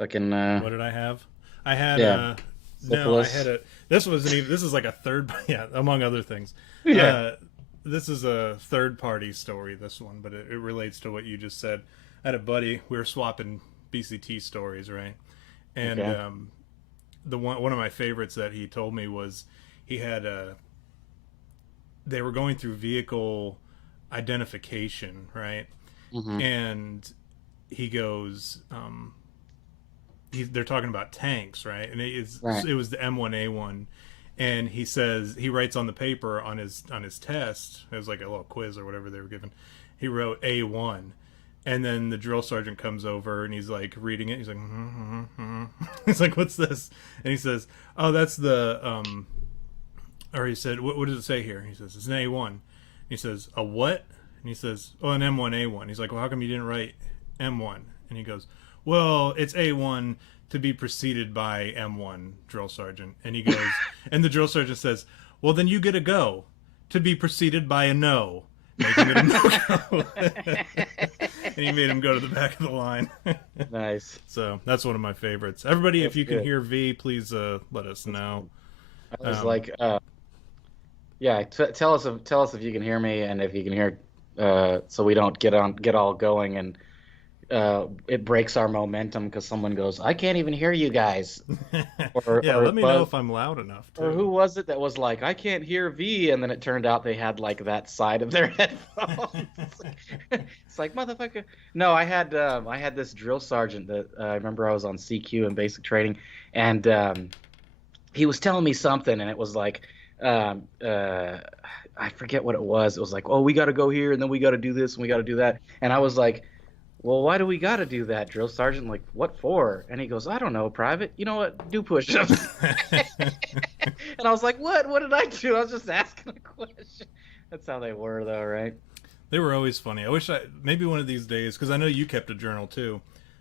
Fucking What did I have? I had yeah, no, I syphilis. had a. This wasn't even. This is like a third. Yeah, among other things. Yeah. Uh, this is a third party story. This one, but it relates to what you just said. I had a buddy. We were swapping BCT stories, right? And Okay. the one of my favorites that he told me was he had a. They were going through vehicle identification, right? Hmm. And he goes, they're talking about tanks, right? And Right. it was the M1A1, and he says he writes on the paper on his test. It was like a little quiz or whatever they were given. He wrote A1, and then the drill sergeant comes over and he's like reading it. He's like, he's like, "What's this?" And he says, "Oh, that's the Or he said, what does it say here?" He says, "It's an A1." He says, "A what?" And he says, "Oh, an M1A1." He's like, "Well, how come you didn't write M1?" And he goes, "Well, it's A1 to be preceded by M1, drill sergeant." And he goes, and the drill sergeant says, "Well, then you get a go to be preceded by a no," making it a no go. And he made him go to the back of the line. Nice. So that's one of my favorites. Everybody, if That's you can good. hear V, please let us That's know. cool. I was Um, like, yeah, tell us if you can hear me and if you can hear, so we don't get all going and it breaks our momentum because someone goes, I can't even hear you guys, yeah, let me know if I'm loud enough or who too. was it that was like, I can't hear V, and then it turned out they had like that side of their headphones. It's like motherfucker. No, I had this drill sergeant that I remember I was on CQ in basic training, and he was telling me something, and it was like, um, uh, I forget what it was. It was like, oh, we got to go here, and then we got to do this, and we got to do that. And I was like, well, why do we got to do that, drill sergeant? Like, what for? And he goes, I don't know, private. You know what? Do push-ups. And I was like, what? What did I do? I was just asking a question. That's how they were, though, right? They were always funny. I wish I maybe one of these days, because I know you kept a journal too.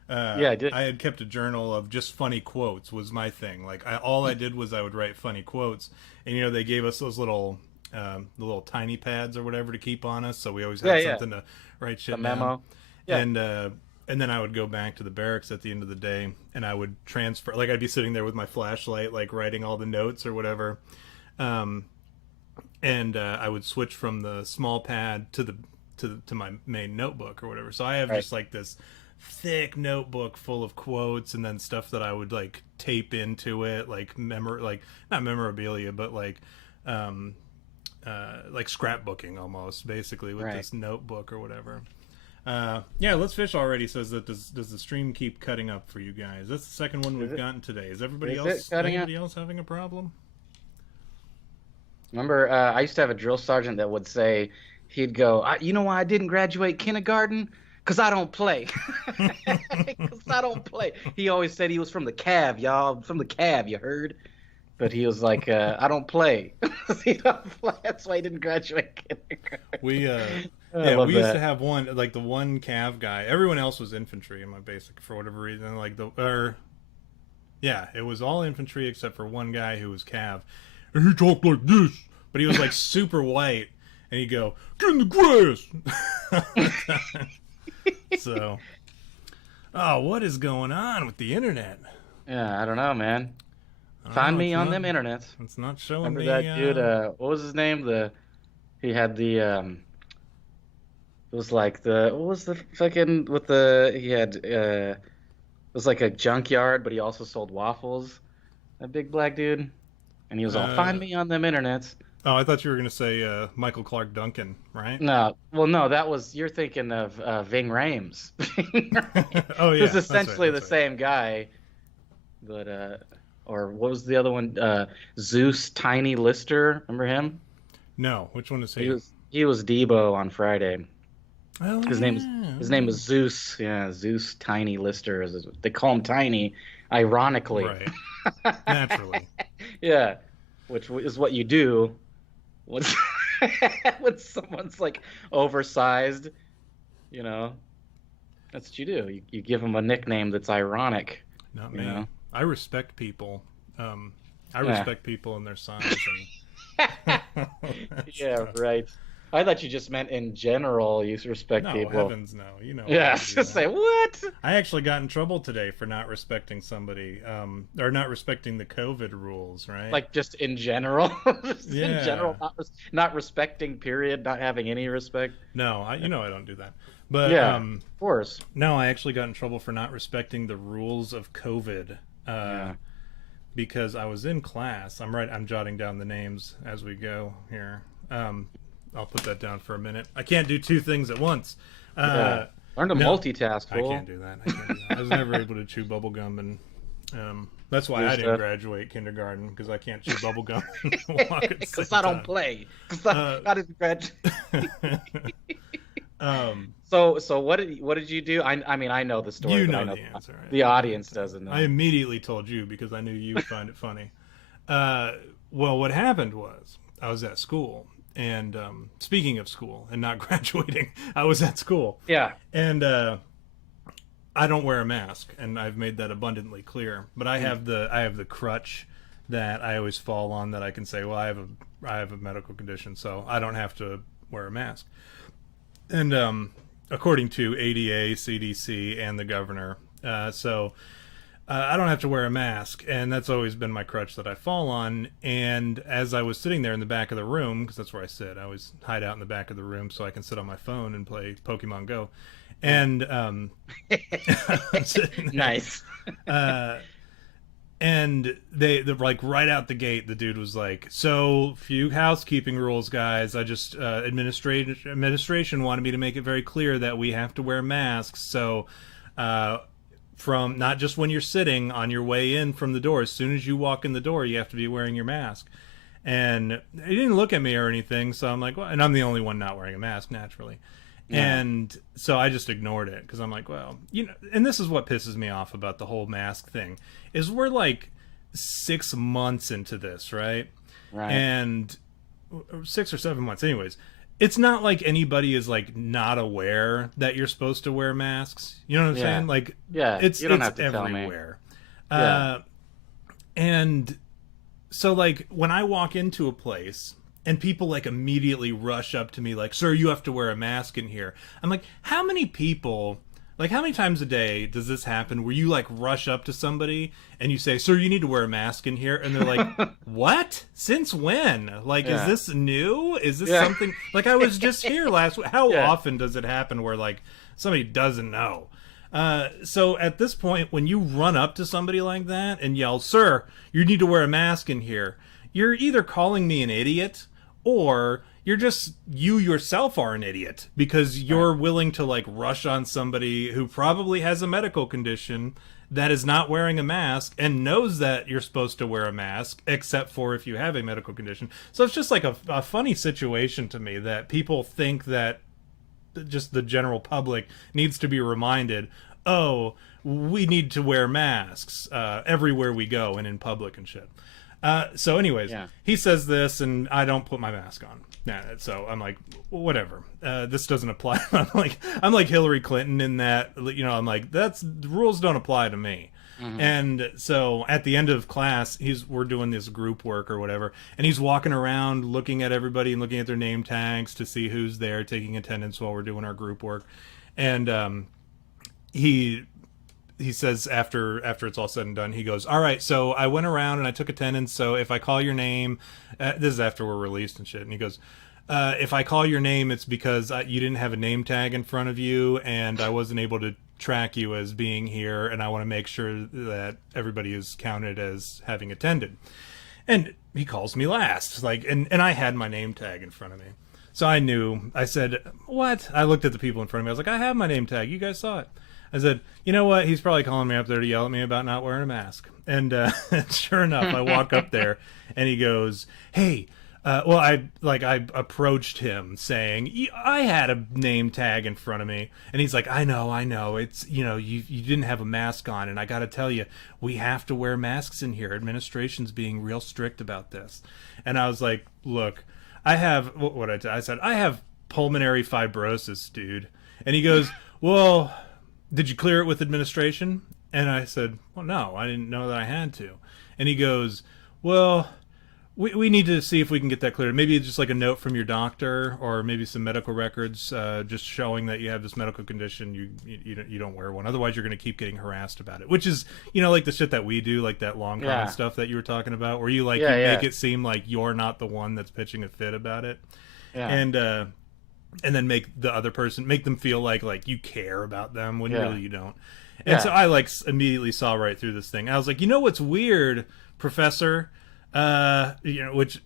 Yeah, I did. I had kept a journal of just funny quotes was my thing. Like all I did was I would write funny quotes, and they gave us those the little tiny pads or whatever to keep on us, so we always Yeah, had yeah. something to write The shit down. memo. Yeah. And and then I would go back to the barracks at the end of the day, and I would transfer. Like I'd be sitting there with my flashlight, like writing all the notes or whatever. Um, and I would switch from the small pad to to my main notebook or whatever. So I have Right. just like this thick notebook full of quotes and then stuff that I would like tape into it, like not memorabilia, but like scrapbooking almost, basically with Right. this notebook or whatever. Yeah, Let's Fish already says that does the stream keep cutting up for you guys? That's the second one Is we've it? gotten today. Is Is it cutting out? anybody else having a problem? Remember, I used to have a drill sergeant that would say, he'd go, you know why I didn't graduate kindergarten? Because I don't play. Because I don't play. He always said he was from the Cav, y'all. From the Cav, you heard? But he was like, I don't play. He don't play. That's why he didn't graduate kindergarten. We I yeah, love we used to that. have one like the one Cav guy. Everyone else was infantry in my basic for whatever reason. Like the or yeah, it was all infantry except for one guy who was Cav, and he talked like this, but he was like super white, and he'd go get in the grass. All the time. So, oh, what is going on with the internet? Yeah, I don't know, man. I don't Find know. me on them internets. It's not showing Remember me. that dude? What was his name? He had the it was like the what was the fucking with the he had it was like a junkyard, but he also sold waffles. That big black dude, and he was all find Uh, me on them internets. oh, I thought you were gonna say Michael Clark Duncan, right? No, well, no, that was you're thinking of Ving Rhames. Ving Rhames. Oh It was yeah, that's right. essentially the That's right. same guy, but or what was the other one? Zeus Tiny Lister. Remember him? No, which one is he? He was Debo on Friday. Oh His name is his name yeah. is Zeus. Yeah, Zeus Tiny Lister. They call him Tiny, ironically. Right. Naturally. Yeah, which is what you do when when someone's like oversized. You know, that's what you do. You give them a nickname that's ironic. Not You me. know. I respect people. I Yeah. respect people and their size and Yeah. Right. I thought you just meant in general you respect No, people. heavens no. You know I Yeah, I don't was do gonna that. say what? I actually got in trouble today for not respecting somebody, or not respecting the COVID rules, right? Like just in general, just in general, Yeah. not respecting. Period. Not having any respect. No, I don't do that. But Yeah, of course. no, I actually got in trouble for not respecting the rules of COVID. Uh, Yeah. because I was in class. I'm jotting down the names as we go here. Um, I'll put that down for a minute. I can't do two things at once. Yeah. Uh, Learn to no, multitask, I can't fool. do that. I can't do that. I was never able to chew bubble gum, and that's why Your I didn't stuff. graduate kindergarten, because I can't chew bubble gum and walk at the Because same I don't time. play. Because Uh, I didn't graduate. um, So what did you do? I mean I know the story, you but I know know the answer. the I don't have audience to. doesn't I know. immediately told you because I knew you'd find it funny. Uh, well, what happened was I was at school, and speaking of school and not graduating, I was at school, Yeah. and I don't wear a mask, and I've made that abundantly clear. But I have the crutch that I always fall on, that I can say, well, I have a medical condition, so I don't have to wear a mask. And according to ADA, CDC, and the governor, so I don't have to wear a mask, and that's always been my crutch that I fall on. And as I was sitting there in the back of the room, because that's where I sit, I always hide out in the back of the room so I can sit on my phone and play Pokemon Go. And I'm sitting there, Nice. uh, and they're like right out the gate. The dude was like, "So few housekeeping rules, guys. I just administration wanted me to make it very clear that we have to wear masks. So." From not just when you're sitting on your way in from the door, as soon as you walk in the door, you have to be wearing your mask. And he didn't look at me or anything, so I'm like, well, and I'm the only one not wearing a mask, naturally. Yeah. And so I just ignored it because I'm like, well, you know, and this is what pisses me off about the whole mask thing is we're like 6 months into this, right? Right. And 6 or 7 months, anyways. It's not like anybody is like not aware that you're supposed to wear masks. You know what I'm Yeah. saying? Like Yeah. it's You don't it's have to tell me. everywhere. Yeah. Uh, and so like when I walk into a place and people like immediately rush up to me like, "Sir, you have to wear a mask in here." I'm like, "How many people, like how many times a day does this happen where you like rush up to somebody and you say, 'Sir, you need to wear a mask in here.'" And they're like, "What? Since when? Like is Yeah. this new? Is this Yeah. something like I was just here last week?" How Yeah. often does it happen where like somebody doesn't know? So at this point, when you run up to somebody like that and yell, "Sir, you need to wear a mask in here," you're either calling me an idiot or you're just, you yourself are an idiot because Right. you're willing to like rush on somebody who probably has a medical condition that is not wearing a mask and knows that you're supposed to wear a mask except for if you have a medical condition. So it's just like a funny situation to me that people think that just the general public needs to be reminded, oh, we need to wear masks everywhere we go and in public and shit. So anyways, Yeah. he says this and I don't put my mask on. Nah, so I'm like, whatever. This doesn't apply. I'm like Hillary Clinton in that, you know, I'm like, that's, the rules don't apply to me. Hmm. And so at the end of class, we're doing this group work or whatever, and he's walking around looking at everybody and looking at their name tags to see who's there, taking attendance while we're doing our group work. And he says after it's all said and done, he goes, "All right, so I went around and I took attendance. So if I call your name, this is after we're released and shit." And he goes, "If I call your name, it's because you didn't have a name tag in front of you, and I wasn't able to track you as being here, and I want to make sure that everybody is counted as having attended." And he calls me last, like, and I had my name tag in front of me. So I knew. I said, "What?" I looked at the people in front of me. I was like, "I have my name tag. You guys saw it." I said, "You know what? He's probably calling me up there to yell at me about not wearing a mask." And sure enough, I walk up there, and he goes, "Hey." Well, I approached him saying, "I had a name tag in front of me," and he's like, I know. It's, you know, you didn't have a mask on, and I got to tell you, we have to wear masks in here. Administration's being real strict about this." And I was like, "Look, I have I said I have pulmonary fibrosis, dude." And he goes, "Well, did you clear it with administration?" And I said, "Well, no, I didn't know that I had to." And he goes, "Well, we need to see if we can get that cleared. Maybe it's just like a note from your doctor, or maybe some medical records, just showing that you have this medical condition. You don't wear one, otherwise you're going to keep getting harassed about it. Which is, like the shit that we do, like that long con stuff that you were talking about, where you make it seem like you're not the one that's pitching a fit about it, and then make the other person, make them feel like you care about them when really you don't. And so I immediately saw right through this thing. I was like, what's weird, Professor? Which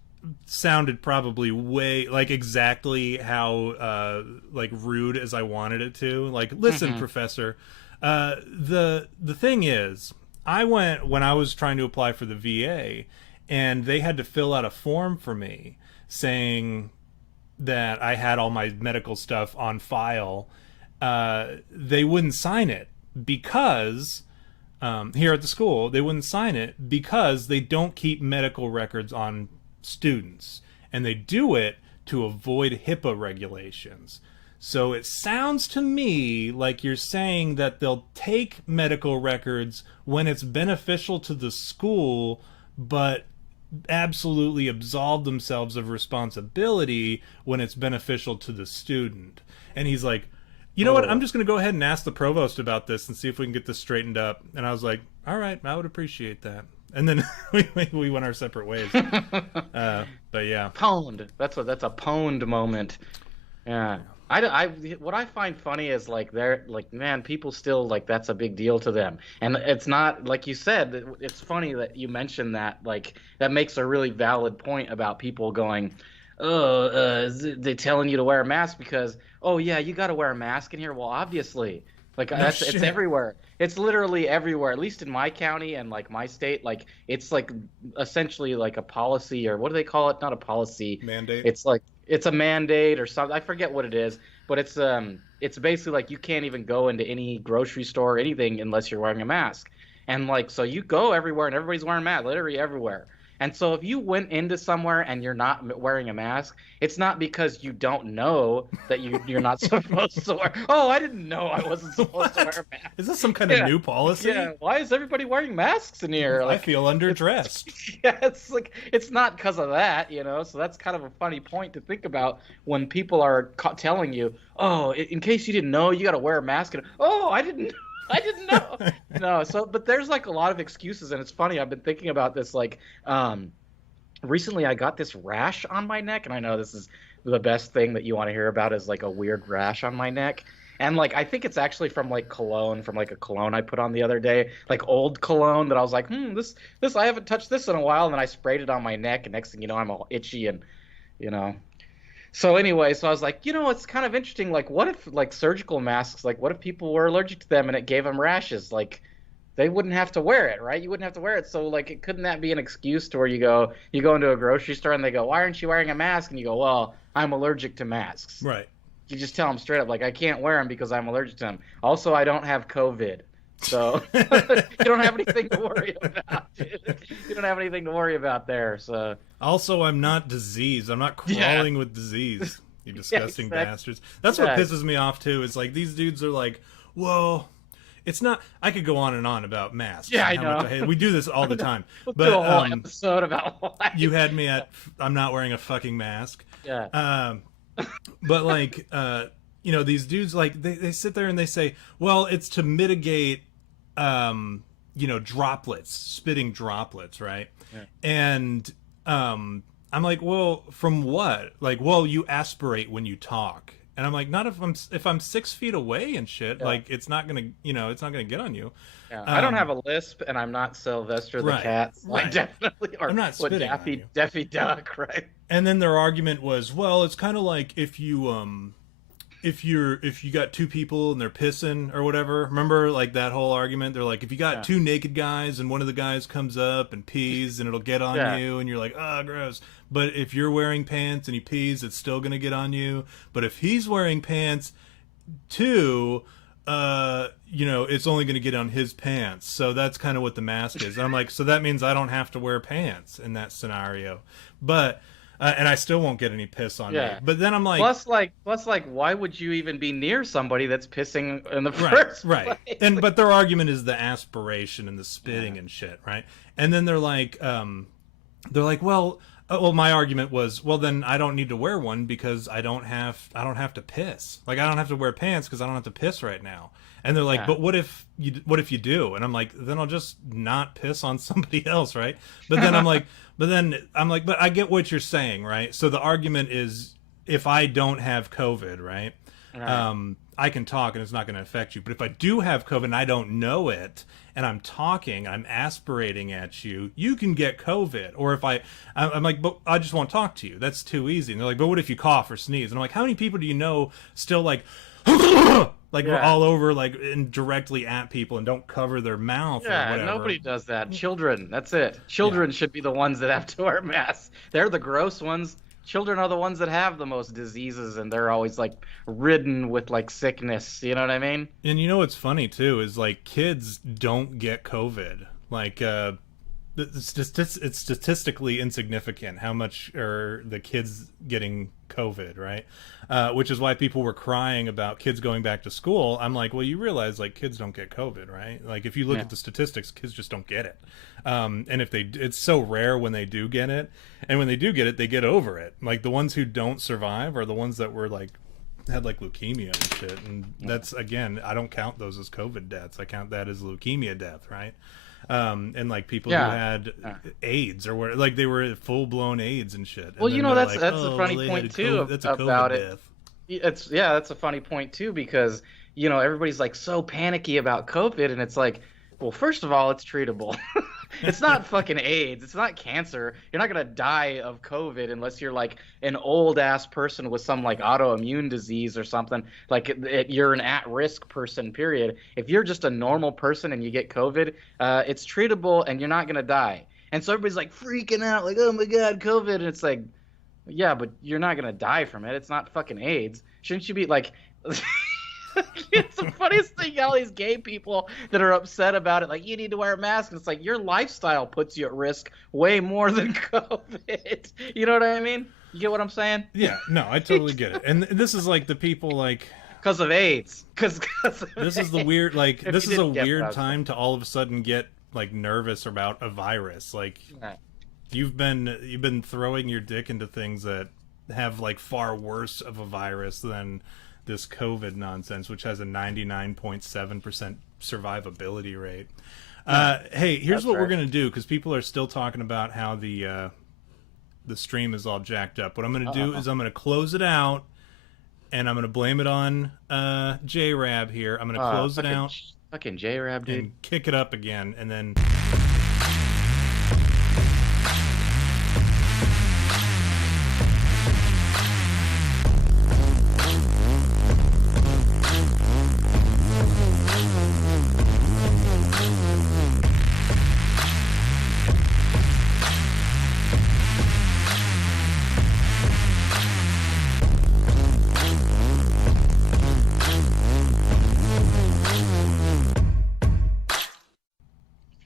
sounded probably way exactly how rude as I wanted it to. Listen, Professor. The thing is, I went when I was trying to apply for the VA, and they had to fill out a form for me saying that I had all my medical stuff on file. They wouldn't sign it because here at the school, they wouldn't sign it because they don't keep medical records on students, and they do it to avoid HIPAA regulations. So it sounds to me like you're saying that they'll take medical records when it's beneficial to the school, but absolutely absolve themselves of responsibility when it's beneficial to the student. And he's like, you know what? I'm just going to go ahead and ask the provost about this and see if we can get this straightened up. And I was like, all right, I would appreciate that. And then we went our separate ways. But yeah, pwned. That's a pwned moment. Yeah. What I find funny is they're man, people still that's a big deal to them, and it's not like you said. It's funny that you mentioned that. That makes a really valid point about people going, they're telling you to wear a mask because, oh yeah, you got to wear a mask in here. Well, obviously, it's everywhere. It's literally everywhere. At least in my county and my state, it's essentially a policy, or what do they call it? Not a policy. Mandate. It's a mandate or something. I forget what it is, but it's basically you can't even go into any grocery store or anything unless you're wearing a mask. And so you go everywhere and everybody's wearing masks, literally everywhere. And so if you went into somewhere and you're not wearing a mask, it's not because you don't know that you're not supposed to wear. Oh, I didn't know I wasn't supposed to wear a mask. Is this some kind of new policy? Yeah. Why is everybody wearing masks in here? I feel underdressed. Yeah, it's not because of that, So that's kind of a funny point to think about when people are telling you, oh, in case you didn't know, you got to wear a mask. And, oh, I didn't know. I didn't know. No, but there's a lot of excuses, and it's funny. I've been thinking about this. Recently I got this rash on my neck, and I know this is the best thing that you want to hear about is a weird rash on my neck. And I think it's actually from cologne, from a cologne I put on the other day, old cologne that I was like, this I haven't touched this in a while, and then I sprayed it on my neck, and next thing you know, I'm all itchy and So anyway, so I was like, it's kind of interesting. What if surgical masks, what if people were allergic to them and it gave them rashes? They wouldn't have to wear it, right? You wouldn't have to wear it. So couldn't that be an excuse to where you go into a grocery store and they go, why aren't you wearing a mask? And you go, well, I'm allergic to masks. Right. You just tell them straight up, I can't wear them because I'm allergic to them. Also, I don't have COVID. So you don't have anything to worry about. You don't have anything to worry about there. So also, I'm not diseased. I'm not crawling with disease. You disgusting bastards. That's what pisses me off too. Is these dudes are well, it's not. I could go on and on about masks. Yeah, I know. We do this all the time. We'll but do a whole episode about why. You had me at I'm not wearing a fucking mask. Yeah. But these dudes they sit there and they say, well, it's to mitigate droplets, spitting droplets, right? Yeah. And I'm like, well, from what? Well, you aspirate when you talk. And I'm like, not if I'm 6 feet away and shit, it's not gonna get on you. Yeah. I don't have a lisp, and I'm not Sylvester the cat. Right. Definitely, or I'm not spitting on you. Daffy Duck, right? And then their argument was, well, it's kind of like if you got two people and they're pissing or whatever. Remember that whole argument? They're like, if you got two naked guys and one of the guys comes up and pees and it'll get on you and you're like, oh, gross. But if you're wearing pants and he pees, it's still going to get on you. But if he's wearing pants too, it's only going to get on his pants. So that's kind of what the mask is. And I'm like, so that means I don't have to wear pants in that scenario. But and I still won't get any piss on me. But then I'm like, plus, why would you even be near somebody that's pissing in the first place? And but their argument is the aspiration and the spitting and shit, right? And then they're like, well, Well, my argument was, well, then I don't need to wear one because I don't have to piss. Like I don't have to wear pants because I don't have to piss right now. And they're like, Yeah. but what if you do? And I'm like, then I'll just not piss on somebody else, right? But then I'm like, but I get what you're saying, right? So the argument is, if I don't have COVID, right? Right. I can talk and it's not going to affect you. But if I do have COVID and I don't know it, and I'm talking, I'm aspirating at you, you can get COVID. Or if I'm like, but I just won't talk to you. That's too easy. And they're like, but what if you cough or sneeze? And I'm like, how many people do you know still like, like we're Yeah. all over, like and directly at people and don't cover their mouth or Yeah, whatever? nobody does that. Children, that's it. Yeah. Children should be the ones that have to wear masks. They're the gross ones. Children are the ones that have the most diseases, and they're always like ridden with like sickness. You know what I mean? And you know what's funny too is like kids don't get COVID. Like it's statistically insignificant how much are the kids getting COVID, right? Which is why people were crying about kids going back to school. I'm like, well, you realize like kids don't get COVID, right? Like if you look Yeah. at the statistics, kids just don't get it. And if it's so rare when they do get it, and when they do get it, they get over it. Like the ones who don't survive are the ones that were like had like leukemia and shit, and that's again, I don't count those as COVID deaths. I count that as leukemia death, right? And like people who Yeah. had Yeah. AIDS or what, like they were full blown AIDS and shit, Well, and you then know they're that's like, that's a oh, well, funny they had a point too COVID, that's a about COVID it. death. It's yeah, that's a funny point too because everybody's like so panicky about COVID, and it's like, well, first of all, it's treatable. It's not fucking AIDS. It's not cancer. You're not gonna die of COVID unless you're like an old ass person with some like autoimmune disease or something. Like you're an at-risk person. Period. If you're just a normal person and you get COVID, it's treatable and you're not gonna die. And so everybody's like freaking out, like, oh my God, COVID. And it's like, yeah, but you're not gonna die from it. It's not fucking AIDS. Shouldn't you be like? It's the funniest thing. All these gay people that are upset about it, like you need to wear a mask. And it's like your lifestyle puts you at risk way more than COVID. You know what I mean? You get what I'm saying? Yeah, no, I totally get it. And this is like the people like, Because of AIDS. Because of this is the AIDS. weird, like If this you is a didn't get what I weird was saying. time to all of a sudden get like nervous about a virus. Like Yeah. you've been throwing your dick into things that have like far worse of a virus than this COVID nonsense, which has a 99.7% survivability rate. Yeah, Hey, here's that's what we're right. gonna do because people are still talking about how the stream is all jacked up. What I'm gonna do Uh-oh. is I'm gonna close it out and I'm gonna blame it on J Rab here. I'm gonna close it Fucking out fucking J-Rab, dude. and kick it up again, and then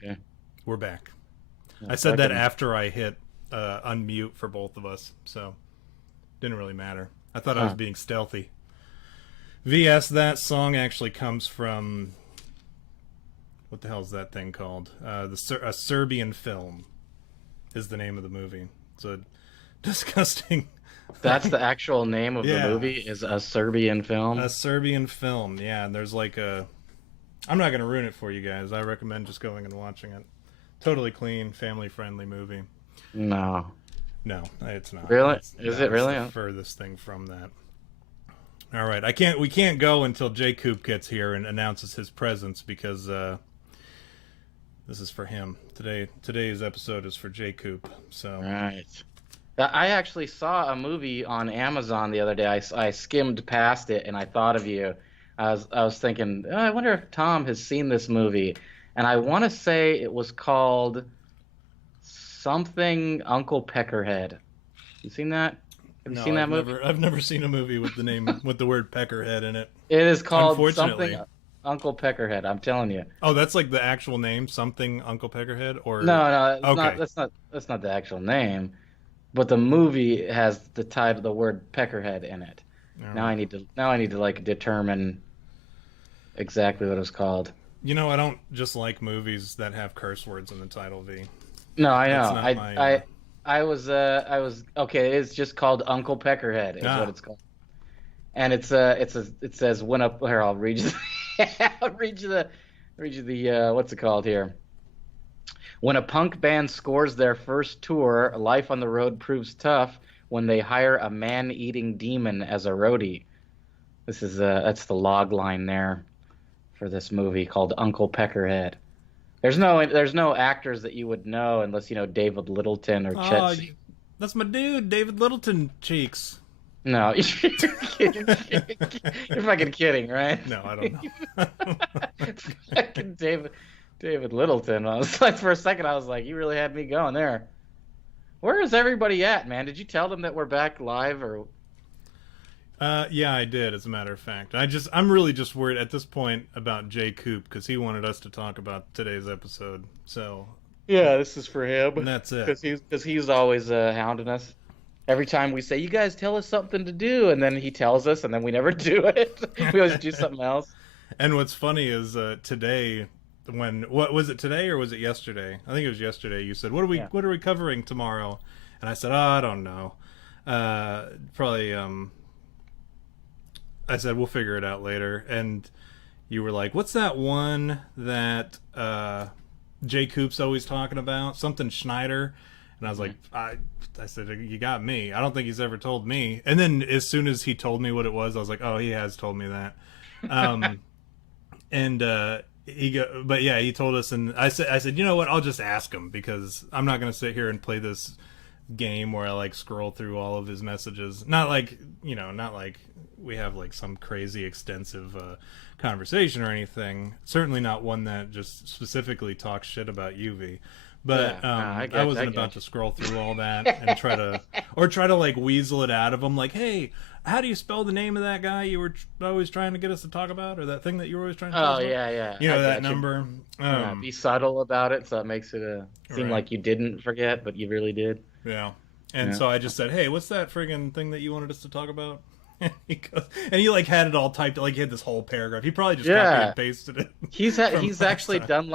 Okay. we're back. Yeah, I said that fucking- after I hit unmute for both of us, so didn't really matter. I thought I was Huh. being stealthy. VS, that song actually comes from, what the hell is that thing called? A Serbian film is the name of the movie. It's a disgusting. That's the actual name of Yeah. the movie, is a Serbian film. A Serbian film, yeah. And there's like a. I'm not going to ruin it for you guys. I recommend just going and watching it. Totally clean, family friendly movie. No. No, it's not. Really? It's, Is no, it really? It's the furthest thing from that. All right, I can't. We can't go until J Coop gets here and announces his presence because this is for him today. Today's episode is for J Coop. So Right. I actually saw a movie on Amazon the other day. I skimmed past it and I thought of you. I was thinking, oh, I wonder if Tom has seen this movie. And I want to say it was called something Uncle Peckerhead. You seen that? Have you no, seen that movie? I've never seen a movie with the name with the word Peckerhead in it. It is called Unfortunately. something Uncle Peckerhead. I'm telling you. Oh, that's like the actual name, something Uncle Peckerhead, or No, it's okay. not. That's not the actual name. But the movie has the title, the word Peckerhead in it. All Now right. I need to like determine exactly what it's called. You know, I don't just like movies that have curse words in the title. V. No, I That's know. not I my, I I was okay. It's just called Uncle Peckerhead, is what Ah, it's called, and it says when up here. I'll read you. I'll read you the what's it called here? When a punk band scores their first tour, life on the road proves tough when they hire a man-eating demon as a roadie. This is that's the log line there for this movie called Uncle Peckerhead. There's no actors that you would know unless you know David Littleton or Chet. oh, that's my dude, David Littleton cheeks. No, you're kidding. You're fucking kidding, right? No, I don't know. Fucking David Littleton. I was like, for a second, I was like, you really had me going there. Where is everybody at, man? Did you tell them that we're back live or? Yeah, I did. As a matter of fact, I'm really just worried at this point about Jay Coop because he wanted us to talk about today's episode. So Yeah, this is for him. that's it. Because he's always hounding us. Every time we say, "You guys tell us something to do," and then he tells us, and then we never do it. We always do something else. And what's funny is today, what was it today or was it yesterday? I think it was yesterday. You said, Yeah. what are we covering tomorrow?" And I said, "Oh, I don't know. Probably." I said, "We'll figure it out later." And you were like, "What's that one that Jay Coop's always talking about? Something Schneider." And I was like, I said, "You got me. I don't think he's ever told me." And then as soon as he told me what it was, I was like, "Oh, he has told me that." And but yeah, he told us, and I said, you know what? I'll just ask him because I'm not going to sit here and play this game where I like scroll through all of his messages. Not like not like we have like some crazy extensive conversation or anything. Certainly not one that just specifically talks shit about UV. But I wasn't about to scroll through all that and try to like weasel it out of him. Like, hey, how do you spell the name of that guy you were always trying to get us to talk about, or that thing that you were always trying to talk about? Yeah. You know that number. Yeah, be subtle about it, so it makes it seem Right. like you didn't forget, but you really did. Yeah. And Yeah. so I just said, "Hey, what's that friggin' thing that you wanted us to talk about?" And he like had it all typed, like he had this whole paragraph. He probably just copied and pasted it. He's from he's last actually time.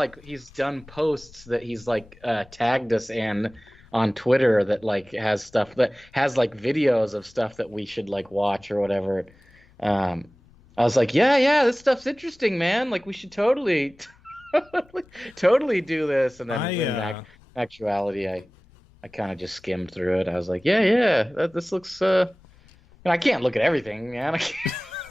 done posts that he's like tagged us in on Twitter that like has stuff that has like videos of stuff that we should like watch or whatever. Um, I was like, yeah, this stuff's interesting, man. Like we should totally do this. And then actuality, I kind of just skimmed through it. I was like, yeah, this looks. And I can't look at everything, man.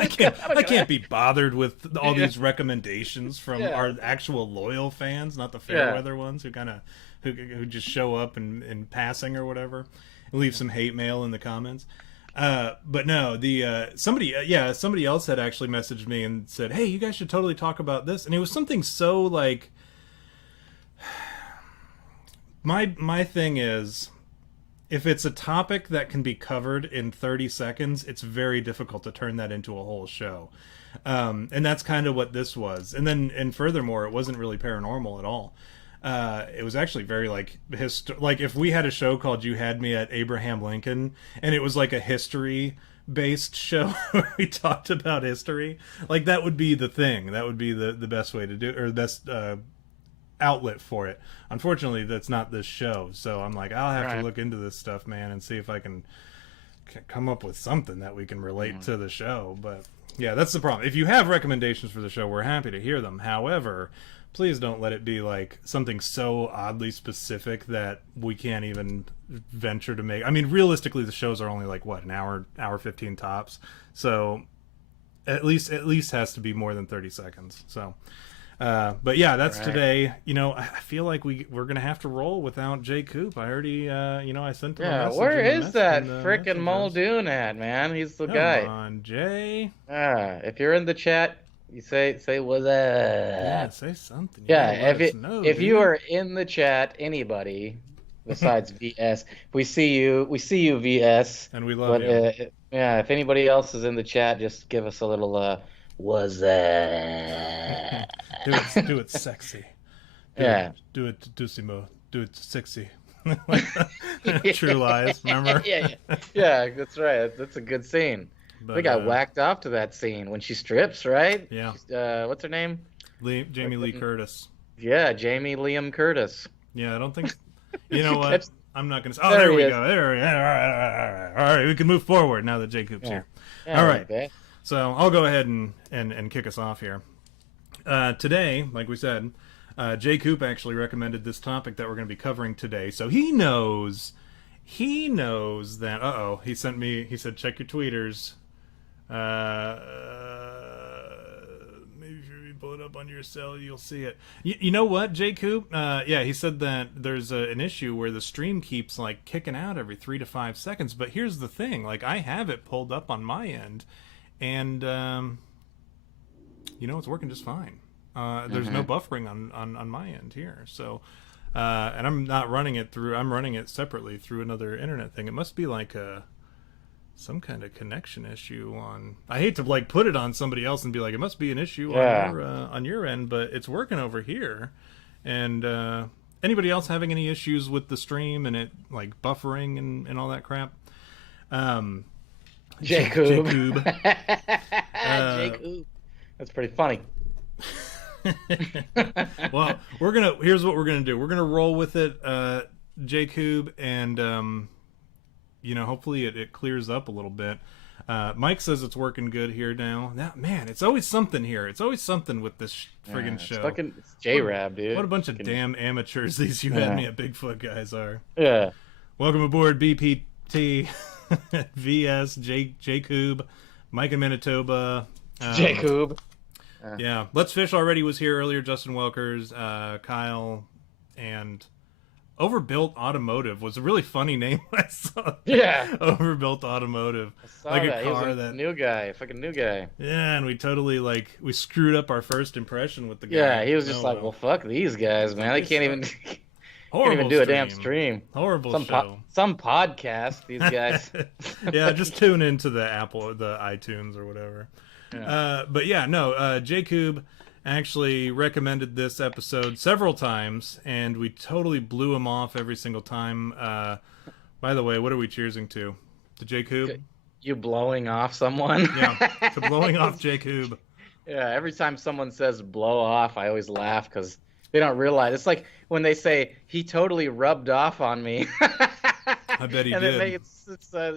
I can't be bothered with all Yeah. these recommendations from Yeah. our actual loyal fans, not the fair weather ones who just show up in passing or whatever, and leave some hate mail in the comments. But no, the somebody else had actually messaged me and said, "Hey, you guys should totally talk about this," and it was something so like my thing is, if it's a topic that can be covered in 30 seconds, it's very difficult to turn that into a whole show. And that's kind of what this was. And furthermore, it wasn't really paranormal at all. It was actually very like like if we had a show called "You Had Me at Abraham Lincoln" and it was like a history based show where we talked about history, like that would be the thing. That would be the best way to do, or the best outlet for it. Unfortunately, that's not this show, so I'm like, I'll have to look into this stuff, man, and see if I can come up with something that we can relate to the show. But yeah, that's the problem. If you have recommendations for the show, we're happy to hear them. However, please don't let it be like something so oddly specific that we can't even venture to make. I mean, realistically, the shows are only like what, an hour 15 tops, so at least has to be more than 30 seconds. So but yeah, that's today. I feel like we're gonna have to roll without Jay Coop. I already I sent him a message. Where is that frickin' Muldoon at, man? He's the guy. Come on, Jay. If you're in the chat, you say what's up. Yeah, say something. If you are in the chat, anybody besides VS, we see you, VS, and we love you. Yeah, if anybody else is in the chat, just give us a little what's that? do it sexy. Do it Dussimo. Do it sexy. True Lies, remember? Yeah, that's right. That's a good scene. But, we got whacked off to that scene when she strips, right? Yeah. What's her name? Jamie Lee Curtis. Yeah, Jamie Liam Curtis. Yeah, I don't think. You know what? I'm not going to. Oh, there we go. There we go. All right, we can move forward now that J. Coop's here. All right. So I'll go ahead and kick us off here. Today, like we said, J. Coop actually recommended this topic that we're going to be covering today. So he knows that. He sent me. He said, check your tweeters. Maybe if you pull it up on your cell, you'll see it. You know what, J. Coop? Yeah, he said that there's an issue where the stream keeps like kicking out every 3 to 5 seconds. But here's the thing: like I have it pulled up on my end, and it's working just fine. There's no buffering on my end here. So, and I'm not running it through. I'm running it separately through another internet thing. It must be like some kind of connection issue on. I hate to like put it on somebody else and be like, it must be an issue on your end, but it's working over here. And anybody else having any issues with the stream and it like buffering and all that crap? Jacob. Jacob. Jacob. That's pretty funny. Well, here's what we're gonna do. We're gonna roll with it, Jacob, and hopefully it clears up a little bit. Mike says it's working good here now. Man, it's always something here. It's always something with this friggin' show. It's J-Rab, dude. What a bunch of damn amateurs these You Had Me at Bigfoot guys are. Yeah. Welcome aboard, BPT, VS, Jacob, Mike in Manitoba. Jacob. Yeah, Let's Fish already was here earlier. Justin Welkers, Kyle, and Overbuilt Automotive was a really funny name I saw. Yeah, Overbuilt Automotive, like a car that new guy, fucking new guy. Yeah, and we totally we screwed up our first impression with the guy. Yeah, he was just like, well, fuck these guys, man. They can't even. Can't even do a damn stream. Horrible show. Some podcast, these guys. Yeah, just tune into the iTunes or whatever. Yeah. But yeah, no, Jacob actually recommended this episode several times, and we totally blew him off every single time. By the way, what are we cheersing to? To Jacob? You blowing off someone? Yeah, to blowing off Jacob. Yeah, every time someone says blow off, I always laugh because they don't realize. It's like when they say, he totally rubbed off on me. I bet he did.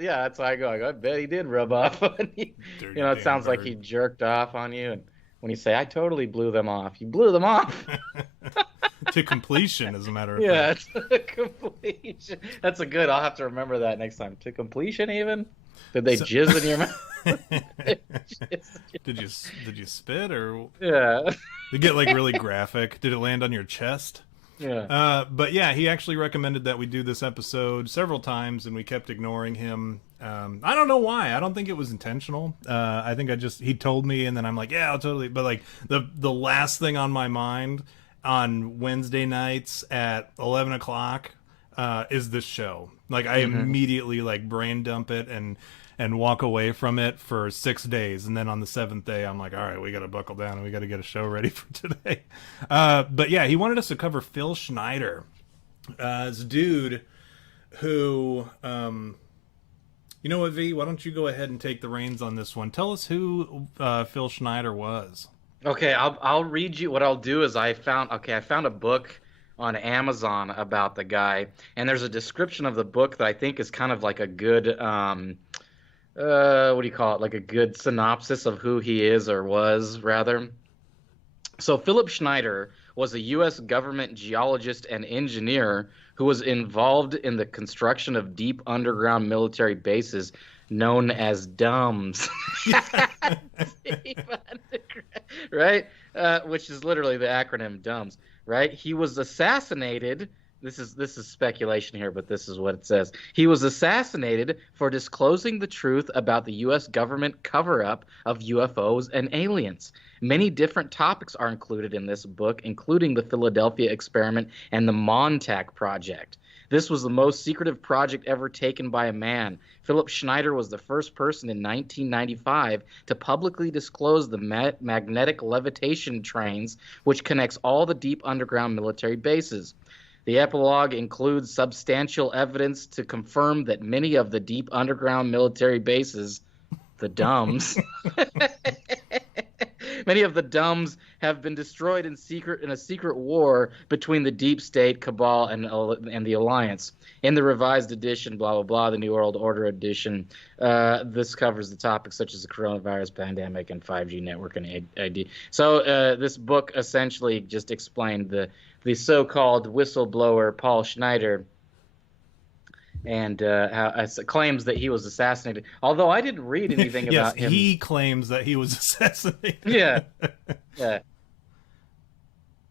Yeah, that's how I go. I bet he did rub off on you. It sounds like he jerked off on you. And when you say, I totally blew them off, you blew them off. To completion, as a matter of fact. Yeah, to completion. That's a good. I'll have to remember that next time. To completion, even? Did they jizz in your mouth? Did you spit or? Yeah. Did it get really graphic? Did it land on your chest? Yeah. But yeah, he actually recommended that we do this episode several times, and we kept ignoring him. I don't know why. I don't think it was intentional. I think he told me, and then I'm like, yeah, I'll totally. But the last thing on my mind on Wednesday nights at 11 o'clock is this show. I immediately brain dump it and walk away from it for 6 days, and then on the 7th day I'm like, all right, we gotta buckle down and we gotta get a show ready for today. But yeah, he wanted us to cover Phil Schneider, this dude who you know what, V, why don't you go ahead and take the reins on this one. Tell us who Phil Schneider was. Okay, I'll read you. What I'll do is I found a book on Amazon about the guy, and there's a description of the book that I think is kind of like a good what do you call it? Like a good synopsis of who he is, or was, rather. So Philip Schneider was a U.S. government geologist and engineer who was involved in the construction of deep underground military bases known as d.u.m.b.s. Right? Which is literally the acronym d.u.m.b.s, right? He was assassinated. This is speculation here, but this is what it says. He was assassinated for disclosing the truth about the U.S. government cover-up of UFOs and aliens. Many different topics are included in this book, including the Philadelphia experiment and the Montauk Project. This was the most secretive project ever taken by a man. Philip Schneider was the first person in 1995 to publicly disclose the magnetic levitation trains, which connects all the deep underground military bases. The epilogue includes substantial evidence to confirm that many of the deep underground military bases, the d.u.m.b.s, Many of the d.u.m.b.s have been destroyed in a secret war between the deep state cabal and the alliance. In the revised edition, blah blah blah, the New World Order edition, this covers the topics such as the coronavirus pandemic and 5G network and ID. So this book essentially just explained the so-called whistleblower Paul Schneider and how claims that he was assassinated. Although I didn't read anything yes, about him. he claims that he was assassinated. Yeah, yeah,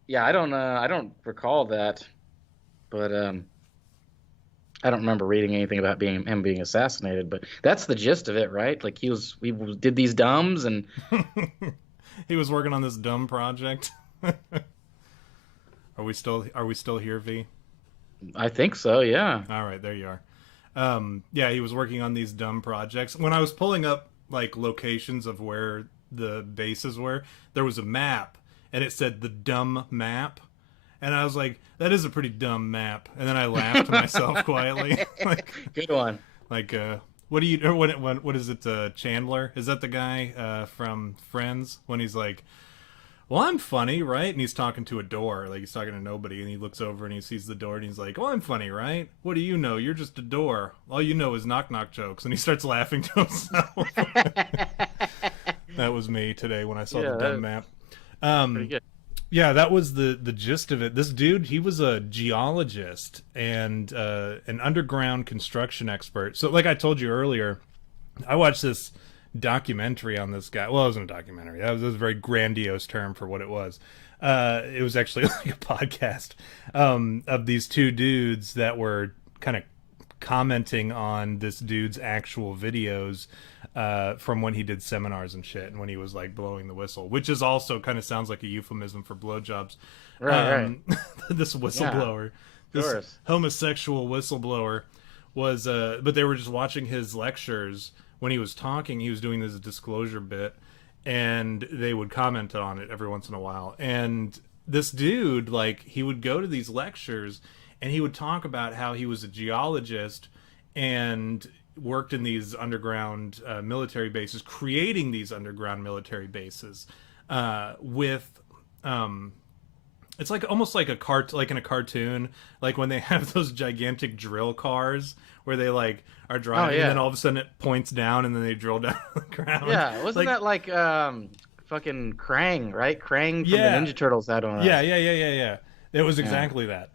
yeah. I don't recall that, but I don't remember reading anything about him being assassinated. But that's the gist of it, right? Like we did these d.u.m.b.s and he was working on this dumb project. Are we still here, V? I think so. Yeah. All right, there you are. Yeah, he was working on these dumb projects. When I was pulling up like locations of where the bases were, there was a map, and it said the dumb map, and I was like, "That is a pretty dumb map." And then I laughed to myself quietly. Like, good one. Like, what do you? What is it? Chandler? Is that the guy from Friends? When he's like, well, I'm funny, right? And he's talking to a door, like he's talking to nobody, and he looks over and he sees the door and he's like, well, I'm funny, right? What do you know? You're just a door. All you know is knock knock jokes. And he starts laughing to himself. That was me today when I saw the dumb map. Pretty good. Yeah, that was the gist of it. This dude, he was a geologist and an underground construction expert. So like I told you earlier, I watched this documentary on this guy. Well, it wasn't a documentary. That was a very grandiose term for what it was. It was actually like a podcast of these two dudes that were kind of commenting on this dude's actual videos from when he did seminars and shit, and when he was like blowing the whistle, which is also kind of sounds like a euphemism for blowjobs. Right. This whistleblower, this homosexual whistleblower was, but they were just watching his lectures. When he was talking, he was doing this disclosure bit, and they would comment on it every once in a while. And this dude, like, he would go to these lectures, and he would talk about how he was a geologist and worked in these underground military bases, creating these underground military bases with... it's like almost like like in a cartoon, like when they have those gigantic drill cars where they like are driving and then all of a sudden it points down and then they drill down the ground. Yeah, wasn't that like fucking Krang, right? Krang from the Ninja Turtles had on that. Yeah. It was exactly that.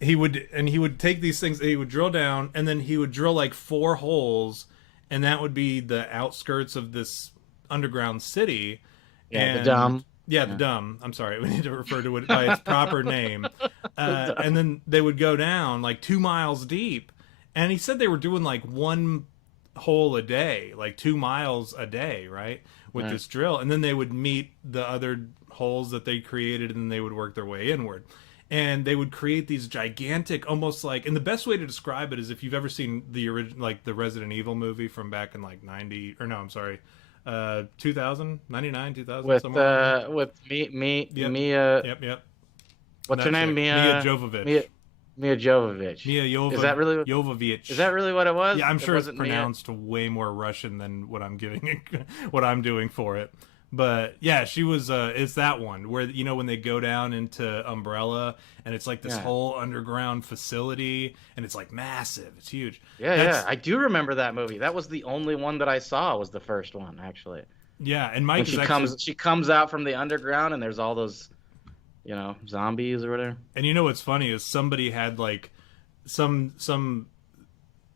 He would take these things, he would drill down, and then he would drill like 4 holes, and that would be the outskirts of this underground city. Yeah, and the dumb. Yeah, the dumb. I'm sorry. We need to refer to it by its proper name. And then they would go down like 2 miles deep. And he said they were doing like 1 hole a day, like 2 miles a day, right? With this drill. And then they would meet the other holes that they created, and then they would work their way inward. And they would create these gigantic, almost like, and the best way to describe it is if you've ever seen the original, like the Resident Evil movie from back in like 2000, 99, 2000, with somewhere. With Mia. Yep. What's her name? Mia Jovovich. Mia Jovovich. Is that really Jovovich? Is that really what it was? Yeah, I'm sure it's pronounced way more Russian than what I'm what I'm doing for it. But yeah, she was. It's that one where when they go down into Umbrella and it's like this whole underground facility and it's like massive. It's huge. Yeah. I do remember that movie. That was the only one that I saw. Was the first one actually. Yeah, and Mike she comes out from the underground and there's all those, zombies or whatever. And what's funny is somebody had like some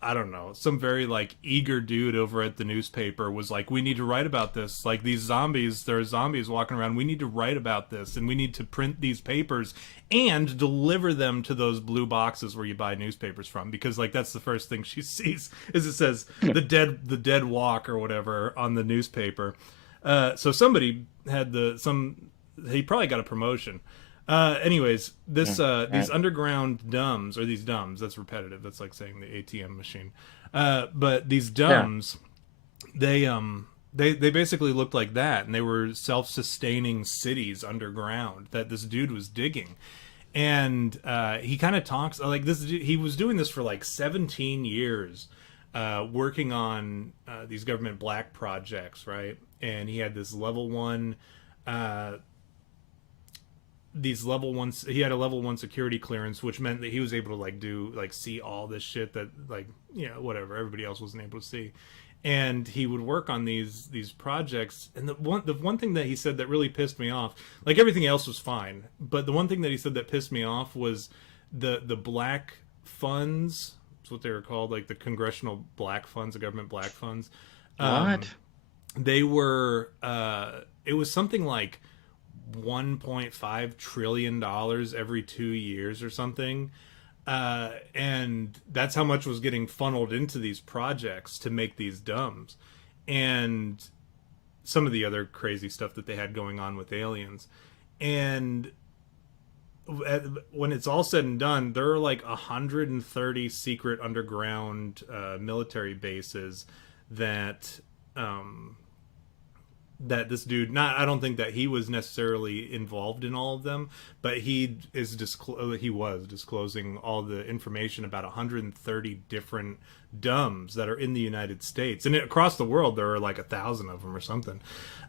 I don't know, some very like eager dude over at the newspaper was like, we need to write about this. Like there are zombies walking around. We need to write about this, and we need to print these papers and deliver them to those blue boxes where you buy newspapers from, because like that's the first thing she sees is it says the dead walk or whatever on the newspaper. So somebody had he probably got a promotion. Anyways, these underground d.u.m.b.s, or these d.u.m.b.s, that's repetitive. That's like saying the ATM machine. But these d.u.m.b.s, they basically looked like that, and they were self-sustaining cities underground that this dude was digging. And he kind of talks like this. He was doing this for like 17 years, working on these government black projects, right? And he had this level 1 uh, these level ones. He had a level 1 security clearance, which meant that he was able to like do like see all this shit that like whatever everybody else wasn't able to see. And he would work on these projects. And the one thing that he said that really pissed me off, like everything else was fine, but the one thing that he said that pissed me off was the black funds. That's what they were called, like the congressional black funds, the government black funds. What? They were it was something like $1.5 trillion every 2 years or something. And that's how much was getting funneled into these projects to make these d.u.m.b.s, and some of the other crazy stuff that they had going on with aliens. And when it's all said and done, there are like 130 secret underground military bases that that this dude, not, I don't think that he was necessarily involved in all of them, but he was disclosing all the information about 130 different d.u.m.b.s that are in the United States, and across the world there are like 1,000 of them or something.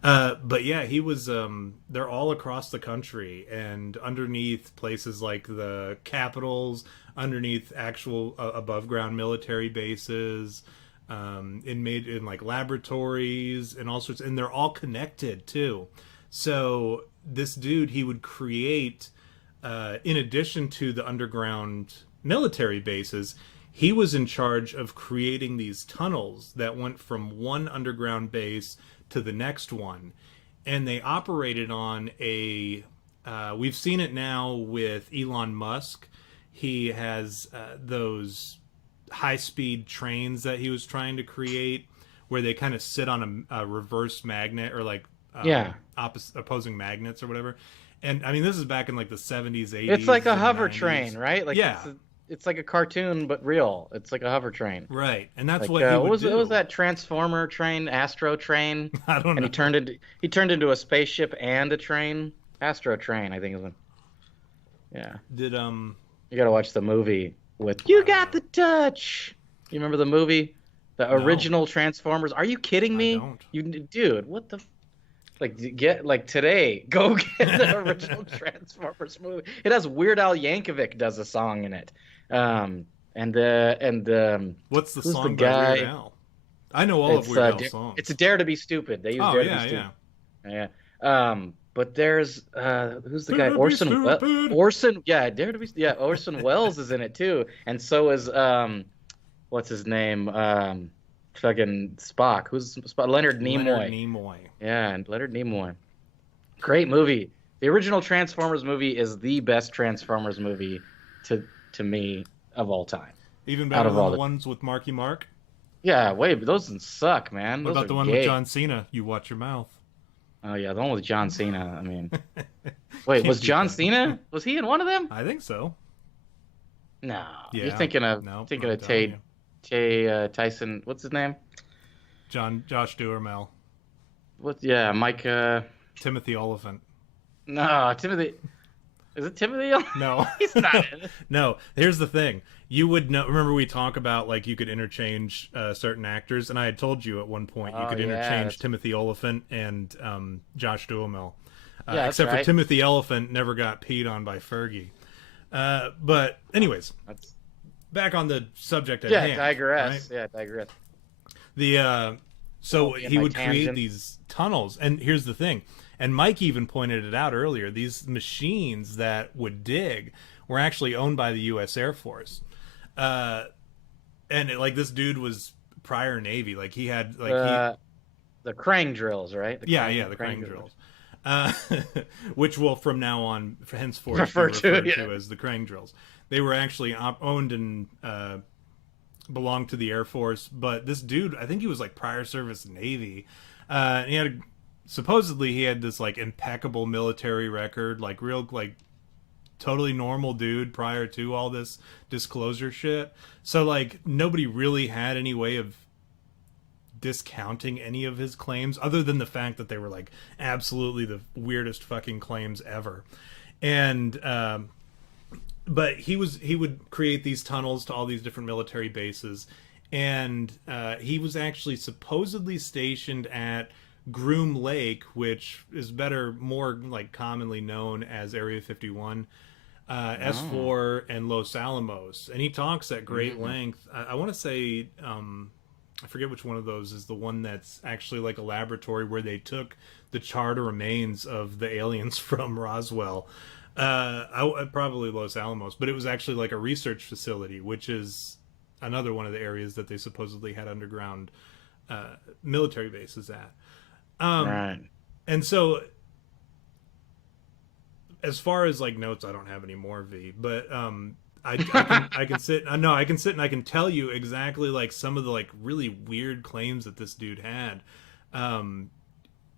But yeah, he was they're all across the country and underneath places like the capitals, underneath actual above ground military bases, in like laboratories and all sorts, and they're all connected too. So this dude, he would create, in addition to the underground military bases, he was in charge of creating these tunnels that went from one underground base to the next one, and they operated on a we've seen it now with Elon Musk. He has those high-speed trains that he was trying to create, where they kind of sit on a reverse magnet, or like opposing magnets or whatever. And I mean, this is back in like the 70s, 80s. It's like a hover 90s. train, right? Like, yeah, it's like a cartoon but real. It's like a hover train, right? And that's like, what he would do. What was that Transformer train, Astro train? I don't know. And he turned into a spaceship and a train. Astro train, I think is one. Yeah. Did You got to watch the movie with "You Got the Touch." You remember the movie, the original Transformers? Are you kidding me? I don't. You, dude, what the? Like, get like today, go get the original Transformers movie. It has Weird Al Yankovic does a song in it. And what's the who's song the by guy? Weird Al? I know all of Weird Al's songs. It's Dare to Be Stupid. They use Dare to Be Stupid. Yeah. But there's who's the guy? Orson Dare to Be. Yeah, Orson Welles is in it too, and so is what's his name? Fucking Spock. Who's Spock? Leonard Nimoy. Leonard Nimoy. Yeah, and Leonard Nimoy. Great movie. The original Transformers movie is the best Transformers movie to me of all time. Even better than the ones with Marky Mark? Yeah, wait, those didn't suck, man. What about the one with John Cena? You watch your mouth. Oh yeah, the one with John Cena. I mean, wait, was John Cena? Was he in one of them? I think so. No, yeah. You're thinking of Tyson. What's his name? Josh Duhamel. What? Yeah, Mike. Timothy Oliphant. No, Timothy. Is it Timothy? No, he's not in it. No, here's the thing. You would know. Remember, we talk about like you could interchange certain actors, and I had told you at one point you could interchange Timothy Oliphant and Josh Duhamel. Except for Timothy Oliphant never got peed on by Fergie. But anyways, back on the subject at hand. Digress. Right? Yeah, digress. So he would create these tunnels, and here's the thing. And Mike even pointed it out earlier. These machines that would dig were actually owned by the U.S. Air Force. Like this dude was prior Navy. Like he had like the Krang drills, right? The Krang drills. Which will from now on henceforth referred to as the Krang drills. They were actually owned and belonged to the Air Force. But this dude, I think he was like prior service Navy. He had supposedly he had this like impeccable military record, like real like totally normal dude prior to all this disclosure shit. So like nobody really had any way of discounting any of his claims other than the fact that they were like absolutely the weirdest fucking claims ever. And but he would create these tunnels to all these different military bases, and he was actually supposedly stationed at Groom Lake, which is more like commonly known as Area 51, Oh. S4, and Los Alamos. And he talks at great Mm. length. I want to say, I forget which one of those is the one that's actually like a laboratory where they took the charred remains of the aliens from Roswell. Probably Los Alamos, but it was actually like a research facility, which is another one of the areas that they supposedly had underground military bases at. Um, Right. and so, as far as like notes, I don't have any more V, but I can sit. No, I can sit and I can tell you exactly like some of the like really weird claims that this dude had. Um,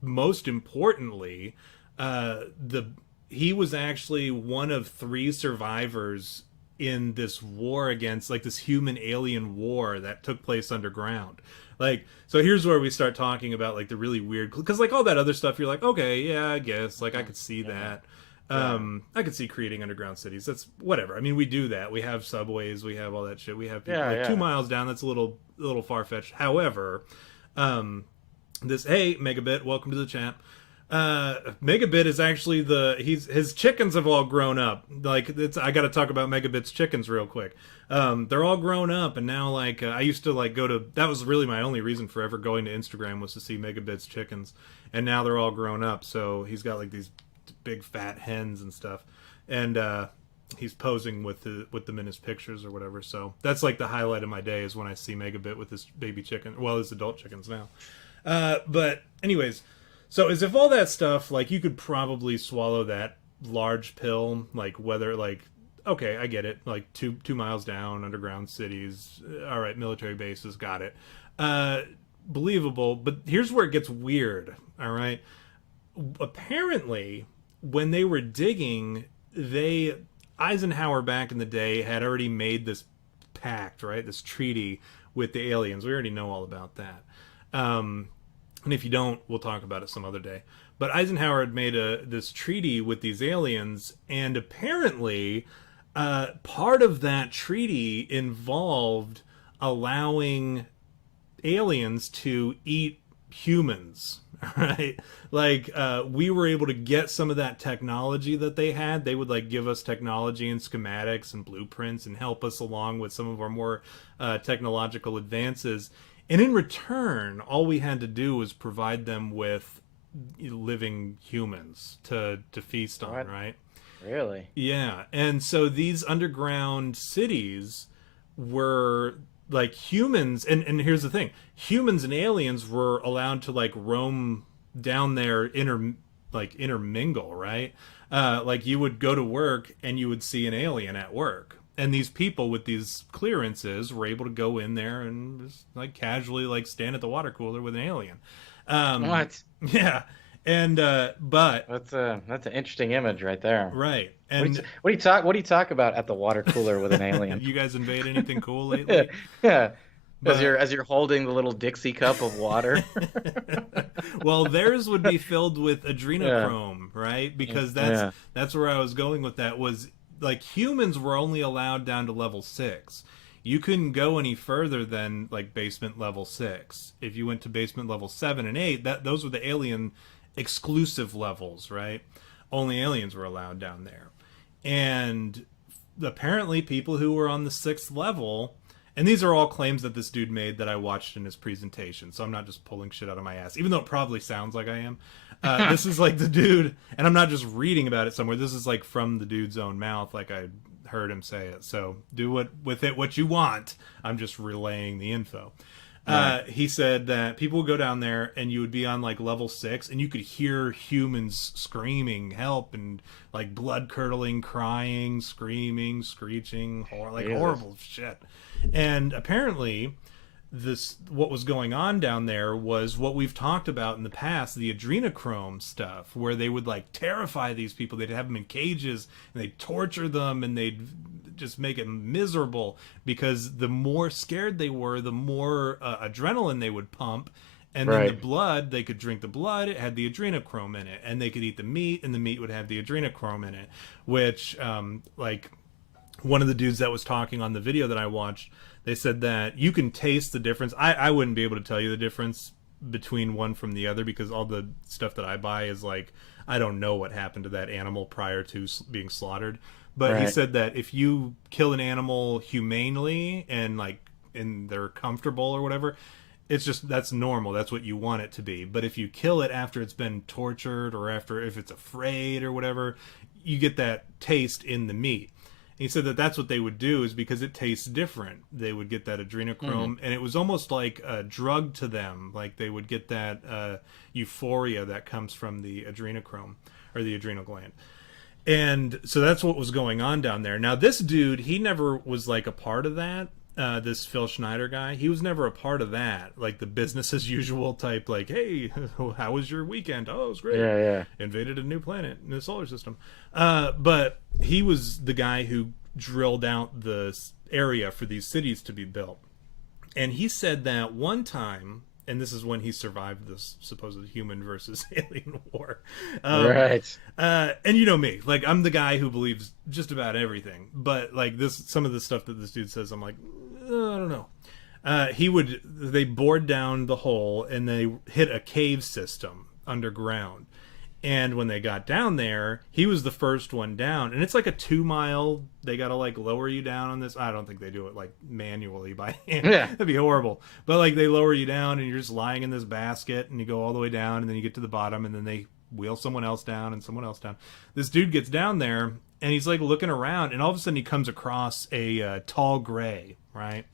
Most importantly, the he was actually one of three survivors in this war against like this human alien war that took place underground. Like, so here's where we start talking about like the really weird, because like all that other stuff you're like, okay, yeah, I guess like I could see Yeah. that. Yeah. I could see creating underground cities. That's whatever. I mean, we do that. We have subways. We have all that shit. We have people Yeah. like two Yeah. miles down. That's a little far fetched. However, this hey Megabit, welcome to the chat. Megabit is actually his chickens have all grown up. Like I got to talk about Megabit's chickens real quick. They're all grown up, and now like I used to like go to, that was really my only reason for ever going to Instagram was to see Megabit's chickens, and now they're all grown up. So he's got like these big fat hens and stuff, and he's posing with them in his pictures or whatever. So that's like the highlight of my day is when I see Megabit with his baby chicken, well, his adult chickens now. But anyways, so as if all that stuff, like you could probably swallow that large pill, like whether like, okay, I get it, like two miles down, underground cities, all right, military bases, got it, uh, believable. But here's where it gets weird. All right, apparently when they were digging, they Eisenhower back in the day had already made this pact, right? This treaty with the aliens. We already know all about that. And if you don't, we'll talk about it some other day. But Eisenhower had made this treaty with these aliens, and apparently, part of that treaty involved allowing aliens to eat humans. Right, like we were able to get some of that technology that they had. They would like give us technology and schematics and blueprints and help us along with some of our more technological advances, and in return all we had to do was provide them with living humans to feast on, What? right? Really? Yeah, and so these underground cities were like humans, and here's the thing: humans and aliens were allowed to like roam down there, intermingle, right? Like you would go to work and you would see an alien at work, and these people with these clearances were able to go in there and just like casually like stand at the water cooler with an alien. Um, What? yeah, and but That's an interesting image right there. right, What do and what do you talk about at the water cooler with an alien? you guys invade anything cool lately? Yeah. But As you're holding the little Dixie cup of water. well, theirs would be filled with Yeah. adrenochrome, right? Because Yeah. that's where I was going with that. Was like humans were only allowed down to level 6. You couldn't go any further than like basement level 6. If you went to basement level 7 and 8, that those were the alien exclusive levels, right? Only aliens were allowed down there. And apparently people who were on the 6th level, and these are all claims that this dude made that I watched in his presentation, so I'm not just pulling shit out of my ass, even though it probably sounds like I am. This is like the dude, and I'm not just reading about it somewhere. This is like from the dude's own mouth, like I heard him say it. So do what you want. I'm just relaying the info. Right. He said that people would go down there and you would be on like level 6 and you could hear humans screaming help and like blood curdling, crying, screaming, screeching, like Jesus. horrible shit. And apparently what was going on down there was what we've talked about in the past, the adrenochrome stuff, where they would like terrify these people. They'd have them in cages and they'd torture them and they'd just make it miserable, because the more scared they were, the more adrenaline they would pump, and then the Right. blood, they could drink the blood, it had the adrenochrome in it, and they could eat the meat and the meat would have the adrenochrome in it, which like one of the dudes that was talking on the video that I watched, they said that you can taste the difference. I wouldn't be able to tell you the difference between one from the other because all the stuff that I buy is like I don't know what happened to that animal prior to being slaughtered. But he Right. said that if you kill an animal humanely and like and they're comfortable or whatever, it's just that's normal. That's what you want it to be. But if you kill it after it's been tortured or after if it's afraid or whatever, you get that taste in the meat. He said that that's what they would do is because it tastes different. They would get that adrenochrome, and it was almost like a drug to them. Like they would get that euphoria that comes from the adrenochrome or the adrenal gland. And so that's what was going on down there. Now this dude, he never was like a part of that. This Phil Schneider guy, he was never a part of that, like the business as usual type, like, hey, how was your weekend? Oh, it was great. Yeah, yeah. Invaded a new planet in the solar system. But he was the guy who drilled out the area for these cities to be built. And he said that one time, and this is when he survived this supposed human versus alien war. Right. And you know me, like I'm the guy who believes just about everything, but like this, some of the stuff that this dude says, I'm like, I don't know. They bored down the hole and they hit a cave system underground. And when they got down there, he was the first one down. And it's like a 2 mile. They got to like lower you down on this. I don't think they do it like manually by hand. Yeah. That'd be horrible. But like they lower you down and you're just lying in this basket and you go all the way down and then you get to the bottom and then they wheel someone else down and someone else down. This dude gets down there and he's like looking around and all of a sudden he comes across a tall gray, right?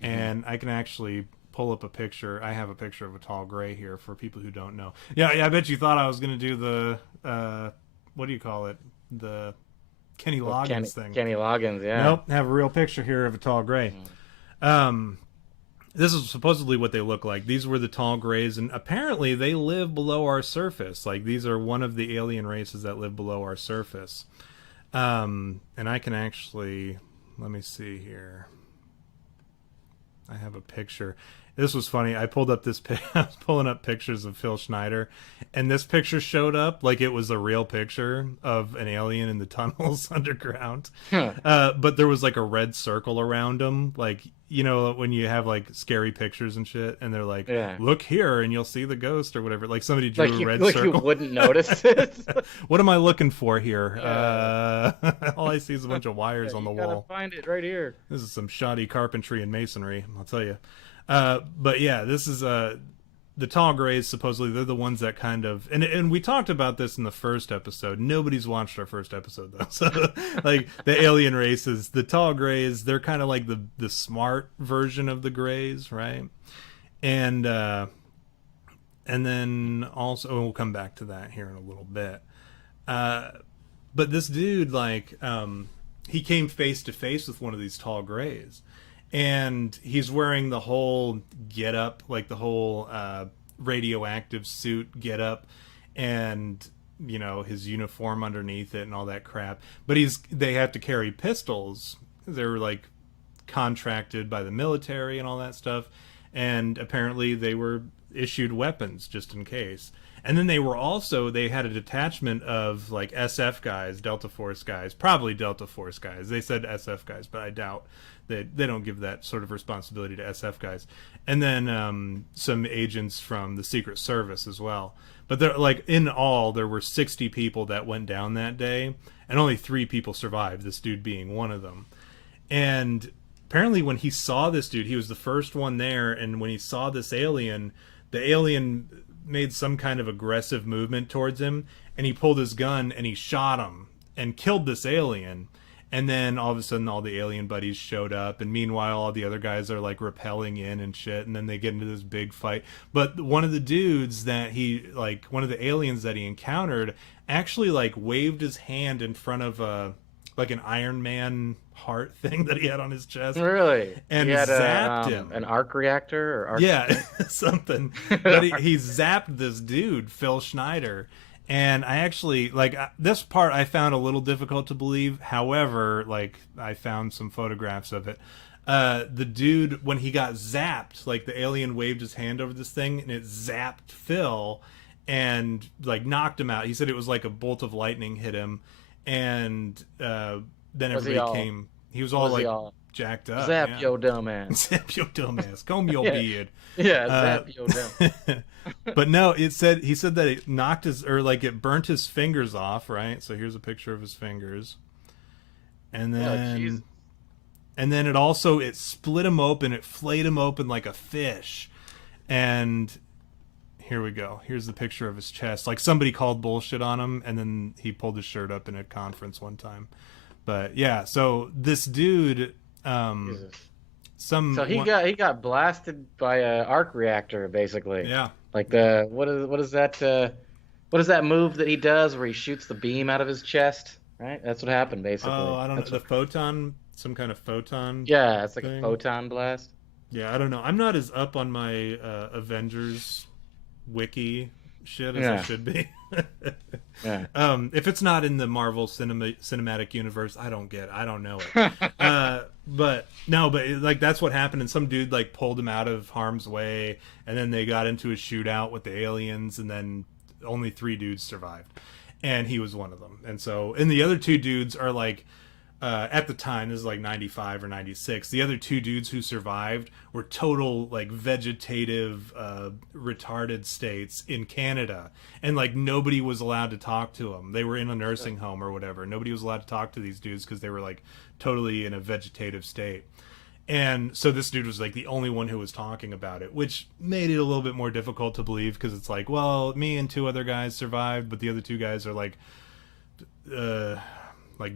And I can actually pull up a picture. I have a picture of a tall gray here for people who don't know. Yeah, I bet you thought I was going to do the what do you call it? The Kenny Loggins thing. Kenny Loggins, yeah. Nope, I have a real picture here of a tall gray. This is supposedly what they look like. These were the tall grays, and apparently they live below our surface. Like these are one of the alien races that live below our surface. And I can actually, let me see here. I have a picture. This was funny. I pulled up I was pulling up pictures of Phil Schneider, and this picture showed up like it was a real picture of an alien in the tunnels underground. But there was like a red circle around him, like you know when you have like scary pictures and shit, and they're like, "Look here, and you'll see the ghost" or whatever. Like somebody drew a red circle. Like you wouldn't notice it. What am I looking for here? All I see is a bunch of wires on the gotta wall. Find it right here. This is some shoddy carpentry and masonry, I'll tell you. But yeah, this is the tall grays. Supposedly, they're the ones that kind of and we talked about this in the first episode. Nobody's watched our first episode though, so like the alien races, the tall grays, they're kind of like the smart version of the grays, right? And then also we'll come back to that here in a little bit. But this dude, like, he came face to face with one of these tall grays. And he's wearing the whole get up, like the whole radioactive suit get up, and you know his uniform underneath it and all that crap. But they have to carry pistols. They're like contracted by the military and all that stuff. And apparently they were issued weapons just in case. And then they had a detachment of like SF guys, Delta Force guys, probably Delta Force guys. They said SF guys, but I doubt they don't give that sort of responsibility to SF guys. And then some agents from the Secret Service as well. But they're like in all there were 60 people that went down that day, and only 3 people survived, this dude being one of them. And apparently when he saw this dude, he was the first one there, and when he saw this alien, the alien made some kind of aggressive movement towards him, and he pulled his gun and he shot him and killed this alien. And then all of a sudden all the alien buddies showed up, and meanwhile all the other guys are like rappelling in and shit, and then they get into this big fight. But one of the dudes that one of the aliens that he encountered actually like waved his hand in front of like an Iron Man heart thing that he had on his chest. Really? And he had zapped him. An arc reactor or arc Yeah, something. But he zapped this dude, Phil Schneider. And I actually, like, this part I found a little difficult to believe. However, like, I found some photographs of it. The dude, when he got zapped, like, the alien waved his hand over this thing, and it zapped Phil and, like, knocked him out. He said it was like a bolt of lightning hit him. And then everybody came. He was all like, jacked up. Zap Yeah. your dumb ass. Zap your dumbass. Comb your Yeah, beard. yeah, Uh, zap your dumb. but no, he said that it knocked his, or like it burnt his fingers off, right? So here's a picture of his fingers. And Oh, jeez. then it also, it split him open, it flayed him open like a fish. And here we go. Here's the picture of his chest. Like somebody called bullshit on him, and then he pulled his shirt up in a conference one time. But yeah, so this dude, Jesus. So he got blasted by a arc reactor, basically. Yeah. Like the what is that move that he does where he shoots the beam out of his chest? Right. That's what happened, basically. Oh, I don't know. That's The photon, some kind of photon. Yeah, it's like thing. a photon blast. Yeah, I don't know. I'm not as up on my Avengers wiki shit as I Yeah. should be. Yeah. If it's not in the Marvel cinematic universe, I don't get it. I don't know it. But no, but like that's what happened, and some dude like pulled him out of harm's way, and then they got into a shootout with the aliens, and then only 3 dudes survived, and he was one of them. And so, and the other 2 dudes are like, at the time, this is like 95 or 96, the other 2 dudes who survived were total like vegetative retarded states in Canada, and like nobody was allowed to talk to them. They were in a nursing home or whatever. Nobody was allowed to talk to these dudes because they were like totally in a vegetative state. And so this dude was like the only one who was talking about it, which made it a little bit more difficult to believe, because it's like, well, me and 2 other guys survived, but the other 2 guys are like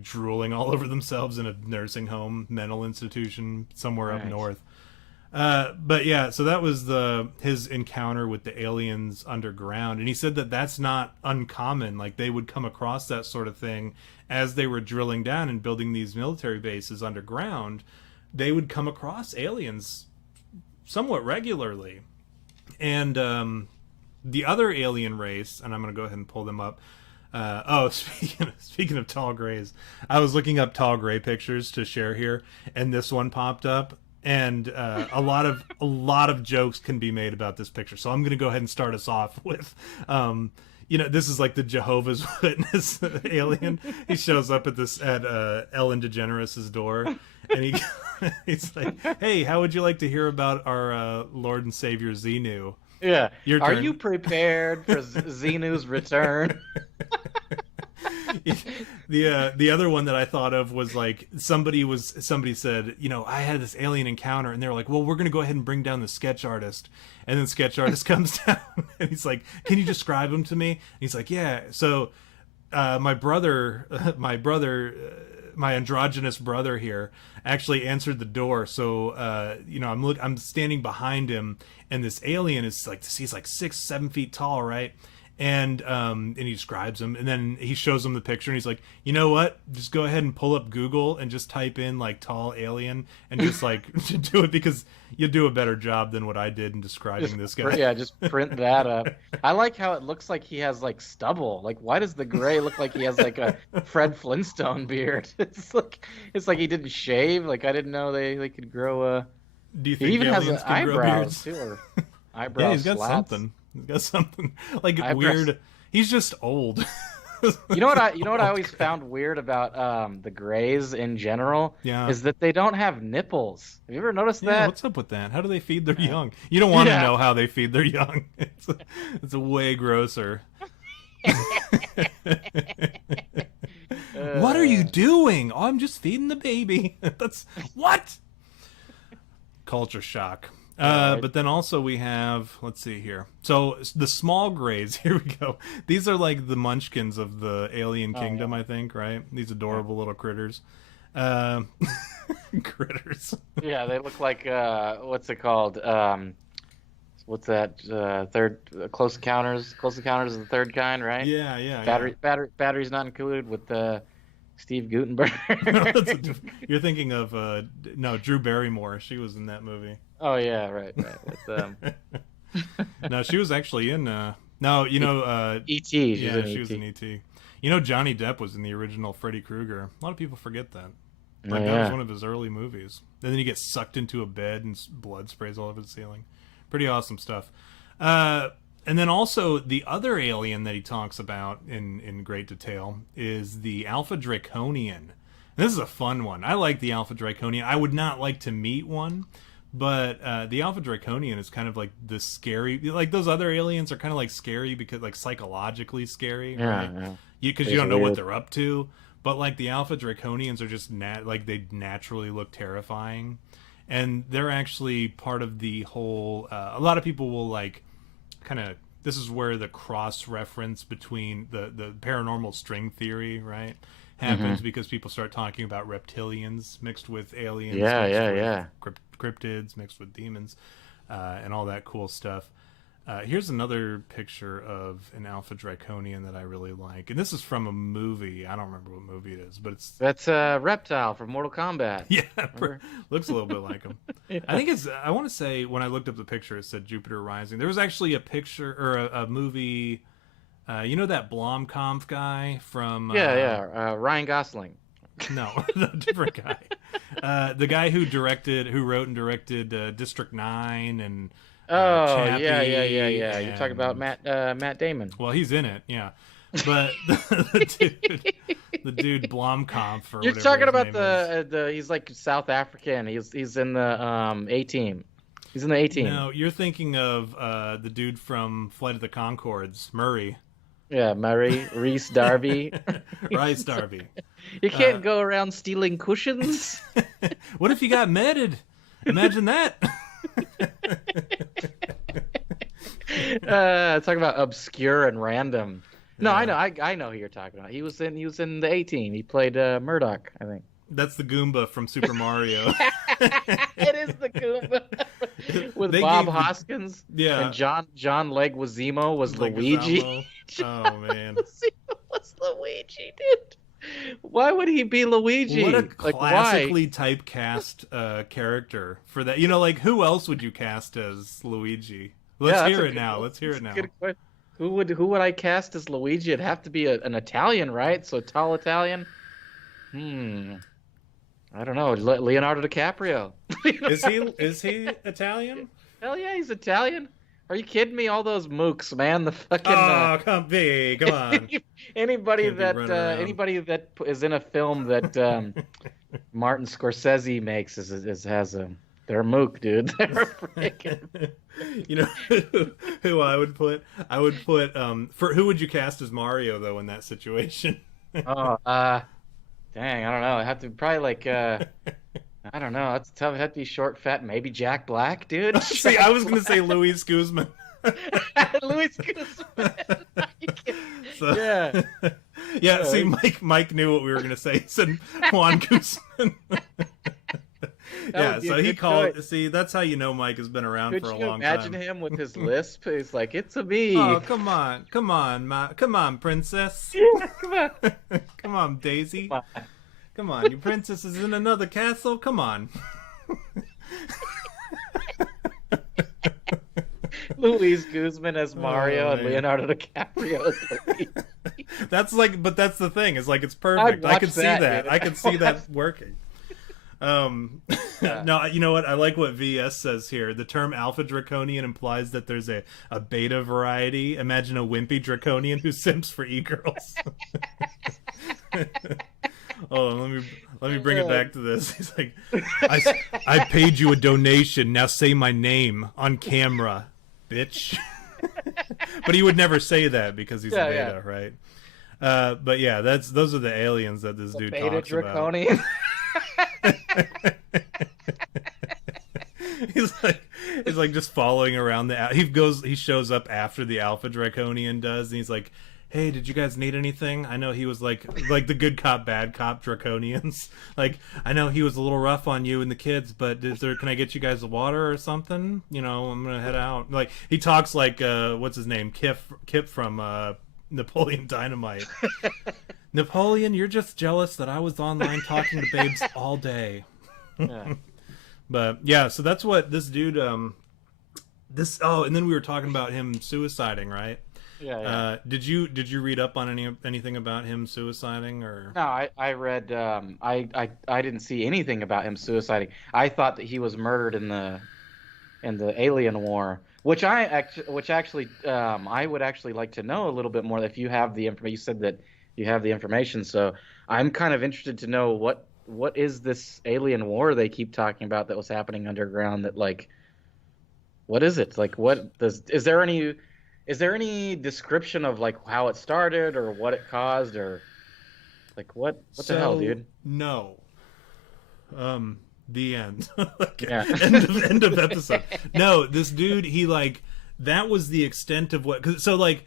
drooling all over themselves in a nursing home, mental institution somewhere up north. But yeah, so that was his encounter with the aliens underground, and he said that that's not uncommon. Like they would come across that sort of thing as they were drilling down and building these military bases underground. They would come across aliens somewhat regularly. And the other alien race, and I'm going to go ahead and pull them up. Speaking of tall grays, I was looking up tall gray pictures to share here, and this one popped up, and a lot of jokes can be made about this picture. So I'm going to go ahead and start us off with, this is like the Jehovah's Witness alien. He shows up at Ellen DeGeneres' door, and he's like, "Hey, how would you like to hear about our Lord and Savior Xenu?" Yeah. Your Are turn. you prepared for Xenu's return? The other one that I thought of was like somebody said, I had this alien encounter, and they were like, well, we're gonna go ahead and bring down the sketch artist. And then sketch artist comes down, and he's like, can you describe him to me? And he's like, yeah. So my androgynous brother here actually answered the door. So I'm standing behind him, and this alien is like, he's like 6-7 feet tall, right? And he describes him, and then he shows him the picture, and he's like, you know what? Just go ahead and pull up Google and just type in like tall alien, and just like do it, because you'll do a better job than what I did in describing this guy. Yeah, just print that up. I like how it looks like he has like stubble. Like, why does the gray look like he has like a Fred Flintstone beard? It's like he didn't shave. Like, I didn't know they could grow Do you He think even has aliens can grow eyebrows beards? too, or eyebrow Yeah, he's got slats. something. He's got something like Eyebrows. weird. He's just old. You know what I always found weird about the Greys in general? Yeah. Is that they don't have nipples. Have you ever noticed Yeah, that? what's up with that? How do they feed their young? You don't want to Yeah. know how they feed their young. It's a way grosser. What are you doing? Oh, I'm just feeding the baby. That's what? Culture shock. But then also we have, let's see here. So the small grays, here we go. These are like the munchkins of the alien kingdom, I think, right? These adorable little critters. Critters. Yeah, they look like what's it called? What's that? Close Encounters. Close Encounters of the Third Kind, right? Yeah. Batteries not included with Steve Gutenberg. You're thinking of no, Drew Barrymore. She was in that movie. Oh yeah, right. With, No, she was actually in E.T. Yeah, she was in E.T. Johnny Depp was in the original Freddy Krueger. A lot of people forget that. Like, that was one of his early movies. And then he gets sucked into a bed and blood sprays all over the ceiling. Pretty awesome stuff. And then also the other alien that he talks about in great detail is the Alpha Draconian. This is a fun one. I like the Alpha Draconian. I would not like to meet one, but the Alpha Draconian is kind of like the scary. Like those other aliens are kind of like scary because like psychologically scary, right? Yeah. Because you don't know what they're up to. But like the Alpha Draconians are just like they naturally look terrifying, and they're actually part of the whole. A lot of people will like kind of. This is where the cross reference between the paranormal string theory, right, happens because people start talking about reptilians mixed with aliens, cryptids mixed with demons, and all that cool stuff. Here's another picture of an Alpha Draconian that I really like, and this is from a movie. I don't remember what movie it is, but That's Reptile from Mortal Kombat. Yeah, looks a little bit like him. Yeah. I think it's. I want to say when I looked up the picture, it said Jupiter Rising. There was actually a picture or a movie. You know that Blomkamp guy from? Ryan Gosling. No, a different guy. The guy who wrote and directed District 9 and. Chappie, yeah. You're talking about Matt Damon. Well, he's in it, yeah. But the dude Blomkamp or you're whatever talking about the he's like South African. He's in the A team. He's in the A team. No, you're thinking of the dude from Flight of the Conchords, Murray. Yeah, Murray, Rhys Darby. Rhys Darby. You can't go around stealing cushions. What if you got meted? Imagine that. Talk about obscure and random. No, I know who you're talking about. He was in the A Team. He played Murdoch, I think. That's the Goomba from Super Mario. It is the Goomba with Bob Hoskins. Yeah, and John Leguizamo was Luigi. Oh man, was Luigi, dude. Why would he be Luigi? What a classically typecast character for that. You know, like who else would you cast as Luigi? Let's hear it now. Who would I cast as Luigi? It'd have to be an Italian, right? So tall Italian. I don't know. Leonardo DiCaprio. Is he Italian? Hell yeah, he's Italian. Are you kidding me? All those mooks, man. The fucking. Oh, come on. Anybody that is in a film that Martin Scorsese makes they're a mook, dude. They're freaking. You know who I would put? I would put for who would you cast as Mario though in that situation? Dang, I don't know. I have to probably like. I don't know. That's tough. It had to be short, fat, maybe Jack Black, dude. See, I was gonna say Luis Guzman. Luis Guzman. Yeah. See, Mike knew what we were gonna say. He said Juan Guzman. Yeah, so he called. Choice. See, that's how you know Mike has been around for a long time. Could you imagine him with his lisp? He's like, "It's a me." Oh, come on, princess. Yeah, come on, come on, Daisy. Come on, your princess is in another castle. Come on. Luis Guzman as Mario and Leonardo DiCaprio as Luigi. That's the thing. It's like it's perfect. I can see that. I can see that working. No, you know what? I like what VS says here. The term Alpha Draconian implies that there's a beta variety. Imagine a wimpy Draconian who simps for e-girls. Oh, let me bring it back to this. He's like, I paid you a donation. Now say my name on camera, bitch. But he would never say that because he's a beta, right? But yeah, those are the aliens that this dude beta talks Draconian. About. He's like just following around he shows up after the Alpha Draconian does, and he's like, hey, did you guys need anything? I know he was like the good cop, bad cop Draconians. Like, I know he was a little rough on you and the kids, but can I get you guys a water or something? You know, I'm gonna head out. Like, he talks like what's his name? Kip from Napoleon Dynamite. Napoleon, you're just jealous that I was online talking to babes all day. Yeah. But yeah, so that's what this dude and then we were talking about him suiciding, right? Yeah. Did you read up on anything about him suiciding or? No, I read. I didn't see anything about him suiciding. I thought that he was murdered in the Alien War, which actually I would actually like to know a little bit more. If you have the information, you said that you have the information. So I'm kind of interested to know what is this alien war they keep talking about that was happening underground that like what is it? Like what does is there any description of like how it started or what it caused or like what the hell, So dude? no, the end. Okay. Yeah. End of episode. No, this dude, he like that was the extent of what. So like,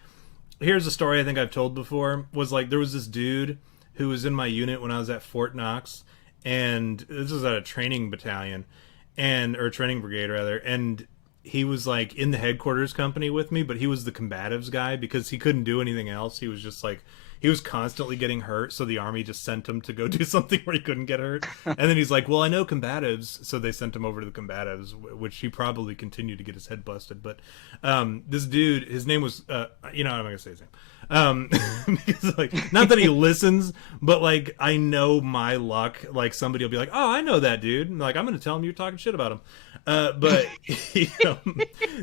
here's a story I think I've told before. Was like there was this dude who was in my unit when I was at Fort Knox, and this was at a training battalion, and or training brigade rather, and he was like in the headquarters company with me, but he was the combatives guy because he couldn't do anything else. He was just like he was constantly getting hurt, so the army just sent him to go do something where he couldn't get hurt. And then he's like, "Well, I know combatives," so they sent him over to the combatives, which he probably continued to get his head busted. But this dude, his name was, I'm not gonna say his name. Because like not that he listens, but like I know my luck, like somebody will be like, oh, I know that dude, and like I'm gonna tell him you're talking shit about him. But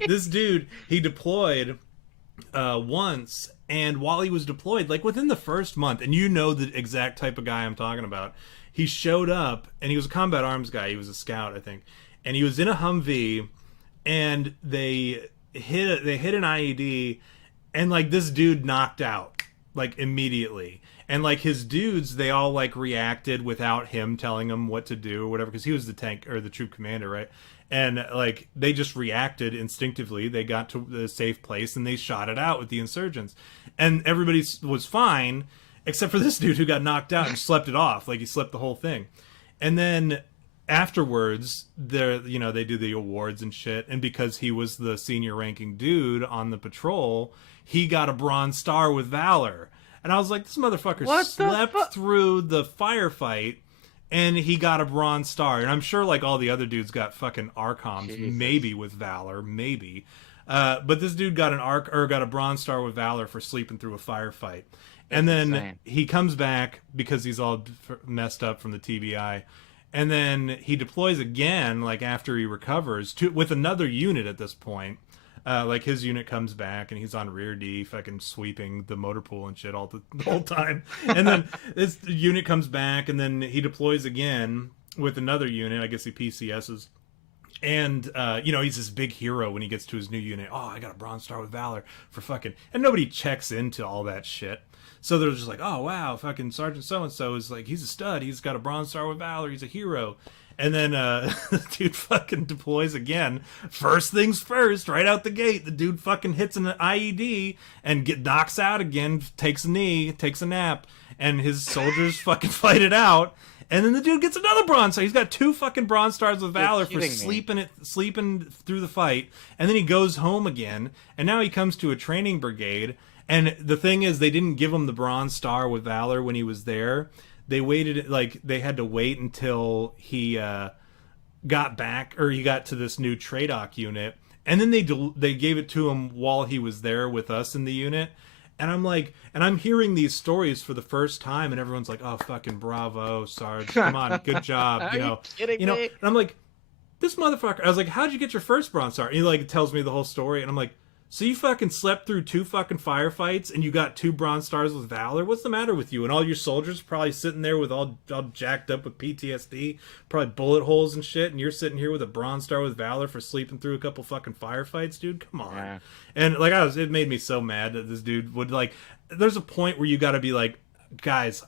this dude, he deployed once, and while he was deployed, like within the first month, and you know the exact type of guy I'm talking about, he showed up, and he was a combat arms guy, he was a scout I think, and he was in a Humvee, and they hit an IED, and like this dude knocked out like immediately, and like his dudes, they all like reacted without him telling them what to do or whatever, because he was the tank or the troop commander, right? And like they just reacted instinctively. They got to the safe place and they shot it out with the insurgents, and everybody was fine except for this dude who got knocked out and slept it off, like he slept the whole thing. And then afterwards, they do the awards and shit, and because he was the senior ranking dude on the patrol, he got a Bronze Star with Valor. And I was like, this motherfucker slept through the firefight, and he got a Bronze Star. And I'm sure like all the other dudes got fucking Archoms, Jesus. Maybe with Valor, maybe. But this dude got got a Bronze Star with Valor for sleeping through a firefight. And then insane. He comes back because he's all messed up from the TBI. And then he deploys again, like after he recovers, with another unit at this point. Like his unit comes back and he's on rear D, fucking sweeping the motor pool and shit the whole time. And then this unit comes back, and then he deploys again with another unit. I guess he PCSs. And, he's this big hero when he gets to his new unit. Oh, I got a Bronze Star with Valor for fucking... And nobody checks into all that shit. So they're just like, oh, wow, fucking Sergeant so-and-so is like, he's a stud. He's got a Bronze Star with Valor. He's a hero. And then the dude fucking deploys again. First things first, right out the gate, the dude fucking hits an IED and knocks out again, takes a knee, takes a nap, and his soldiers fucking fight it out. And then the dude gets another Bronze Star. He's got 2 fucking Bronze Stars with Valor for sleeping through the fight. And then he goes home again. And now he comes to a training brigade. And the thing is, they didn't give him the Bronze Star with Valor when he was there. They waited, like, they had to wait until he got back, or he got to this new TRADOC unit. And then they gave it to him while he was there with us in the unit. And I'm like, and I'm hearing these stories for the first time, and everyone's like, oh, fucking bravo, Sarge. Come on, good job. Are you kidding me? And I'm like, this motherfucker. I was like, how'd you get your first Bronze Star? And he like tells me the whole story, and I'm like, so you fucking slept through 2 fucking firefights and you got 2 Bronze Stars with Valor? What's the matter with you? And all your soldiers probably sitting there with all jacked up with PTSD, probably bullet holes and shit, and you're sitting here with a Bronze Star with Valor for sleeping through a couple fucking firefights, dude? Come on. Yeah. And like it made me so mad that this dude would like, there's a point where you gotta be like, guys,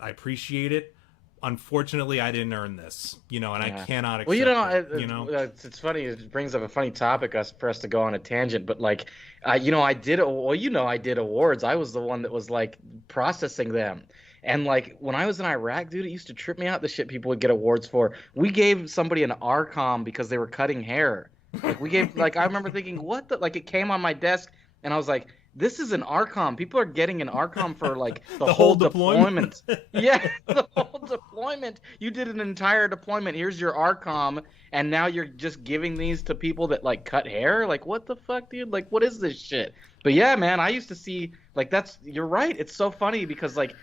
I appreciate it. Unfortunately, I didn't earn this, and I cannot accept it. It's funny. It brings up a funny topic for us to go on a tangent. But like, I did awards. I was the one that was like processing them. And like when I was in Iraq, dude, it used to trip me out the shit people would get awards for. We gave somebody an ARCOM because they were cutting hair. Like we gave, like I remember thinking, what the, like it came on my desk, and I was like, this is an ARCOM. People are getting an ARCOM for like the whole deployment. Yeah, the whole deployment. You did an entire deployment. Here's your ARCOM, and now you're just giving these to people that like cut hair. Like, what the fuck, dude? Like, what is this shit? But yeah, man, I used to see like you're right. It's so funny because like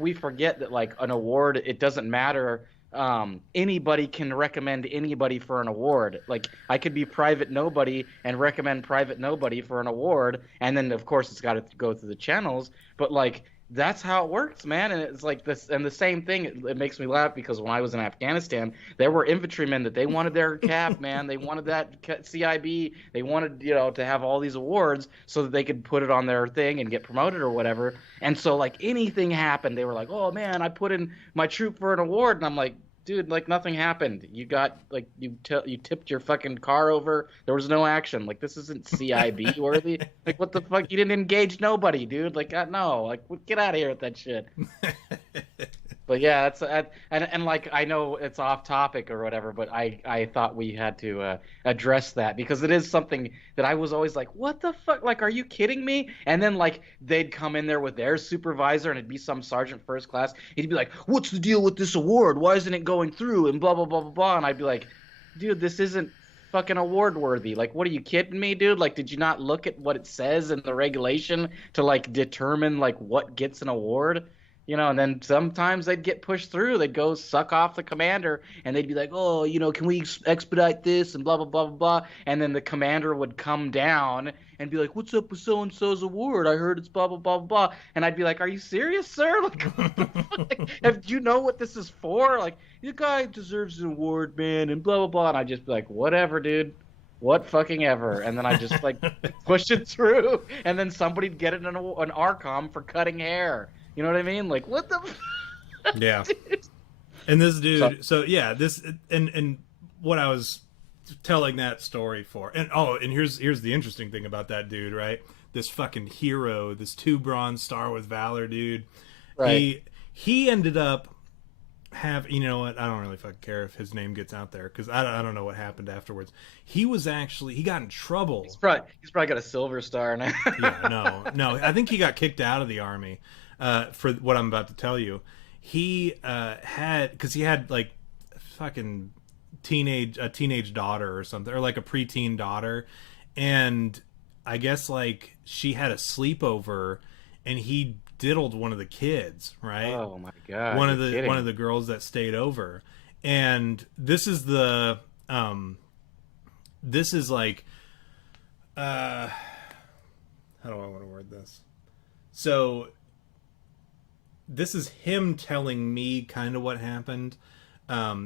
we forget that like an award, it doesn't matter. Anybody can recommend anybody for an award. Like I could be Private Nobody and recommend Private Nobody for an award, and then of course it's got to go through the channels. But like that's how it works, man. And it's like this, and the same thing. It makes me laugh because when I was in Afghanistan, there were infantrymen that they wanted their cap, man. They wanted that CIB. They wanted, to have all these awards so that they could put it on their thing and get promoted or whatever. And so, like, anything happened, they were like, "Oh man, I put in my troop for an award," and I'm like, dude, like nothing happened. You got like you tipped your fucking car over. There was no action. Like this isn't CIB worthy. Like what the fuck? You didn't engage nobody, dude. Like no. Like get out of here with that shit. But yeah, that's and like I know it's off topic or whatever, but I thought we had to address that because it is something that I was always like, what the fuck? Like, are you kidding me? And then like they'd come in there with their supervisor and it'd be some sergeant first class. He'd be like, what's the deal with this award? Why isn't it going through? And blah blah blah blah blah. And I'd be like, dude, this isn't fucking award worthy. Like, what are you kidding me, dude? Like, did you not look at what it says in the regulation to like determine like what gets an award? And then sometimes they'd get pushed through. They'd go suck off the commander, and they'd be like, "Oh, can we expedite this?" and blah blah blah blah blah. And then the commander would come down and be like, "What's up with so and so's award? I heard it's blah blah blah blah." And I'd be like, "Are you serious, sir? Like, what the fuck? Like, do you know what this is for? Like, the guy deserves an award, man." And blah blah blah. And I'd just be like, "Whatever, dude." What fucking ever, and then I just like push it through, and then somebody'd get an ARCOM for cutting hair. You know what I mean? Like, what the? Yeah. Dude? And this dude, so yeah, this and what I was telling that story for, and here's the interesting thing about that dude, right? This fucking hero, this 2 bronze star with valor, dude. Right. He ended up you know what? I don't really fucking care if his name gets out there because I don't know what happened afterwards. He got in trouble. He's probably got a silver star now. Yeah, no. I think he got kicked out of the army. For what I'm about to tell you, he because he had like fucking teenage daughter or something, or like a preteen daughter, and I guess like she had a sleepover, and he diddled one of the kids, right? Oh my god! One You're of the girls that stayed over, and this is the this is like how do I want to word this? So this is him telling me kind of what happened.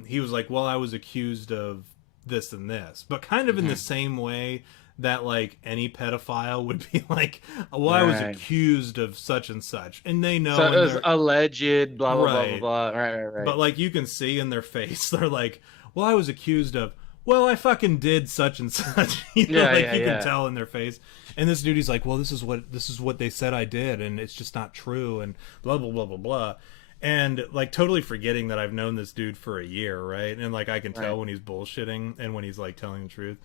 He was like, well, I was accused of this and this, but kind of in the same way that like any pedophile would be like, well, I was accused of such and such, and they know. So it was alleged, blah blah right. blah blah blah. Right. But like you can see in their face, they're like, well, I was accused of. Well, I fucking did such and such. You can tell in their face. And this dude, he's like, well, this is what they said I did, and it's just not true, and blah blah blah blah blah. And like totally forgetting that I've known this dude for a year, right? And like I can tell when he's bullshitting and when he's like telling the truth.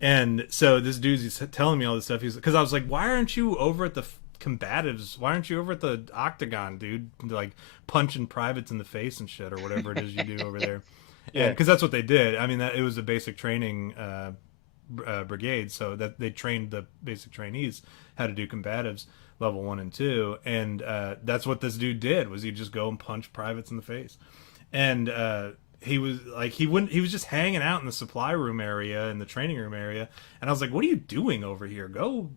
And so this dude's telling me all this stuff. He's because I was like, why aren't you over at the combatives? Why aren't you over at the octagon, dude? Like punching privates in the face and shit, or whatever it is you do over there. Yeah, because that's what they did. I mean, it was a basic training brigade, so that they trained the basic trainees how to do combatives level 1 and 2, and that's what this dude did. Was he just go and punch privates in the face, and he was like he was just hanging out in the supply room area and the training room area, and I was like, what are you doing over here? Go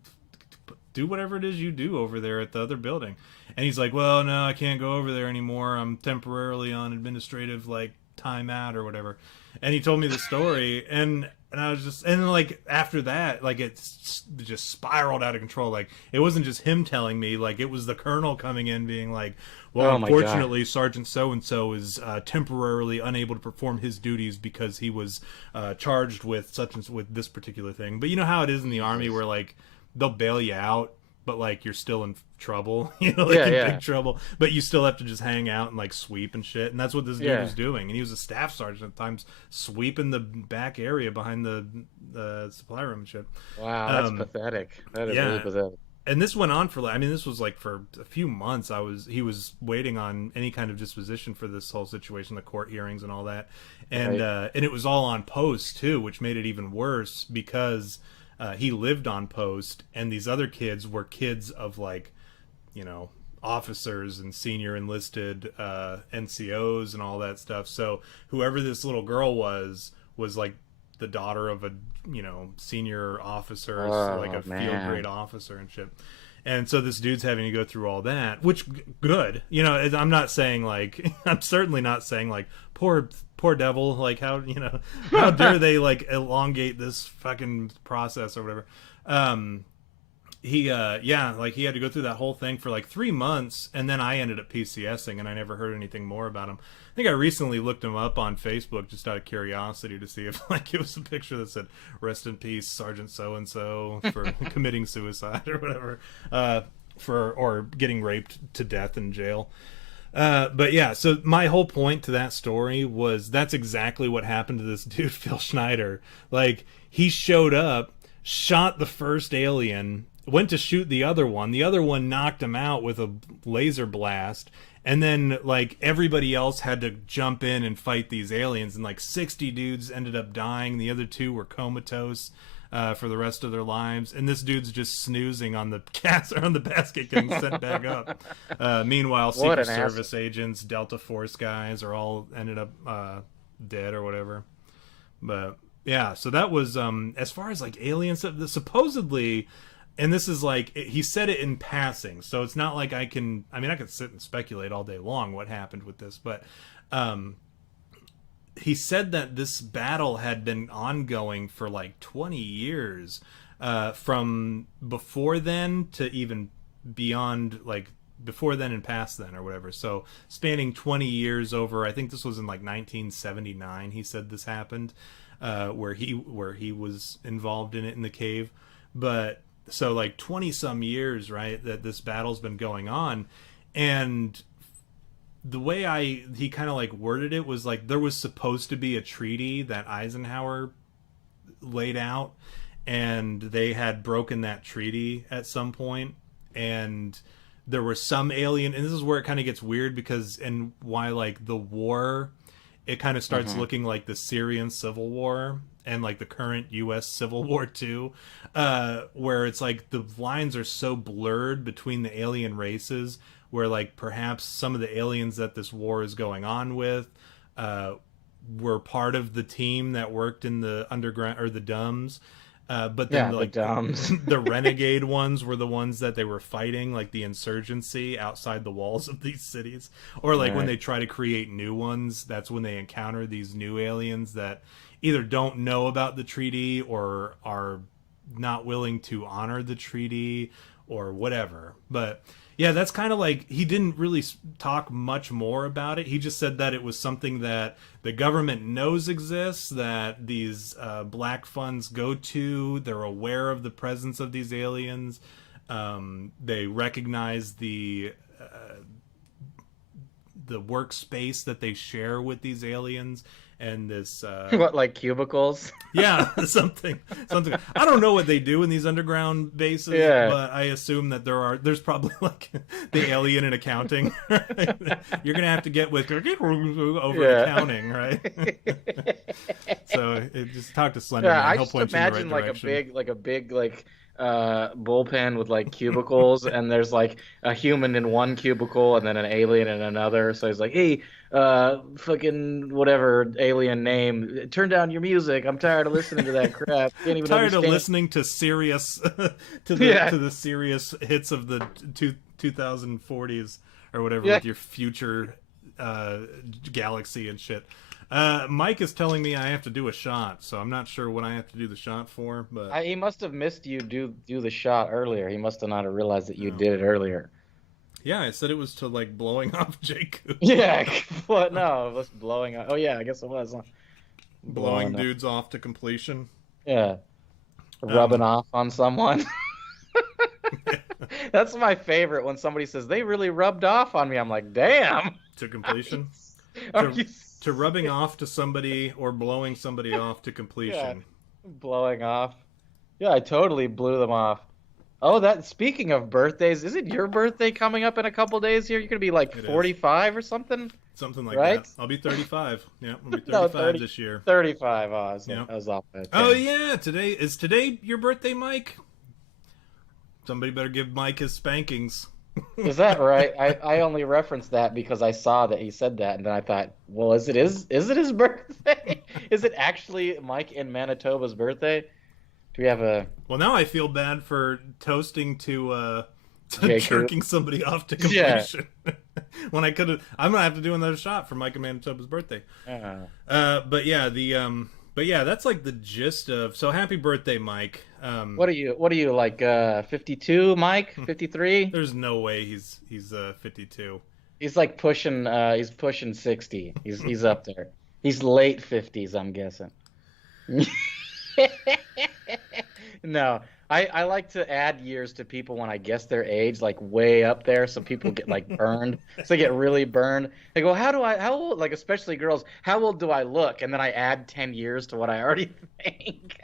do whatever it is you do over there at the other building. And he's like, well, no, I can't go over there anymore. I'm temporarily on administrative like timeout or whatever. And he told me the story, and I was just, and like after that, like it just spiraled out of control. Like it wasn't just him telling me, like it was the colonel coming in being like, well, unfortunately, Sergeant so and so is temporarily unable to perform his duties because he was charged with with this particular thing. But you know how it is in the army where like they'll bail you out, but like you're still in trouble, in big trouble, but you still have to just hang out and like sweep and shit. And that's what this dude was doing. And he was a staff sergeant at times, sweeping the back area behind the supply room and shit. Wow, that's pathetic. That is really pathetic. And this went on for like, I mean, this was like for a few months. He was waiting on any kind of disposition for this whole situation, the court hearings and all that. And and it was all on post too, which made it even worse because he lived on post, and these other kids were kids of like, officers and senior enlisted NCOs and all that stuff. So whoever this little girl was like the daughter of a senior officer, like a field grade officer and shit. And so this dude's having to go through all that, which good. I'm not saying like I'm certainly not saying like poor devil, like how dare they like elongate this fucking process or whatever. He had to go through that whole thing for like 3 months, and then I ended up PCSing, and I never heard anything more about him. I think I recently looked him up on Facebook just out of curiosity to see if like it was a picture that said "Rest in peace, Sergeant so and so" for committing suicide or whatever, or getting raped to death in jail. But yeah, so my whole point to that story was that's exactly what happened to this dude, Phil Schneider. Like, he showed up, shot the first alien, went to shoot the other one. The other one knocked him out with a laser blast. And then, like, everybody else had to jump in and fight these aliens. And, like, 60 dudes ended up dying. The other 2 were comatose for the rest of their lives. And this dude's just snoozing on the on the basket getting sent back up. Meanwhile, Secret Service agents, Delta Force guys are all ended up dead or whatever. But, yeah, so that was, as far as, like, aliens, supposedly... And this is like, he said it in passing, so it's not like I could sit and speculate all day long what happened with this, but he said that this battle had been ongoing for like 20 years, from before then to even beyond, like before then and past then or whatever. So spanning 20 years over, I think this was in like 1979, he said this happened, where he was involved in it in the cave. But so like 20 some years, right, that this battle's been going on. And the way he kind of like worded it was like there was supposed to be a treaty that Eisenhower laid out, and they had broken that treaty at some point, and there were some alien, and this is where it kind of gets weird, because and why like the war, it kind of starts looking like the Syrian Civil War and like the current U.S. Civil War too, where it's like the lines are so blurred between the alien races, where like perhaps some of the aliens that this war is going on with were part of the team that worked in the underground, or the d.u.m.b.s. But then like the renegade ones were the ones that they were fighting, like the insurgency outside the walls of these cities. Or like when they try to create new ones, that's when they encounter these new aliens that either don't know about the treaty or are not willing to honor the treaty or whatever. But yeah, that's kind of like, he didn't really talk much more about it. He just said that it was something that the government knows exists, that these black funds go to. They're aware of the presence of these aliens. They recognize the workspace that they share with these aliens. And this what, like cubicles? Yeah, something. I don't know what they do in these underground bases, but I assume that there's probably like the alien in accounting. Right? You're gonna have to get with over accounting, right? So just talk to Slender Man. I He'll just point you in the imagine right direction. like a big bullpen with like cubicles, and there's like a human in one cubicle and then an alien in another. So he's like, hey, fucking whatever alien name, turn down your music, I'm tired of listening to that crap. Can't even tired understand. Of listening to serious to the serious hits of the 2040s or whatever, with your future galaxy and shit. Mike is telling me I have to do a shot, so I'm not sure what I have to do the shot for. But he must have missed you do the shot earlier. He must have not have realized that you did it earlier. Yeah, I said it was to like blowing off Jakku. Yeah, what? No, it was blowing off. Oh yeah, I guess it was. Blowing dudes off to completion. Yeah, rubbing off on someone. That's my favorite, when somebody says they really rubbed off on me. I'm like, damn. To completion. To rubbing off to somebody or blowing somebody off to completion. Yeah, blowing off. Yeah, I totally blew them off. Oh, speaking of birthdays, is it your birthday coming up in a couple days here? You're going to be like 45 or something? Something like that. I'll be 35. Yeah, I'll be 35 this year. 35. Oh, I was off that. Oh, yeah. Is today your birthday, Mike? Somebody better give Mike his spankings. Is that right? I only referenced that because I saw that he said that, and then I thought, well, is it his birthday? Is it actually Mike in Manitoba's birthday? Do we have a... Well, now I feel bad for toasting to Jacob. jerking somebody off to Yeah. completion. When I could have, I'm gonna have to do another shot for Mike and Manitoba's birthday. But yeah, but yeah, that's like the gist of. So happy birthday, Mike. What are you like 52, Mike? 53? There's no way he's 52. He's like he's pushing 60. He's up there. He's late 50s, I'm guessing. No, I like to add years to people when I guess their age, like way up there, so people get like burned. So they get really burned. They go, how old, like especially girls, how old do I look? And then I add 10 years to what I already think.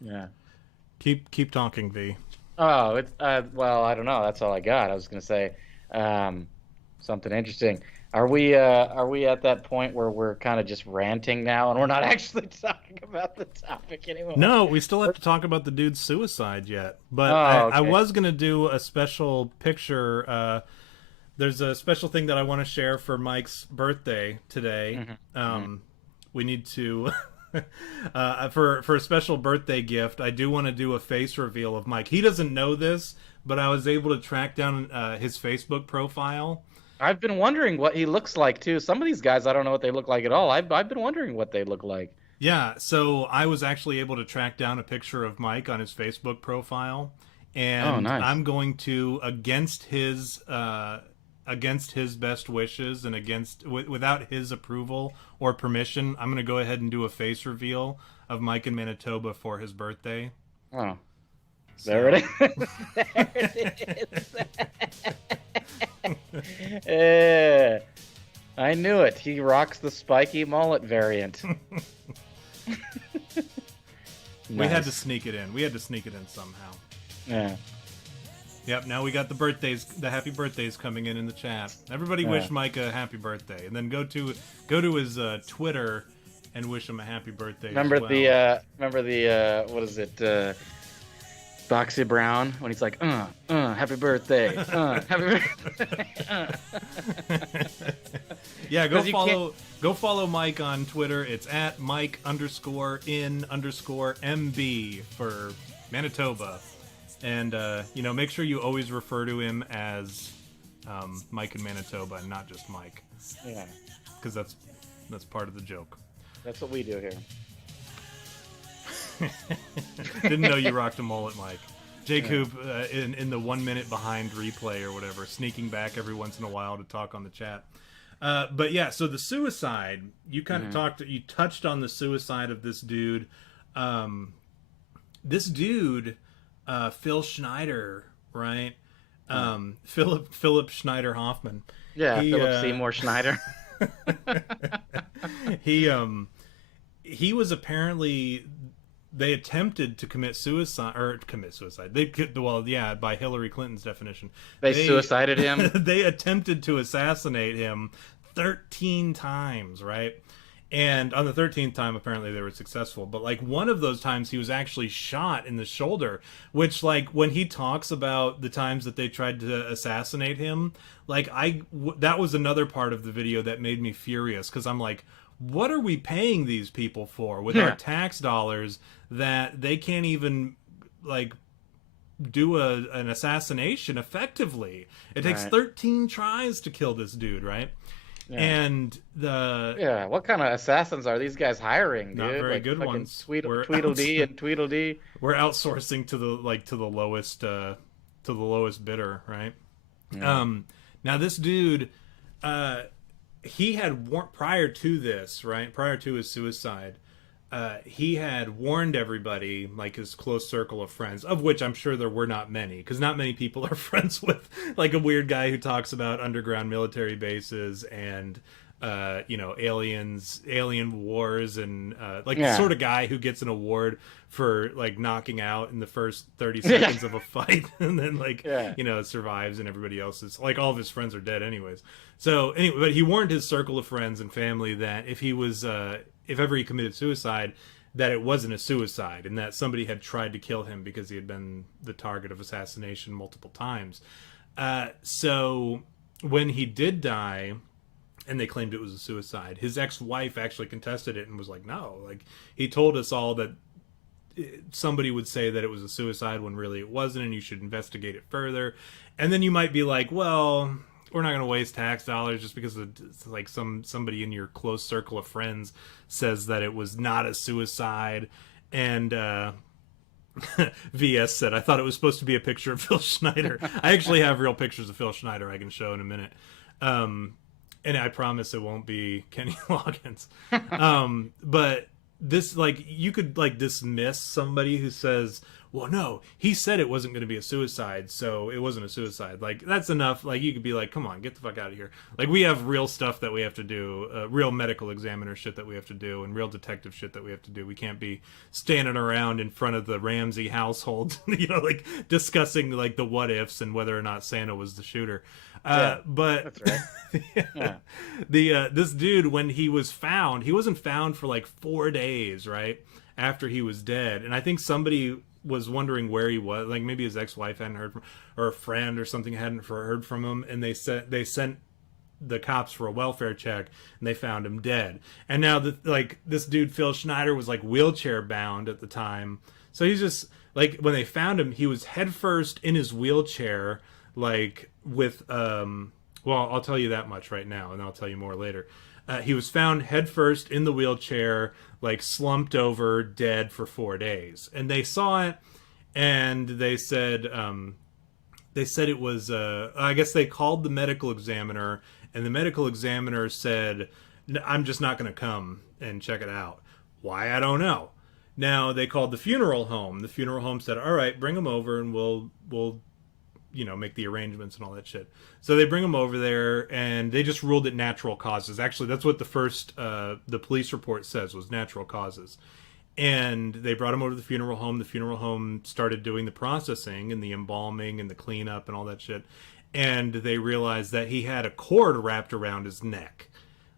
Yeah. Keep talking, V. Oh, it's well, I don't know. That's all I got. I was gonna say something interesting. Are we at that point where we're kind of just ranting now and we're not actually talking about the topic anymore? No, we still have to talk about the dude's suicide yet. But Oh, I okay. was gonna do a special picture. There's a special thing that I want to share for Mike's birthday today. We need to for a special birthday gift. I do want to do a face reveal of Mike. He doesn't know this, but I was able to track down his Facebook profile. I've been wondering what he looks like too. Some of these guys, I don't know what they look like at all. I've been wondering what they look like. Yeah, so I was actually able to track down a picture of Mike on his Facebook profile, Oh, and nice. I'm going to against his best wishes and without his approval or permission, I'm going to go ahead and do a face reveal of Mike in Manitoba for his birthday. Oh, there So it is. There it is. Eh, I knew it. He rocks the spiky mullet variant. we had to Nice. sneak it in. We had to sneak it in somehow. Yeah. Yep, now we got the happy birthdays coming in the chat. Everybody Yeah. wish Mike a happy birthday, and then go to his Twitter and wish him a happy birthday. Remember as well. remember the what is it? Boxy Brown when he's like, happy birthday, happy birthday. Yeah, 'Cause you go follow Mike on Twitter. It's at Mike_in_MB for Manitoba, and make sure you always refer to him as Mike in Manitoba and not just Mike, Yeah, because that's part of the joke. that's what we do here. Didn't know you rocked a mullet, Mike. J. Coop in the 1 minute behind replay or whatever, sneaking back every once in a while to talk on the chat. But yeah, so the suicide, you kind of you touched on the suicide of this dude. This dude, Phil Schneider, right? Philip Schneider Hoffman. Yeah, Philip Seymour Schneider. He was apparently, they attempted to commit suicide. By Hillary Clinton's definition. They suicided him. They attempted to assassinate him 13 times, right? And on the 13th time, apparently they were successful. But like one of those times, he was actually shot in the shoulder, which like when he talks about the times that they tried to assassinate him, like that was another part of the video that made me furious, because I'm like, what are we paying these people for with our tax dollars that they can't even like do an assassination effectively? It takes 13 tries to kill this dude, right? Yeah. And what kind of assassins are these guys hiring, dude? Not very good ones. Tweedledee and Tweedledee. We're outsourcing to the lowest bidder, right? Yeah. Now this dude, he had prior to this, right? Prior to his suicide, he had warned everybody, like his close circle of friends, of which I'm sure there were not many, because not many people are friends with like a weird guy who talks about underground military bases and aliens, alien wars, and the sort of guy who gets an award for like knocking out in the first 30 seconds of a fight and then survives, and everybody else is like, all of his friends are dead anyways. So anyway, but he warned his circle of friends and family that if ever he committed suicide, that it wasn't a suicide, and that somebody had tried to kill him because he had been the target of assassination multiple times. So when he did die, and they claimed it was a suicide, his ex-wife actually contested it and was like, no, like he told us all that somebody would say that it was a suicide when really it wasn't, and you should investigate it further. And then you might be like, well, we're not going to waste tax dollars just because like somebody in your close circle of friends says that it was not a suicide. And VS said, I thought it was supposed to be a picture of Phil Schneider. I actually have real pictures of Phil Schneider I can show in a minute. And I promise it won't be Kenny Loggins. But this, like, you could, like, dismiss somebody who says, well, no, he said it wasn't going to be a suicide, so it wasn't a suicide. Like, that's enough. Like, you could be like, come on, get the fuck out of here. Like, we have real stuff that we have to do, real medical examiner shit that we have to do, and real detective shit that we have to do. We can't be standing around in front of the Ramsey household, you know, like, discussing, like, the what ifs and whether or not Santa was the shooter. But that's right. This dude, when he was found, he wasn't found for like 4 days, right, after he was dead. And I think somebody was wondering where he was, like maybe his ex-wife hadn't heard from, or a friend or something hadn't heard from him, and they sent the cops for a welfare check, and they found him dead. And now this dude Phil Schneider was like wheelchair bound at the time, so he's just like, when they found him, he was headfirst in his wheelchair, like with well, I'll tell you that much right now, and I'll tell you more later. He was found headfirst in the wheelchair, like slumped over, dead for 4 days. And they saw it, and they said it was. I guess they called the medical examiner, and the medical examiner said, "I'm just not going to come and check it out." Why, I don't know. Now they called the funeral home. The funeral home said, "All right, bring him over, and we'll you know, make the arrangements and all that shit." So they bring him over there, and they just ruled it natural causes. Actually, that's what the first the police report says, was natural causes. And they brought him over to the funeral home. The funeral home started doing the processing and the embalming and the cleanup and all that shit. And they realized that he had a cord wrapped around his neck,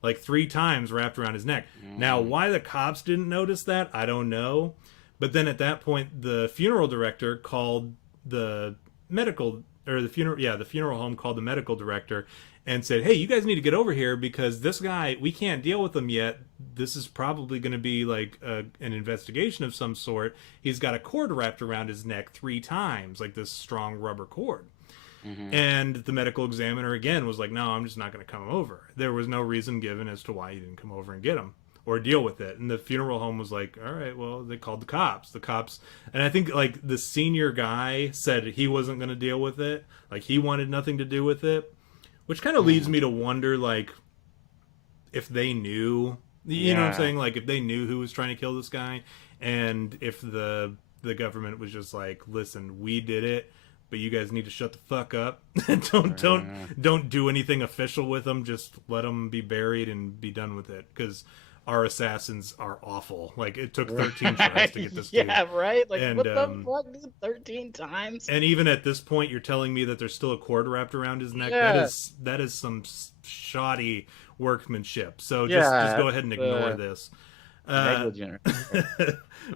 like 3 times wrapped around his neck. Now, why the cops didn't notice that, I don't know. But then at that point, the funeral director called the medical, or the funeral home called the medical director and said, "Hey, you guys need to get over here, because this guy, we can't deal with him yet. This is probably going to be like an investigation of some sort. He's got a cord wrapped around his neck 3 times, like this strong rubber cord." And the medical examiner again was like, "No, I'm just not going to come over." There was no reason given as to why he didn't come over and get him or deal with it. And the funeral home was like, all right, well, they called the cops. And I think like the senior guy said he wasn't going to deal with it. Like, he wanted nothing to do with it, which kind of leads me to wonder, like, if they knew, you know what I'm saying? Like, if they knew who was trying to kill this guy, and if the government was just like, "Listen, we did it, but you guys need to shut the fuck up. Don't do anything official with them. Just let them be buried and be done with it, because our assassins are awful. Like, it took 13 tries to get this dude." Yeah, right? Like, and, what the fuck, dude? 13 times? And even at this point, you're telling me that there's still a cord wrapped around his neck? That is some shoddy workmanship. So just go ahead and ignore this. Negligent.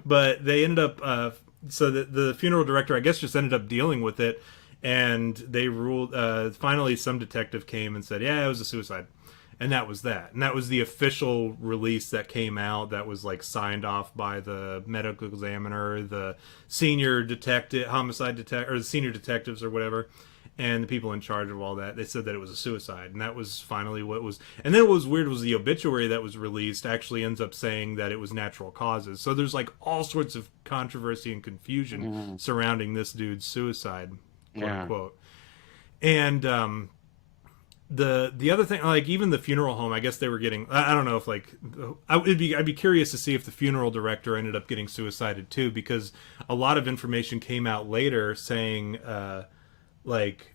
But they ended up... so the funeral director, I guess, just ended up dealing with it, and they ruled... finally, some detective came and said, yeah, it was a suicide. And that was that. And that was the official release that came out, that was like signed off by the medical examiner, the senior detective, homicide detective, or the senior detectives or whatever, and the people in charge of all that. They said that it was a suicide. And that was finally what was... And then what was weird was the obituary that was released actually ends up saying that it was natural causes. So there's like all sorts of controversy and confusion surrounding this dude's suicide, quote unquote. And the other thing, like, even the funeral home, I guess they were getting, I don't know if, like, I'd be curious to see if the funeral director ended up getting suicided too, because a lot of information came out later saying, like,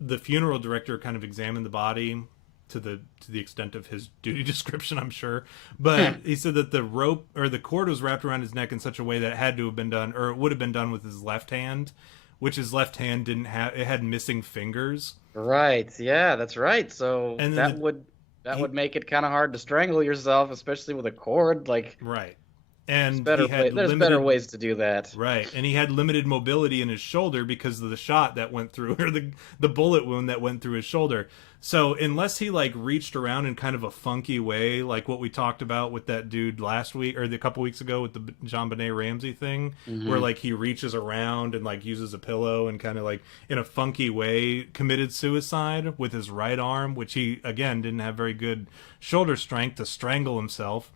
the funeral director kind of examined the body to the extent of his duty description, I'm sure, but he said that the rope or the cord was wrapped around his neck in such a way that it had to have been done, or it would have been done with his left hand, which his left hand didn't have. It had missing fingers. Right. Yeah, that's right. So and that would make it kind of hard to strangle yourself, especially with a cord. Like, right. and he had There's better limited. ways to do that. Right, and he had limited mobility in his shoulder because of the shot that went through, or the bullet wound that went through his shoulder. So unless he like reached around in kind of a funky way, like what we talked about with that dude last week or a couple weeks ago with the John Benet Ramsey thing, where like he reaches around and like uses a pillow and kind of like in a funky way committed suicide with his right arm, which he again didn't have very good shoulder strength to strangle himself.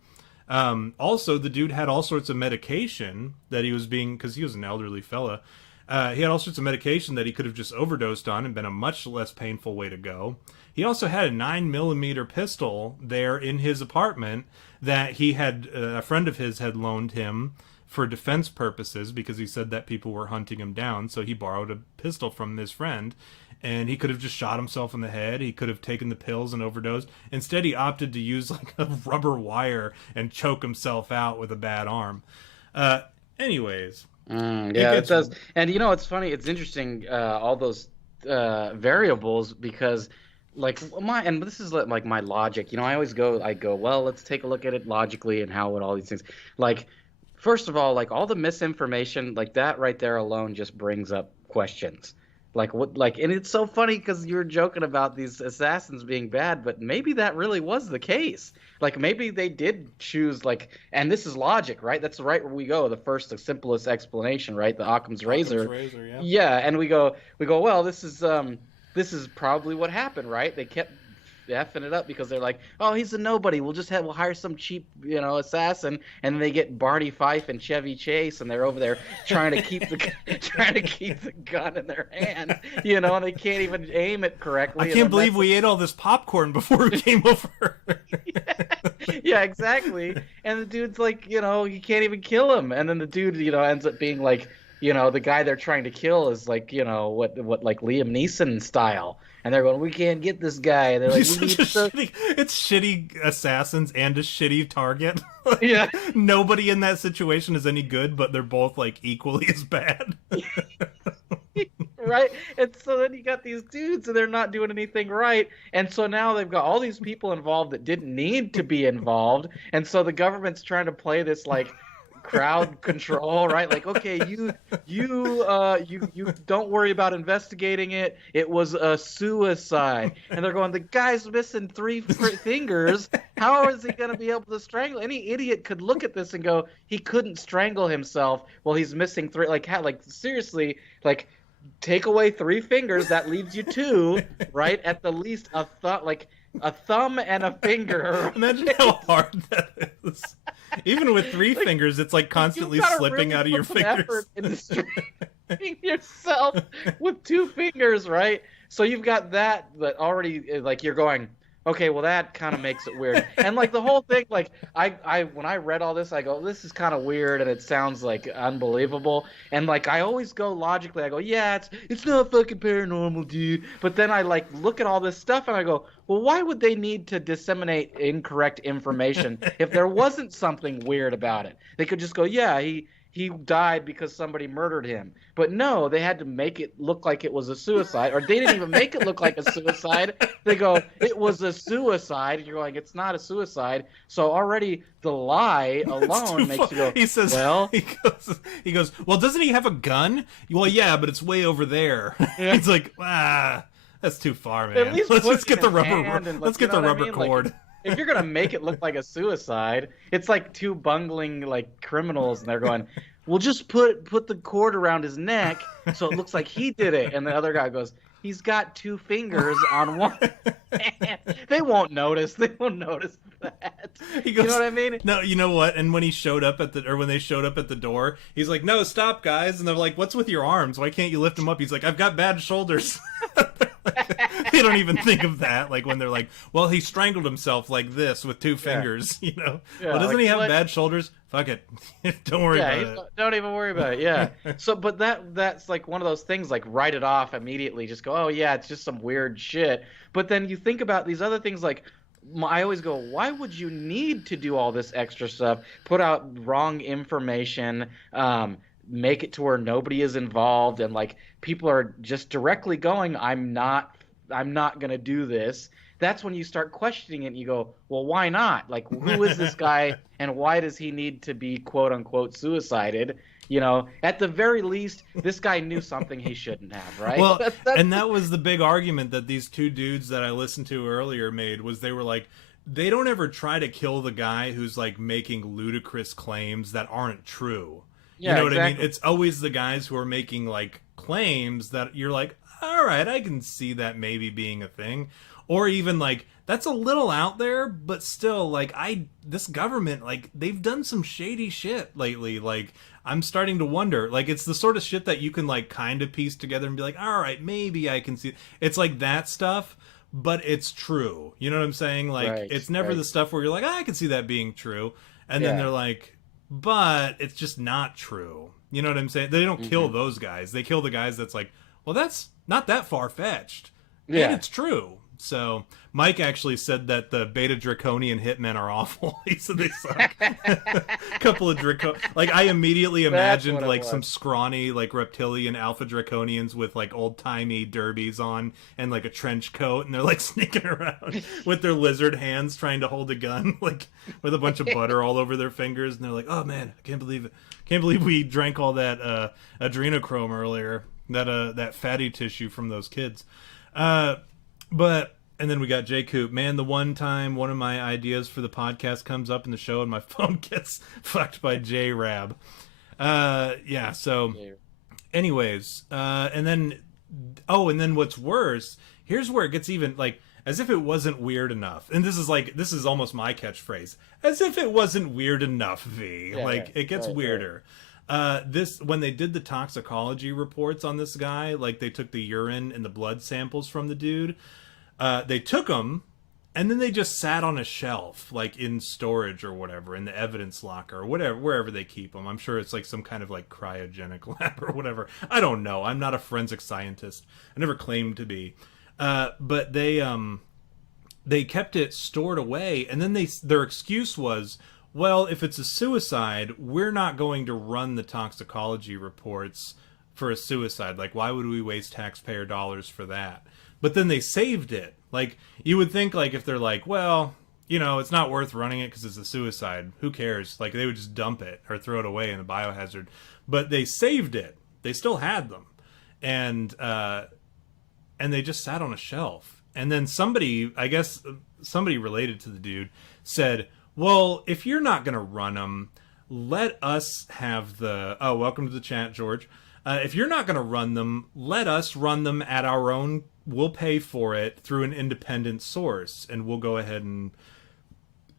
Also, the dude had all sorts of medication that he was being, because he was an elderly fella. He had all sorts of medication that he could have just overdosed on and been a much less painful way to go. He also had a 9mm pistol there in his apartment that he had, a friend of his had loaned him for defense purposes because he said that people were hunting him down. So he borrowed a pistol from his friend. And he could have just shot himself in the head. He could have taken the pills and overdosed. Instead, he opted to use like a rubber wire and choke himself out with a bad arm. Anyways. Yeah, it does. And you know, it's funny. It's interesting, all those variables, because like and this is like my logic. You know, I go, well, let's take a look at it logically and how all these things. Like, first of all, like all the misinformation, like that right there alone just brings up questions. Like what? Like, and it's so funny because you're joking about these assassins being bad, but maybe that really was the case. Like maybe they did choose and this is logic, right? That's right where we go. The simplest explanation, right? The Occam's razor. Yeah. Yeah, and we go. Well, this is probably what happened, right? They kept effing it up because they're like, oh, he's a nobody. We'll hire some cheap, assassin, and then they get Barney Fife and Chevy Chase, and they're over there trying to keep the gun in their hand, and they can't even aim it correctly. I can't believe we ate all this popcorn before we came over. Yeah, exactly. And the dude's like, you can't even kill him, and then the dude, ends up being like, the guy they're trying to kill is like, what like Liam Neeson style. And they're going, we can't get this guy. And they're like, it's shitty assassins and a shitty target. Yeah. Nobody in that situation is any good, but they're both like equally as bad. Right? And so then you got these dudes and they're not doing anything right. And so now they've got all these people involved that didn't need to be involved. And so the government's trying to play this like crowd control, right? Like, okay, you don't worry about investigating it. It was a suicide. And they're going, the guy's missing 3 fingers. How is he going to be able to strangle? Any idiot could look at this and go, he couldn't strangle himself. Well, he's missing 3. Like, seriously, like, take away 3 fingers. That leaves you 2, right? At the least, a thumb and a finger. Imagine how hard that is. Even with 3 fingers, it's like constantly slipping really out of your fingers. In straining yourself with 2 fingers, right? So you've got that already, like, you're going, okay, well, that kind of makes it weird. And like the whole thing, like I when I read all this, I go, this is kind of weird and it sounds like unbelievable. And like I always go logically, I go, yeah, it's not fucking paranormal, dude. But then I like look at all this stuff and I go, well, why would they need to disseminate incorrect information if there wasn't something weird about it? They could just go, yeah, he died because somebody murdered him. But no, they had to make it look like it was a suicide. Or they didn't even make it look like a suicide. They go, it was a suicide. And you're like, it's not a suicide. So already the lie alone makes you go, he says, well. He goes, well, doesn't he have a gun? Well, yeah, but it's way over there. Yeah. He's like, that's too far, man. Let's just get the rubber. Let's get the rubber cord. Like, if you're gonna make it look like a suicide, it's like 2 bungling like criminals, and they're going, "We'll just put the cord around his neck so it looks like he did it." And the other guy goes, "He's got 2 fingers on one hand." They won't notice. They won't notice that. He goes, you know what I mean? No, you know what? And when he showed up when they showed up at the door, he's like, "No, stop, guys!" And they're like, "What's with your arms? Why can't you lift them up?" He's like, "I've got bad shoulders." They don't even think of that. Like when they're like, well, he strangled himself like this with 2 fingers, Yeah, well, doesn't he have bad shoulders? Fuck it. Don't worry about it. Don't even worry about it. Yeah. So, but that's like one of those things, like write it off immediately. Just go, oh yeah, it's just some weird shit. But then you think about these other things, like I always go, why would you need to do all this extra stuff? Put out wrong information, make it to where nobody is involved, and like people are just directly going, I'm not going to do this. that's when you start questioning it and you go, well, why not? Like, who is this guy and why does he need to be quote unquote suicided? At the very least, this guy knew something he shouldn't have, right? Well, and that was the big argument that these two dudes that I listened to earlier made, was they were like, they don't ever try to kill the guy who's like making ludicrous claims that aren't true. You Yeah, know what I mean? exactly. It's always the guys who are making like claims that you're like, all right, I can see that maybe being a thing. Or even like, that's a little out there, but still, like, this government, like, they've done some shady shit lately. Like, I'm starting to wonder, like, it's the sort of shit that you can like kind of piece together and be like, all right, maybe I can see. It's like that stuff, but it's true. You know what I'm saying? Like, Right, it's never right. the stuff where you're like, I can see that being true, and then Yeah. they're like, but it's just not true. You know what I'm saying? They don't kill Hmm. those guys. They kill the guys that's like, well, that's not that far fetched, and Yeah. it's true. So Mike actually said that the Beta Draconian hitmen are awful. He said they suck. A couple of like, I immediately That's imagined what it like some was. scrawny like reptilian alpha draconians with like old timey derbies on and like a trench coat, and they're like sneaking around with their lizard hands trying to hold a gun, like with a bunch of butter all over their fingers, and they're like, oh man, I can't believe it. Can't believe we drank all that adrenochrome earlier. That fatty tissue from those kids. Uh, but and then we got J Coop. Man, the one time one of my ideas for the podcast comes up in the show and my phone gets fucked by J Rab. Yeah. So, Yeah. anyways, and then and then what's worse? Here's where it gets even like, as if it wasn't weird enough. And this is almost my catchphrase. As if it wasn't weird enough, V. Yeah, yeah. Like, it gets Right, right. weirder. This when they did the toxicology reports on this guy, like they took the urine and the blood samples from the dude. They took them, and then they just sat on a shelf, like in storage or whatever, in the evidence locker or whatever, wherever they keep them. I'm sure it's like some kind of like cryogenic lab or whatever. I don't know. I'm not a forensic scientist. I never claimed to be. But they kept it stored away, and then their excuse was, well, if it's a suicide, we're not going to run the toxicology reports for a suicide. Like, why would we waste taxpayer dollars for that? But then they saved it. Like, you would think, like, if they're like, well, it's not worth running it because it's a suicide, who cares? Like, they would just dump it or throw it away in the biohazard. But they saved it. They still had them. And they just sat on a shelf. And then somebody, I guess somebody related to the dude, said, well, if you're not going to run them, let us have the... Oh, welcome to the chat, George. If you're not going to run them, let us run them at our own... We'll pay for it through an independent source, and we'll go ahead and,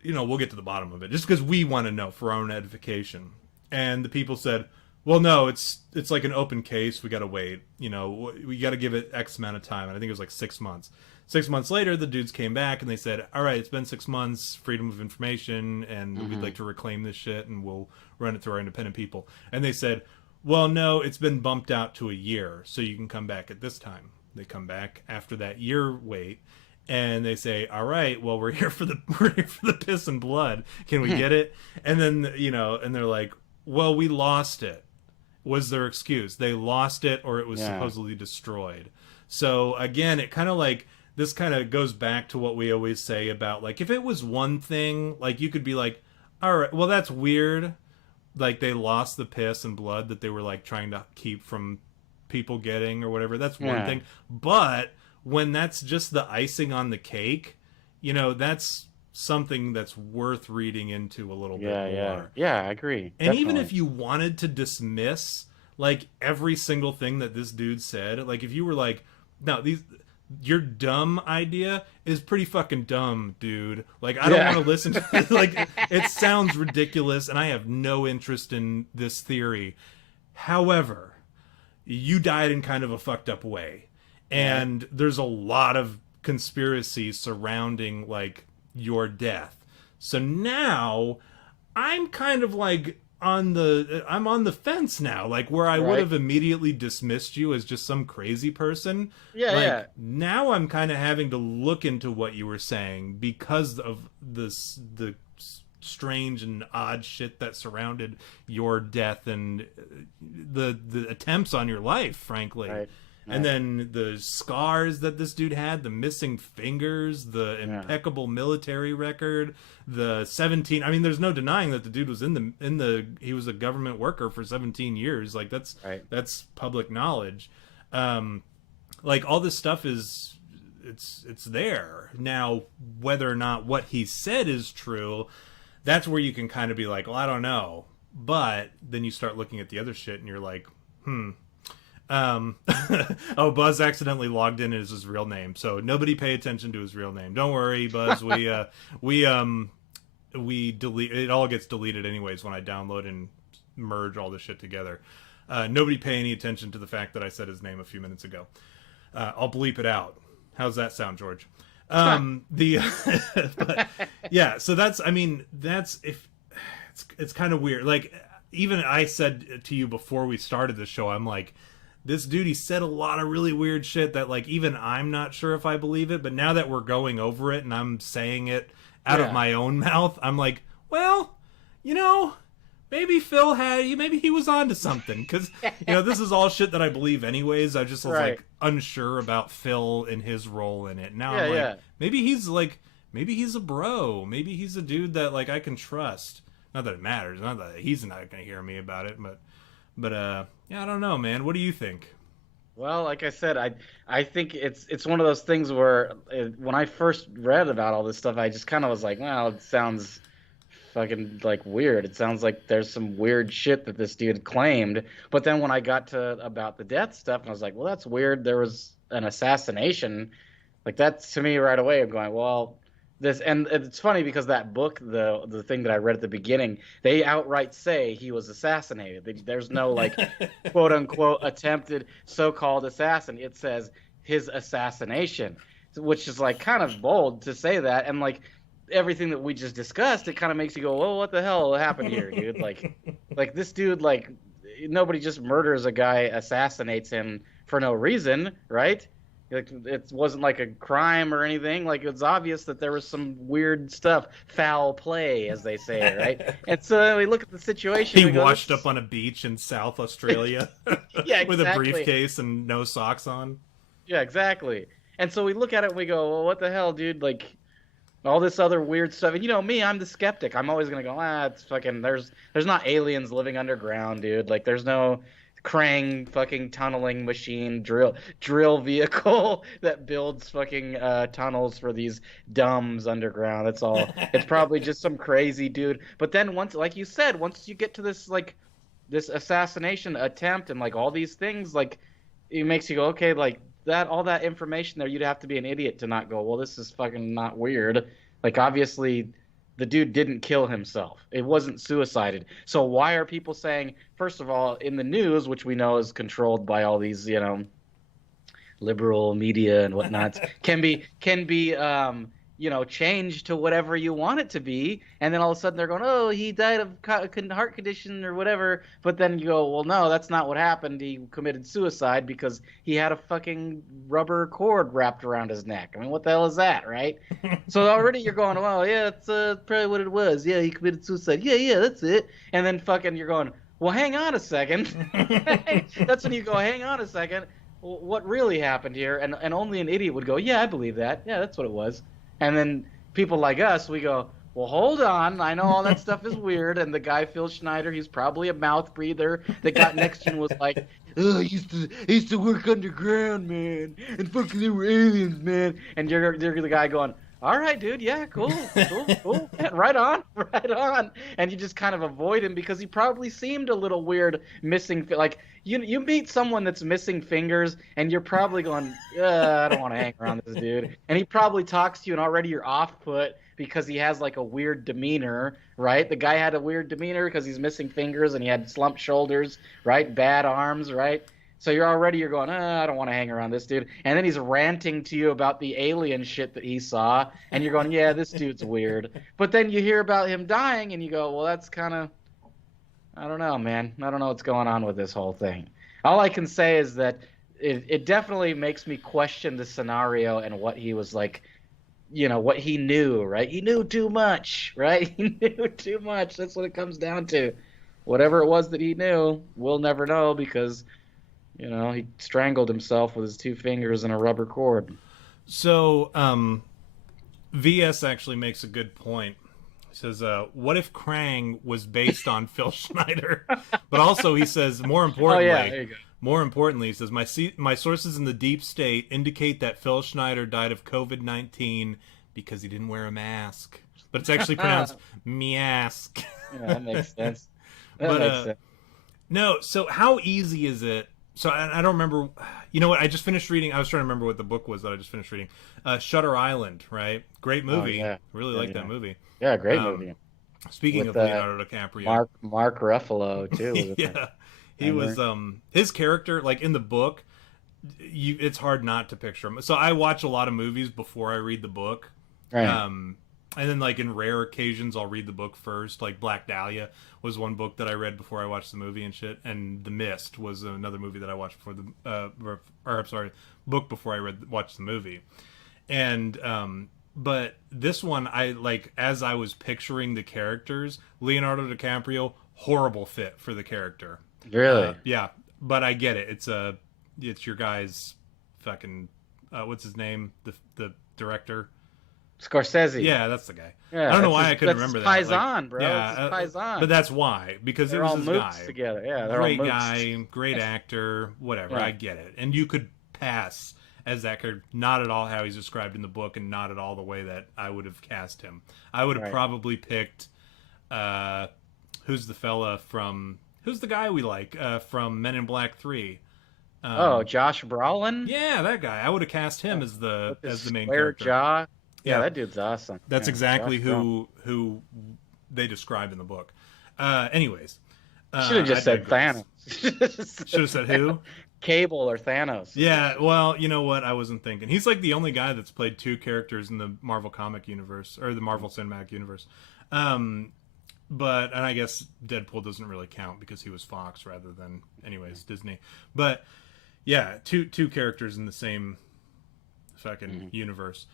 we'll get to the bottom of it, just because we want to know for our own edification. And the people said, well, no, it's like an open case. We got to wait. We got to give it X amount of time. And I think it was like 6 months. 6 months later, the dudes came back and they said, all right, it's been 6 months, freedom of information, and we'd like to reclaim this shit, and we'll run it through our independent people. And they said, well, no, it's been bumped out to a year, so you can come back at this time. They come back after that year wait, and they say, all right, well, we're here for the piss and blood. Can we get it? And then, and they're like, well, we lost it, was their excuse. They lost it, or it was supposedly destroyed. So again, it kind of like, this kind of goes back to what we always say about, like, if it was one thing, like, you could be like, all right, well, that's weird. Like, they lost the piss and blood that they were like trying to keep from people getting or whatever. That's one thing. But when that's just the icing on the cake, that's something that's worth reading into a little bit more. Yeah, I agree. And Definitely. even if you wanted to dismiss like every single thing that this dude said, like, if you were like, no, your dumb idea is pretty fucking dumb, dude. Like, I don't want to listen to it. Like, it sounds ridiculous, and I have no interest in this theory. However, you died in kind of a fucked up way, and there's a lot of conspiracy surrounding like your death. So now I'm kind of like on the fence now, like, where I would have immediately dismissed you as just some crazy person. Now I'm kind of having to look into what you were saying because of the strange and odd shit that surrounded your death and the attempts on your life, frankly. And Right. then the scars that this dude had, the missing fingers, the Yeah. impeccable military record, the 17, I mean there's no denying that the dude was in the he was a government worker for 17 years. Like Right. that's public knowledge. Um like all this stuff is it's there. Now whether or not what he said is true, that's where you can kind of be like, well, I don't know. But then you start looking at the other shit and you're like, um, oh, Buzz accidentally logged in as his real name, so nobody pay attention to his real name. Don't worry, Buzz. We delete it. All gets deleted anyways when I download and merge all this shit together. Nobody pay any attention to the fact that I said his name a few minutes ago. I'll bleep it out. How's that sound, George? The but yeah, so that's, I mean, that's, if it's kind of weird. Like, even I said to you before we started the show, I'm like, this dude, he said a lot of really weird shit that, like, even I'm not sure if I believe it. But now that we're going over it and I'm saying it out of my own mouth, I'm like, well, you know, maybe Phil maybe he was onto something. Because, you know, this is all shit that I believe anyways. I just was like unsure about Phil and his role in it. Now I'm like, maybe he's a bro. Maybe he's a dude that, like, I can trust. Not that it matters. Not that he's not going to hear me about it, but yeah, I don't know, man. What do you think? Well, like I said, I think it's one of those things where when I first read about all this stuff, I just kind of was like, well, it sounds fucking like weird. It sounds like there's some weird shit that this dude claimed. But then when I got to about the death stuff, I was like, well, that's weird. There was an assassination. Like, that's, to me, right away, I'm going, well, this, and it's funny because that book, the thing that I read at the beginning, they outright say he was assassinated. There's no, like, quote unquote attempted so-called assassin. It says his assassination, which is, like, kind of bold to say that. And, like, everything that we just discussed, it kind of makes you go, well, what the hell happened here, dude? Like this dude, like, nobody just murders a guy, assassinates him for no reason, right? Like, it wasn't like a crime or anything. Like, it's obvious that there was some weird stuff, foul play, as they say, right? And so we look at the situation. He washed up on a beach in South Australia yeah, with a briefcase and no socks on. Yeah, exactly. And so we look at it and we go, well, what the hell, dude? Like, all this other weird stuff. And, you know, me, I'm the skeptic. I'm always gonna go, it's fucking, there's not aliens living underground, dude. Like, there's no Krang fucking tunneling machine drill vehicle that builds fucking tunnels for these dumbs underground. That's all. It's probably just some crazy dude. But then once, like you said, once you get to this, like, this assassination attempt and, like, all these things, like, it makes you go, okay, like, that, all that information there, you'd have to be an idiot to not go, well, this is fucking not weird. Like, obviously the dude didn't kill himself. It wasn't suicided. So why are people saying, first of all, in the news, which we know is controlled by all these, you know, liberal media and whatnot, can be you know, changed to whatever you want it to be, and then all of a sudden they're going, oh, he died of heart condition or whatever, but then you go, well, no, that's not what happened. He committed suicide because he had a fucking rubber cord wrapped around his neck. I mean, what the hell is that, right? So already you're going, well, yeah, that's probably what it was. Yeah, he committed suicide. Yeah, that's it. And then fucking you're going, well, hang on a second. That's when you go, hang on a second. What really happened here? And only an idiot would go, yeah, I believe that. Yeah, that's what it was. And then people like us, we go, well, hold on. I know all that stuff is weird. And the guy, Phil Schneider, he's probably a mouth breather that got next to him was like, oh, I used to work underground, man. And fucking there were aliens, man. And you're the guy going, all right, dude. Yeah, cool. Right on. And you just kind of avoid him because he probably seemed a little weird, missing. Like, you meet someone that's missing fingers, and you're probably going, I don't want to hang around this dude. And he probably talks to you, and already you're off put because he has, like, a weird demeanor, right? The guy had a weird demeanor because he's missing fingers, and he had slumped shoulders, right? Bad arms, right? So you're going, I don't want to hang around this dude. And then he's ranting to you about the alien shit that he saw. And you're going, yeah, this dude's weird. But then you hear about him dying and you go, well, that's kind of, I don't know, man. I don't know what's going on with this whole thing. All I can say is that it definitely makes me question the scenario and what he was like, you know, what he knew, right? He knew too much, right? He knew too much. That's what it comes down to. Whatever it was that he knew, we'll never know because You know, he strangled himself with his two fingers and a rubber cord. So, VS actually makes a good point. He says, "What if Krang was based on Phil Schneider?" But also, he says, Oh yeah, there you go. more importantly, he says, my sources in the deep state indicate that Phil Schneider died of COVID-19 because he didn't wear a mask, but it's actually pronounced meask." Yeah, that makes sense. That But makes sense. no, so how easy is it? So I don't remember. You know what? I just finished reading. I was trying to remember what the book was that I just finished reading. Shutter Island, right? Great Oh movie. yeah, Really yeah, like yeah. that movie. Yeah, great Um, movie Speaking with of Leonardo DiCaprio, Mark Ruffalo too. Was in there. yeah, he was. Remember? His character, like in the book, it's hard not to picture him. So I watch a lot of movies before I read the book. Right. Um, and then like in rare occasions I'll read the book first. Like Black Dahlia was one book that I read before I watched the movie and shit. And The Mist was another movie that I watched before or I'm sorry, book before I watched the movie. And but this one I like as I was picturing the characters, Leonardo DiCaprio, horrible fit for the character. Really? Yeah, but I get it. It's your guy's fucking what's his name? The director. Scorsese. Yeah, that's the guy. Yeah, I don't know that's why his, I couldn't that's remember his that. Paisan, bro. Yeah, It's his Paisan. but that's why because They're it was all his mooks guy. together. Yeah, they're Great all mooks. guy, great actor, whatever. Yeah. I get it, and you could pass as that character. Not at all how he's described in the book, and not at all the way that I would have cast him. I would have Right. probably picked who's the fella from who's the guy we like from Men in Black 3. Oh, Josh Brolin Yeah, that guy. I would have cast him with his as the main square character. jaw. Yeah, Yeah, that dude's awesome. that's Yeah, exactly Josh Brolin. who they describe in the book. Anyways, Should have I just said digress. Thanos. Should have said who? Cable or Thanos. Yeah, well, you know what? I wasn't thinking. He's like the only guy that's played two characters in the Marvel comic universe or the Marvel Cinematic Universe. But and I guess Deadpool doesn't really count because he was Fox rather than anyways Disney. But yeah, two characters in the same fucking universe.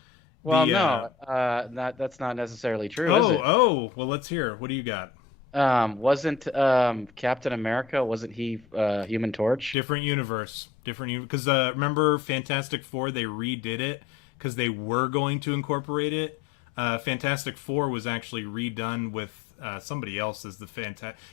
Well, The no, that's not necessarily true, is it? well, let's hear. What do you got? Wasn't Captain America? Wasn't he Human Torch? Different universe, because remember Fantastic Four? They redid it because they were going to incorporate it. Fantastic Four was actually redone with somebody else as the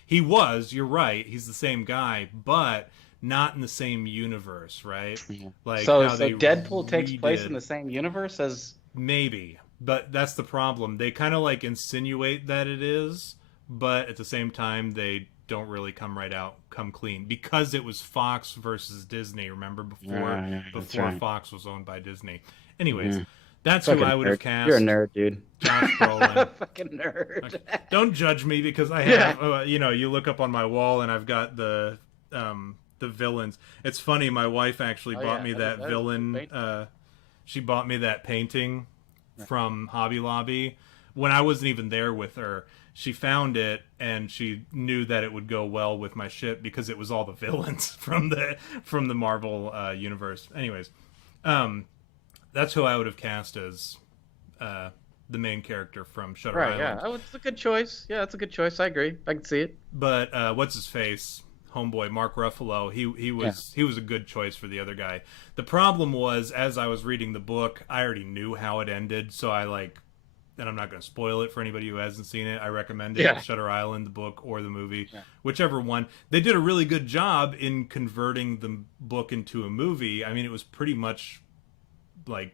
He was. You're right. He's the same guy, but not in the same universe, right? Like So, how so they Deadpool takes place in redid- the same universe as. maybe, but that's the problem. They kind of like insinuate that it is, but at the same time they don't really come clean because it was Fox versus Disney. Remember That's before right. Fox was owned by Disney. Anyways, Yeah. that's Fucking who I would have nerd. cast. You're a nerd, dude. Josh Brolin. Fucking nerd. Don't judge me because I have, you look up on my wall and I've got the villains. It's funny. My wife actually Oh, bought yeah, me that that is villain. painting. She bought me that painting from Hobby Lobby when I wasn't even there with her. She found it and she knew that it would go well with my ship because it was all the villains from the Marvel universe. Anyways, that's who I would have cast as the main character from Shutter Right, Island. yeah. Oh, it's a good choice. Yeah, it's a good choice. I agree. I can see it. But what's his face? Homeboy Mark Ruffalo. He was a good choice for the other guy. The problem was as I was reading the book, I already knew how it ended, so and I'm not going to spoil it for anybody who hasn't seen it. I recommend it. Yeah. Shutter Island, the book or the movie, Yeah. whichever one. They did a really good job in converting the book into a movie. I mean, it was pretty much like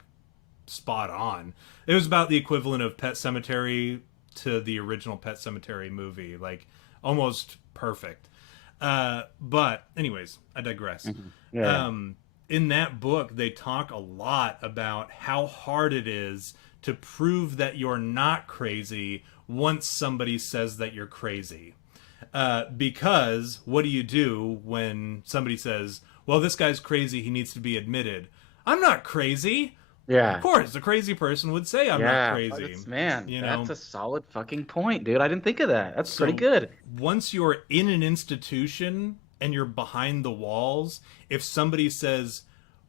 spot on. It was about the equivalent of Pet Cemetery to the original Pet Cemetery movie, like almost perfect. But anyways, I digress. Yeah. In that book, they talk a lot about how hard it is to prove that you're not crazy once somebody says that you're crazy. Because what do you do when somebody says, well, this guy's crazy, he needs to be admitted? I'm not crazy. Yeah. Of course, a crazy person would say I'm not crazy. Man, you know? that's a solid fucking point, dude. I didn't think of that. That's So, pretty good. Once you're in an institution and you're behind the walls, if somebody says,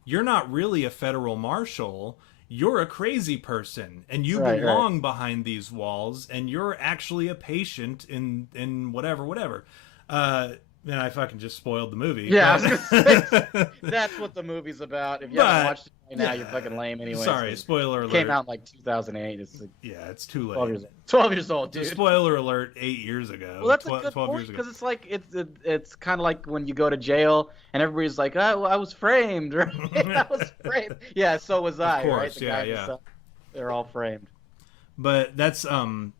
you're not really a federal marshal, you're a crazy person and you Right, belong behind these walls and you're actually a patient in whatever. then I fucking just spoiled the movie. Yeah, I but... was gonna say, that's what the movie's about. If you haven't watched it right now, yeah, you're fucking lame anyway. Sorry, spoiler alert. Came out in like 2008. It's like yeah, it's too late. 12 years old. 12 years old, dude. Spoiler alert, 8 years ago. Well, that's a good point, because it's like it's kind of like when you go to jail and everybody's like, "Oh, I was framed," right? I was framed. Yeah, so was I. Of course, right? The guy yeah. They're all framed. But that's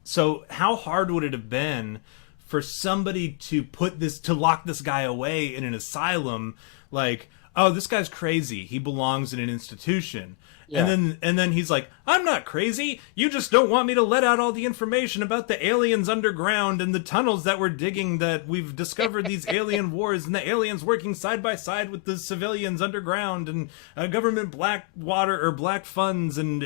so how hard would it have been for somebody to lock this guy away in an asylum? Like, oh, this guy's crazy, he belongs in an institution. Yeah. And then he's like, I'm not crazy, you just don't want me to let out all the information about the aliens underground and the tunnels that we're digging, that we've discovered these alien wars and the aliens working side by side with the civilians underground and government black water or black funds and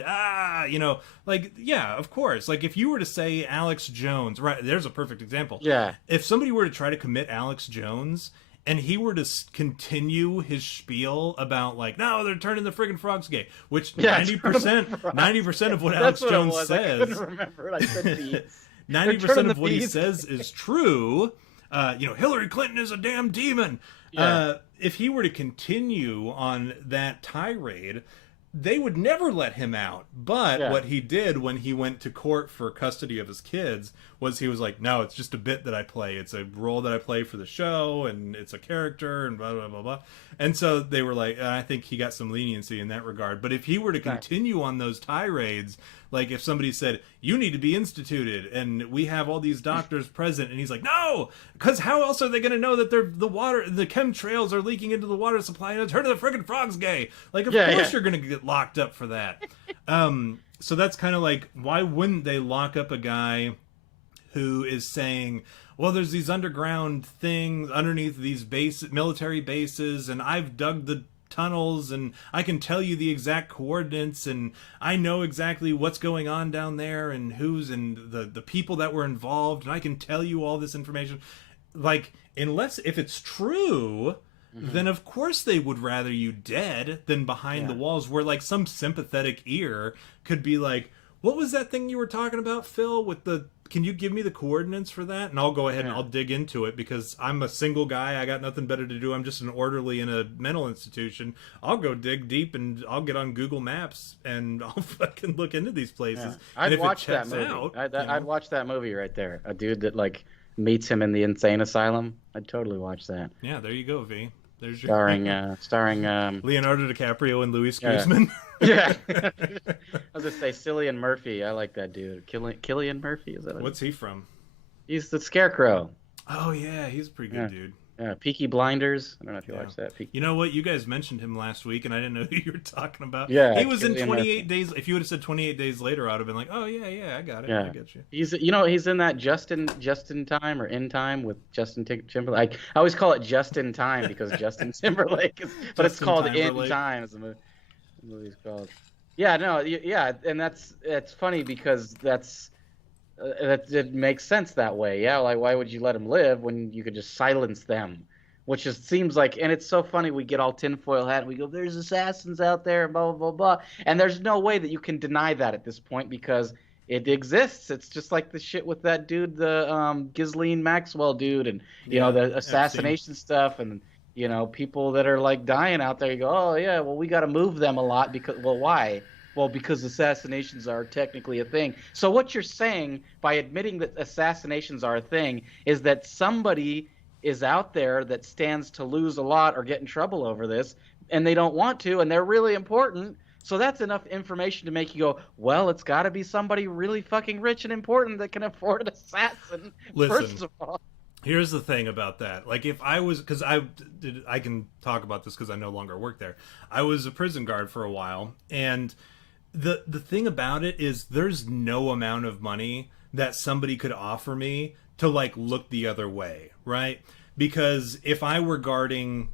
like, yeah, of course. Like, if you were to say Alex Jones, right, there's a perfect example. Yeah. If somebody were to try to commit Alex Jones and he were to continue his spiel about, like, no, they're turning the friggin' frogs gay, which 90% of what Alex Jones says, I couldn't remember. I said bees. 90% of what he says is true. Hillary Clinton is a damn demon. Yeah. If he were to continue on that tirade, they would never let him out. But what he did when he went to court for custody of his kids was he was like, no, it's just a bit that I play. It's a role that I play for the show, and it's a character, and blah, blah, blah, blah. And so they were like, I think he got some leniency in that regard. But if he were to continue on those tirades, like if somebody said, you need to be instituted, and we have all these doctors present, and he's like, no, because how else are they going to know that the chemtrails are leaking into the water supply, and it's turning the friggin' frogs gay? Like, of course you're going to get locked up for that. So that's kind of like, why wouldn't they lock up a guy who is saying, well, there's these underground things underneath these military bases, and I've dug the tunnels, and I can tell you the exact coordinates, and I know exactly what's going on down there, and who's and the people that were involved, and I can tell you all this information. Like, if it's true, then of course they would rather you dead than behind the walls, where like some sympathetic ear could be like, what was that thing you were talking about, Phil, with can you give me the coordinates for that? And I'll go ahead and I'll dig into it, because I'm a single guy. I got nothing better to do. I'm just an orderly in a mental institution. I'll go dig deep, and I'll get on Google Maps, and I'll fucking look into these places. Yeah. I'd watch that movie. I'd watch that movie right there. A dude that like meets him in the insane asylum. I'd totally watch that. Yeah, there you go, V. There's your starring Leonardo DiCaprio and Louis Guzman. Yeah. I was gonna say Cillian Murphy. I like that dude. Cillian Murphy, is that? What's he from? He's the Scarecrow. Oh yeah, he's a pretty good dude. Yeah, Peaky Blinders. I don't know if you watched that. You know what? You guys mentioned him last week, and I didn't know who you were talking about. Yeah, he was in 28 Days. If you would have said 28 Days Later, I would have been like, oh yeah, I got it. Yeah. I get you. He's in that Just in Time or In Time with Justin Timberlake. I always call it Just in Time because Justin Timberlake but it's called In Time. As the movie's called. Yeah, no, yeah, and it's funny because it makes sense that way. Yeah, like why would you let them live when you could just silence them? Which just seems like, and it's so funny, we get all tinfoil hat and we go, there's assassins out there, blah, blah, blah, blah. And there's no way that you can deny that at this point because it exists. It's just like the shit with that dude, the Ghislaine Maxwell dude, and, you know, the assassination stuff, and, you know, people that are like dying out there. You go, oh, yeah, well, we got to move them a lot because, well, why? Well, because assassinations are technically a thing. So what you're saying by admitting that assassinations are a thing is that somebody is out there that stands to lose a lot or get in trouble over this, and they don't want to, and they're really important. So that's enough information to make you go, well, it's got to be somebody really fucking rich and important that can afford an assassin. Listen, first of all. Here's the thing about that. Like, if I was, because I can talk about this because I no longer work there. I was a prison guard for a while, and the thing about it is there's no amount of money that somebody could offer me to like look the other way, right? Because if I were guarding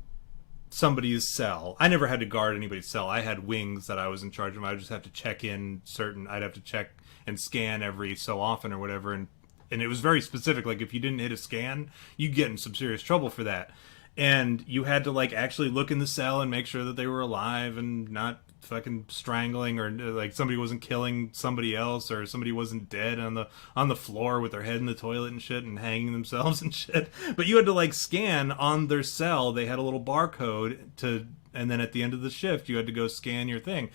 somebody's cell, I never had to guard anybody's cell. I had wings that I was in charge of. I would just have to check in I'd have to check and scan every so often or whatever, and it was very specific. Like, if you didn't hit a scan, you get in some serious trouble for that. And you had to like actually look in the cell and make sure that they were alive and not fucking strangling, or like somebody wasn't killing somebody else, or somebody wasn't dead on the floor with their head in the toilet and shit and hanging themselves and shit. But you had to like scan on their cell. They had a little barcode to, and then at the end of the shift, you had to go scan your thing.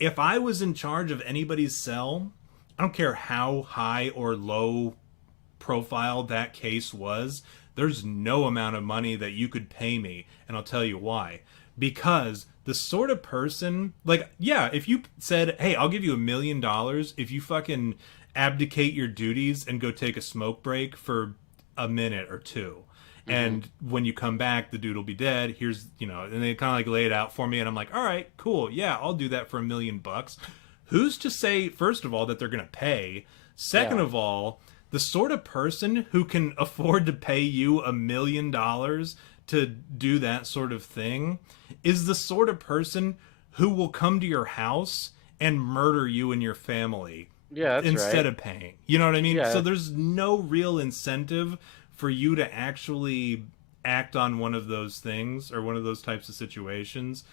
If I was in charge of anybody's cell, I don't care how high or low profile that case was, there's no amount of money that you could pay me, and I'll tell you why. Because the sort of person, like, yeah, if you said, hey, I'll give you $1,000,000 if you fucking abdicate your duties and go take a smoke break for a minute or two. And when you come back, the dude will be dead. Here's, and they kind of like lay it out for me, and I'm like, all right, cool, yeah, I'll do that for $1,000,000. Who's to say, first of all, that they're gonna pay? Second of all, the sort of person who can afford to pay you $1,000,000 to do that sort of thing is the sort of person who will come to your house and murder you and your family instead of paying. You know what I mean? Yeah. So there's no real incentive for you to actually act on one of those things or one of those types of situations.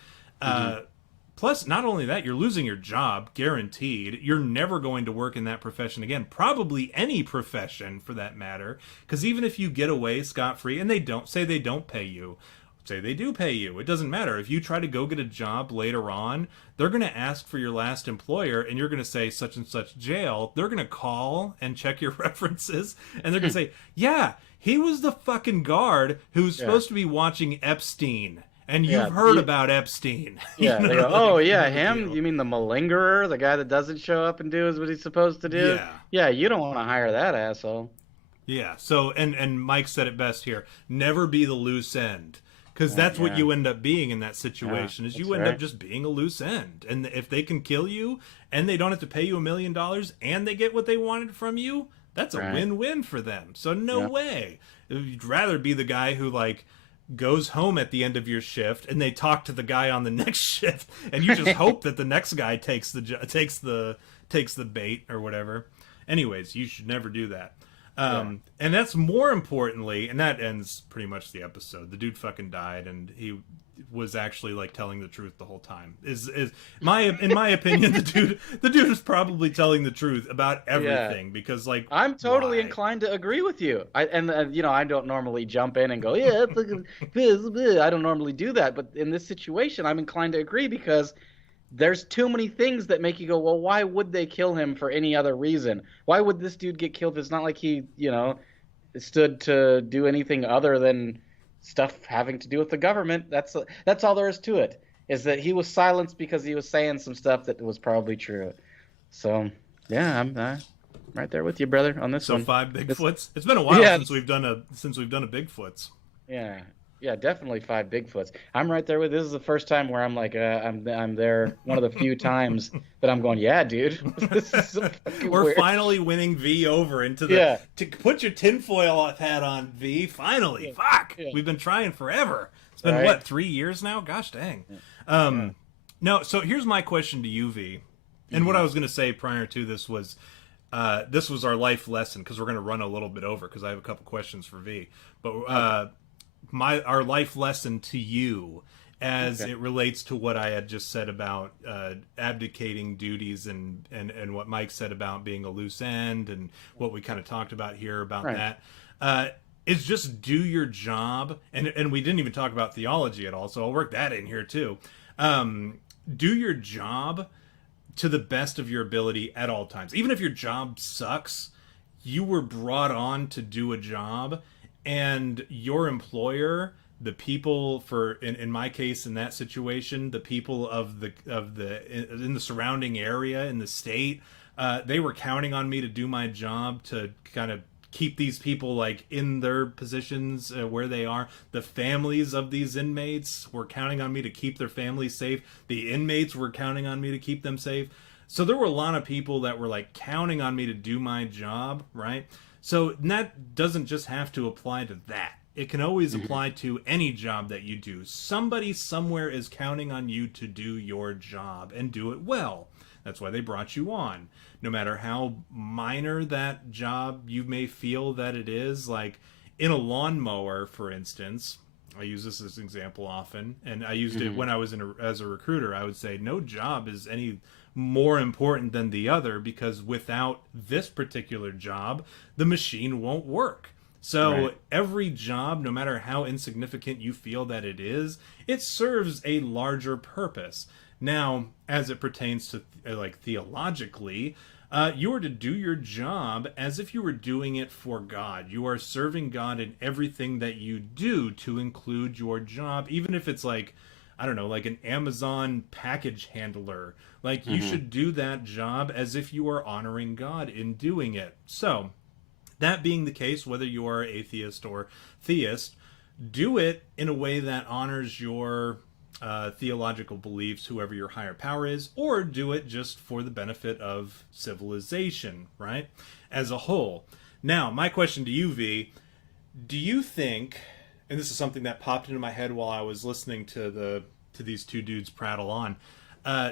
Plus, not only that, you're losing your job, guaranteed. You're never going to work in that profession again. Probably any profession, for that matter. Because even if you get away scot-free, and they don't pay you, say they do pay you, it doesn't matter. If you try to go get a job later on, they're going to ask for your last employer, and you're going to say such and such jail. They're going to call and check your references, and they're going to say, yeah, he was the fucking guard who's supposed to be watching Epstein. And you've heard about Epstein. Yeah, they go, oh, yeah, him? You mean the malingerer? The guy that doesn't show up and do what he's supposed to do? Yeah. Yeah, you don't want to hire that asshole. Yeah, so, and Mike said it best here, never be the loose end. Because that's what you end up being in that situation, is you end up just being a loose end. And if they can kill you, and they don't have to pay you $1,000,000, and they get what they wanted from you, that's a win-win for them. So no way. You'd rather be the guy who, like, goes home at the end of your shift, and they talk to the guy on the next shift, and you just hope that the next guy takes the bait or whatever. Anyways, you should never do that. And that's more importantly, and that ends pretty much the episode. The dude fucking died, and he was actually like telling the truth the whole time. In my opinion, the dude is probably telling the truth about everything, because like I'm totally inclined to agree with you. I don't normally jump in and go, yeah, I don't normally do that, but in this situation, I'm inclined to agree, because there's too many things that make you go, well, why would they kill him for any other reason? Why would this dude get killed? It's not like he, stood to do anything other than stuff having to do with the government. That's all there is to it, is that he was silenced because he was saying some stuff that was probably true. So, yeah, I'm right there with you, brother, on this one. So 5 Bigfoots? It's been a while since we've done a Bigfoots. Yeah. Yeah, definitely 5 Bigfoots. I'm right there with. This is the first time where I'm like, I'm there. One of the few times that I'm going, yeah, dude. This is so fucking We're weird. finally winning V over into the to put your tinfoil hat on, V. Finally, fuck. Yeah. We've been trying forever. It's been what, 3 years now? Gosh dang. No. So here's my question to you, V. And what I was going to say prior to this was our life lesson, because we're going to run a little bit over because I have a couple questions for V. But our life lesson to you as it relates to what I had just said about abdicating duties and what Mike said about being a loose end, and what we kind of talked about here about that is just do your job. And we didn't even talk about theology at all, so I'll work that in here too. Do your job to the best of your ability at all times. Even if your job sucks, you were brought on to do a job. And your employer, the people in my case, in that situation, the people in the surrounding area, in the state, they were counting on me to do my job, to kind of keep these people like in their positions where they are. The families of these inmates were counting on me to keep their families safe. The inmates were counting on me to keep them safe. So there were a lot of people that were like counting on me to do my job, right? So that doesn't just have to apply to that. It can always apply to any job that you do. Somebody somewhere is counting on you to do your job and do it well. That's why they brought you on. No matter how minor that job you may feel that it is, like in a lawnmower, for instance, I use this as an example often, and I used it when I was as a recruiter. I would say no job is any more important than the other, because without this particular job, the machine won't work. So Right. every job, no matter how insignificant you feel that it is, it serves a larger purpose. Now, as it pertains to like theologically, you are to do your job as if you were doing it for God. You are serving God in everything that you do, to include your job, even if it's like, I don't know, like an Amazon package handler. Like, you Hmm. should do that job as if you are honoring God in doing it. So, that being the case, whether you are atheist or theist, do it in a way that honors your theological beliefs, whoever your higher power is, or do it just for the benefit of civilization, right? As a whole. Now, my question to you, V, do you think, and this is something that popped into my head while I was listening to these two dudes prattle on,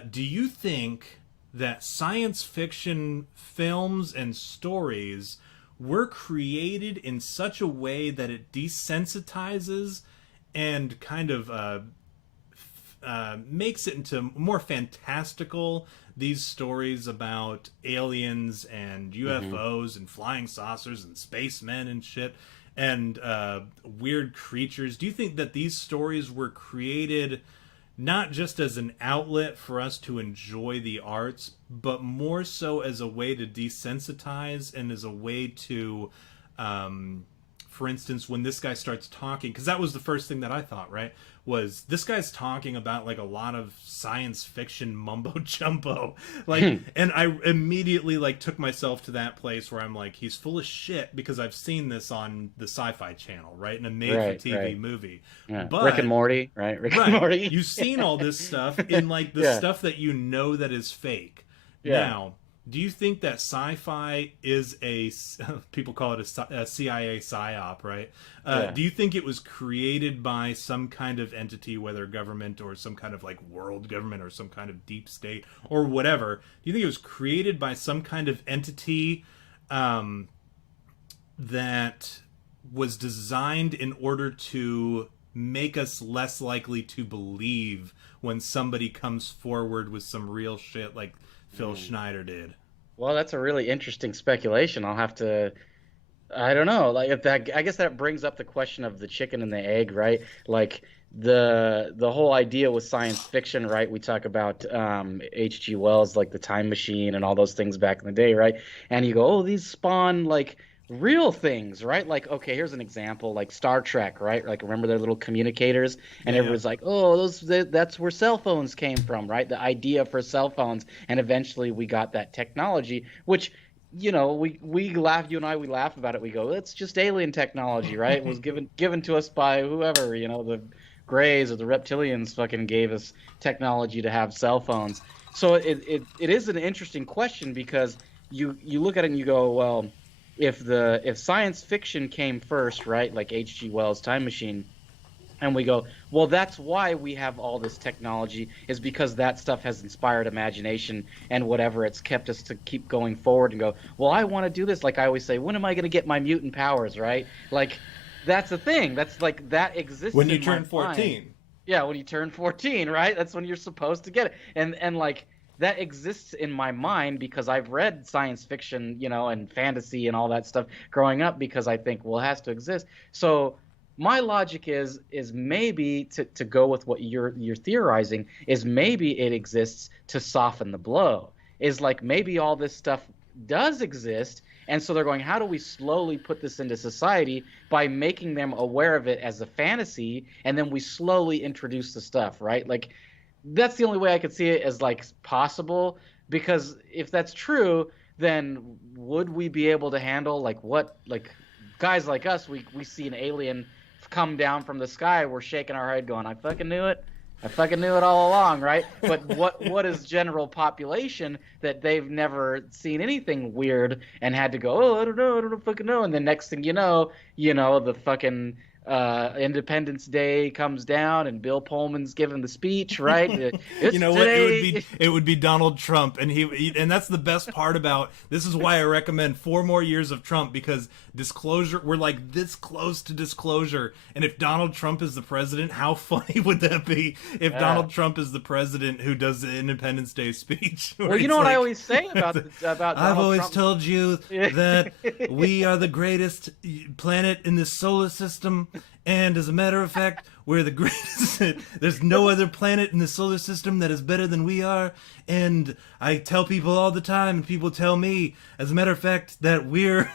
do you think that science fiction films and stories were created in such a way that it desensitizes and kind of makes it into more fantastical, these stories about aliens and Hmm. UFOs and flying saucers and spacemen and shit, and weird creatures? Do you think that these stories were created not just as an outlet for us to enjoy the arts, but more so as a way to desensitize and as a way to, for instance, when this guy starts talking, because that was the first thing that I thought, right? Was this guy's talking about like a lot of science fiction mumbo jumbo, like, and I immediately like took myself to that place where I'm like, he's full of shit, because I've seen this on the Sci-Fi Channel, right, in a Right, made-for-TV right. movie, Yeah. Rick and but Morty, right? Rick and right. Morty. You've seen all this stuff in like the Yeah. stuff that you know that is fake. Yeah. Now, do you think that sci-fi is a people call it a CIA psyop, right? Yeah. Do you think it was created by some kind of entity, whether government or some kind of like world government or some kind of deep state or whatever? Do you think it was created by some kind of entity um, that was designed in order to make us less likely to believe when somebody comes forward with some real shit like Phil Mm. Schneider did? Well, that's a really interesting speculation. I'll have to, I don't know. Like if that, I guess that brings up the question of the chicken and the egg, right? Like the whole idea with science fiction, right? We talk about H.G. Wells, like the time machine and all those things back in the day, right? And you go, oh, these spawn like real things, right? Like, okay, here's an example, like Star Trek, right? Like, remember their little communicators, and Yeah, yeah. everyone's like, oh, that's where cell phones came from, right? The idea for cell phones, and eventually we got that technology, which we laugh, you and I, we laugh about it. We go, it's just alien technology, right? It was given to us by whoever, the Greys or the reptilians fucking gave us technology to have cell phones. So it is an interesting question because you look at it and you go, well, if science fiction came first, right, like H.G. Wells' Time Machine, and we go, well, that's why we have all this technology, is because that stuff has inspired imagination and whatever. It's kept us to keep going forward and go, well, I want to do this. Like I always say, when am I going to get my mutant powers, right? Like that's the thing. That's like that exists When you in my turn mind. 14. Yeah, when you turn 14, right? That's when you're supposed to get it. And like that exists in my mind because I've read science fiction, and fantasy and all that stuff growing up because I think, well, it has to exist. So my logic is maybe to go with what you're theorizing is maybe it exists to soften the blow. Is like maybe all this stuff does exist, and so they're going, how do we slowly put this into society by making them aware of it as a fantasy, and then we slowly introduce the stuff, right? Like that's the only way I could see it as like possible, because if that's true, then would we be able to handle like what like guys like us, we see an alien come down from the sky, we're shaking our head going, I fucking knew it. I fucking knew it all along, right? But what is general population that they've never seen anything weird and had to go, oh, I don't know, fucking know. And the next thing the fucking Independence Day comes down and Bill Pullman's giving the speech, right? You It's know what? today. It would be Donald Trump, and and that's the best part about this is why I recommend 4 more years of Trump, because disclosure, we're like this close to disclosure. And if Donald Trump is the president, how funny would that be if Yeah. Donald Trump is the president who does the Independence Day speech? Well, Where you he's know what I like, always say about I've Donald always Trump? told you Yeah. that we are the greatest planet in this solar system, and as a matter of fact, we're the greatest. There's no other planet in the solar system that is better than we are. And I tell people all the time, and people tell me, as a matter of fact, that we're.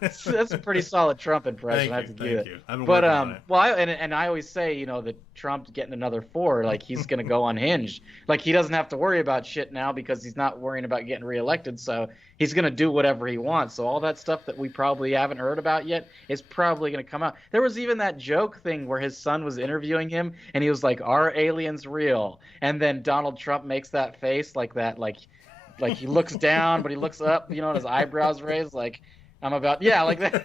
That's a pretty solid Trump impression. I have to give Thank it. you. I've been But working on it. well, and I always say, that Trump's getting another four, like he's gonna go unhinged. Like he doesn't have to worry about shit now because he's not worrying about getting reelected. So he's gonna do whatever he wants. So all that stuff that we probably haven't heard about yet is probably gonna come out. There was even that joke thing where his son was interviewing him, and he was like, "Are aliens real?" And then Donald Trump makes that face like that, like he looks down, but he looks up, and his eyebrows raised, like. I'm about like that.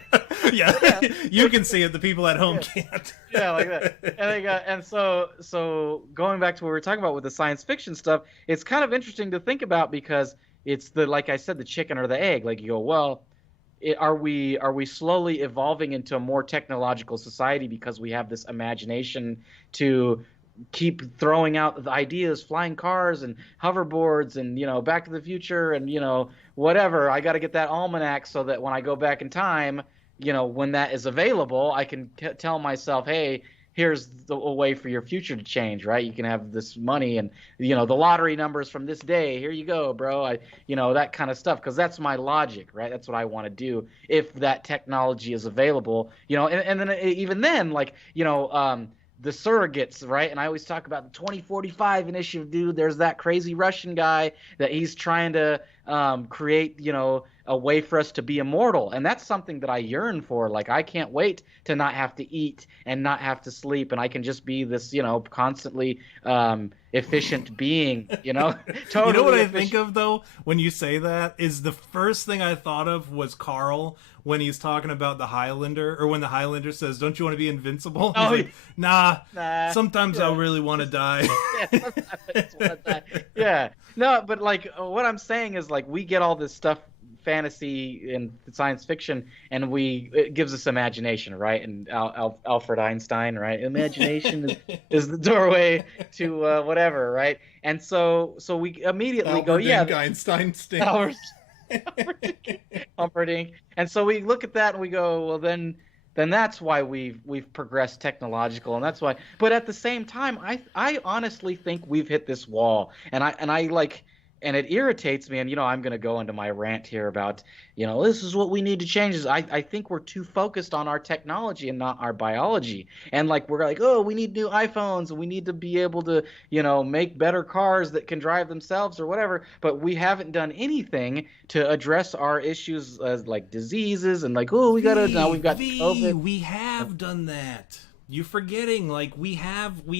Yeah, Yeah, you can see it. The people at home yeah, can't. yeah, like that. And so going back to what we were talking about with the science fiction stuff, it's kind of interesting to think about because it's like I said, the chicken or the egg. Like you go, well, are we slowly evolving into a more technological society because we have this imagination to keep throwing out the ideas, flying cars and hoverboards and Back to the Future and whatever. I got to get that almanac so that when I go back in time, when that is available, I can tell myself, hey, here's a way for your future to change, right? You can have this money and the lottery numbers from this day. Here you go, bro. That kind of stuff, because that's my logic, right? That's what I want to do if that technology is available. And then even then, like the surrogates, right? And I always talk about the 2045 initiative, dude. There's that crazy Russian guy that he's trying to create, a way for us to be immortal. And that's something that I yearn for. Like, I can't wait to not have to eat and not have to sleep. And I can just be this, constantly efficient being, You know totally what I efficient. think of, though, when you say that, is the first thing I thought of was Carl when he's talking about the Highlander, or when the Highlander says, "Don't you want to be invincible?" He's Oh, like, "Nah, nah. sometimes I Yeah. really want to die." Yeah, sometimes I just want that. Yeah. No, but like what I'm saying is like we get all this stuff, fantasy and science fiction, and it gives us imagination, right? And Alfred Einstein, right? Imagination is the doorway to whatever, right? And so we immediately go, Albert yeah, Ink Einstein stink. Albert, Albert. And so we look at that and we go, well, then that's why we've progressed technological, and that's why. But at the same time, I honestly think we've hit this wall, and I like, and it irritates me. And I'm going to go into my rant here about this is what we need to change. Is I think we're too focused on our technology and not our biology, and like we're like, oh, we need new iPhones and we need to be able to make better cars that can drive themselves or whatever. But we haven't done anything to address our issues as like diseases and like, oh, now we've got COVID. We have done that. You're forgetting, like we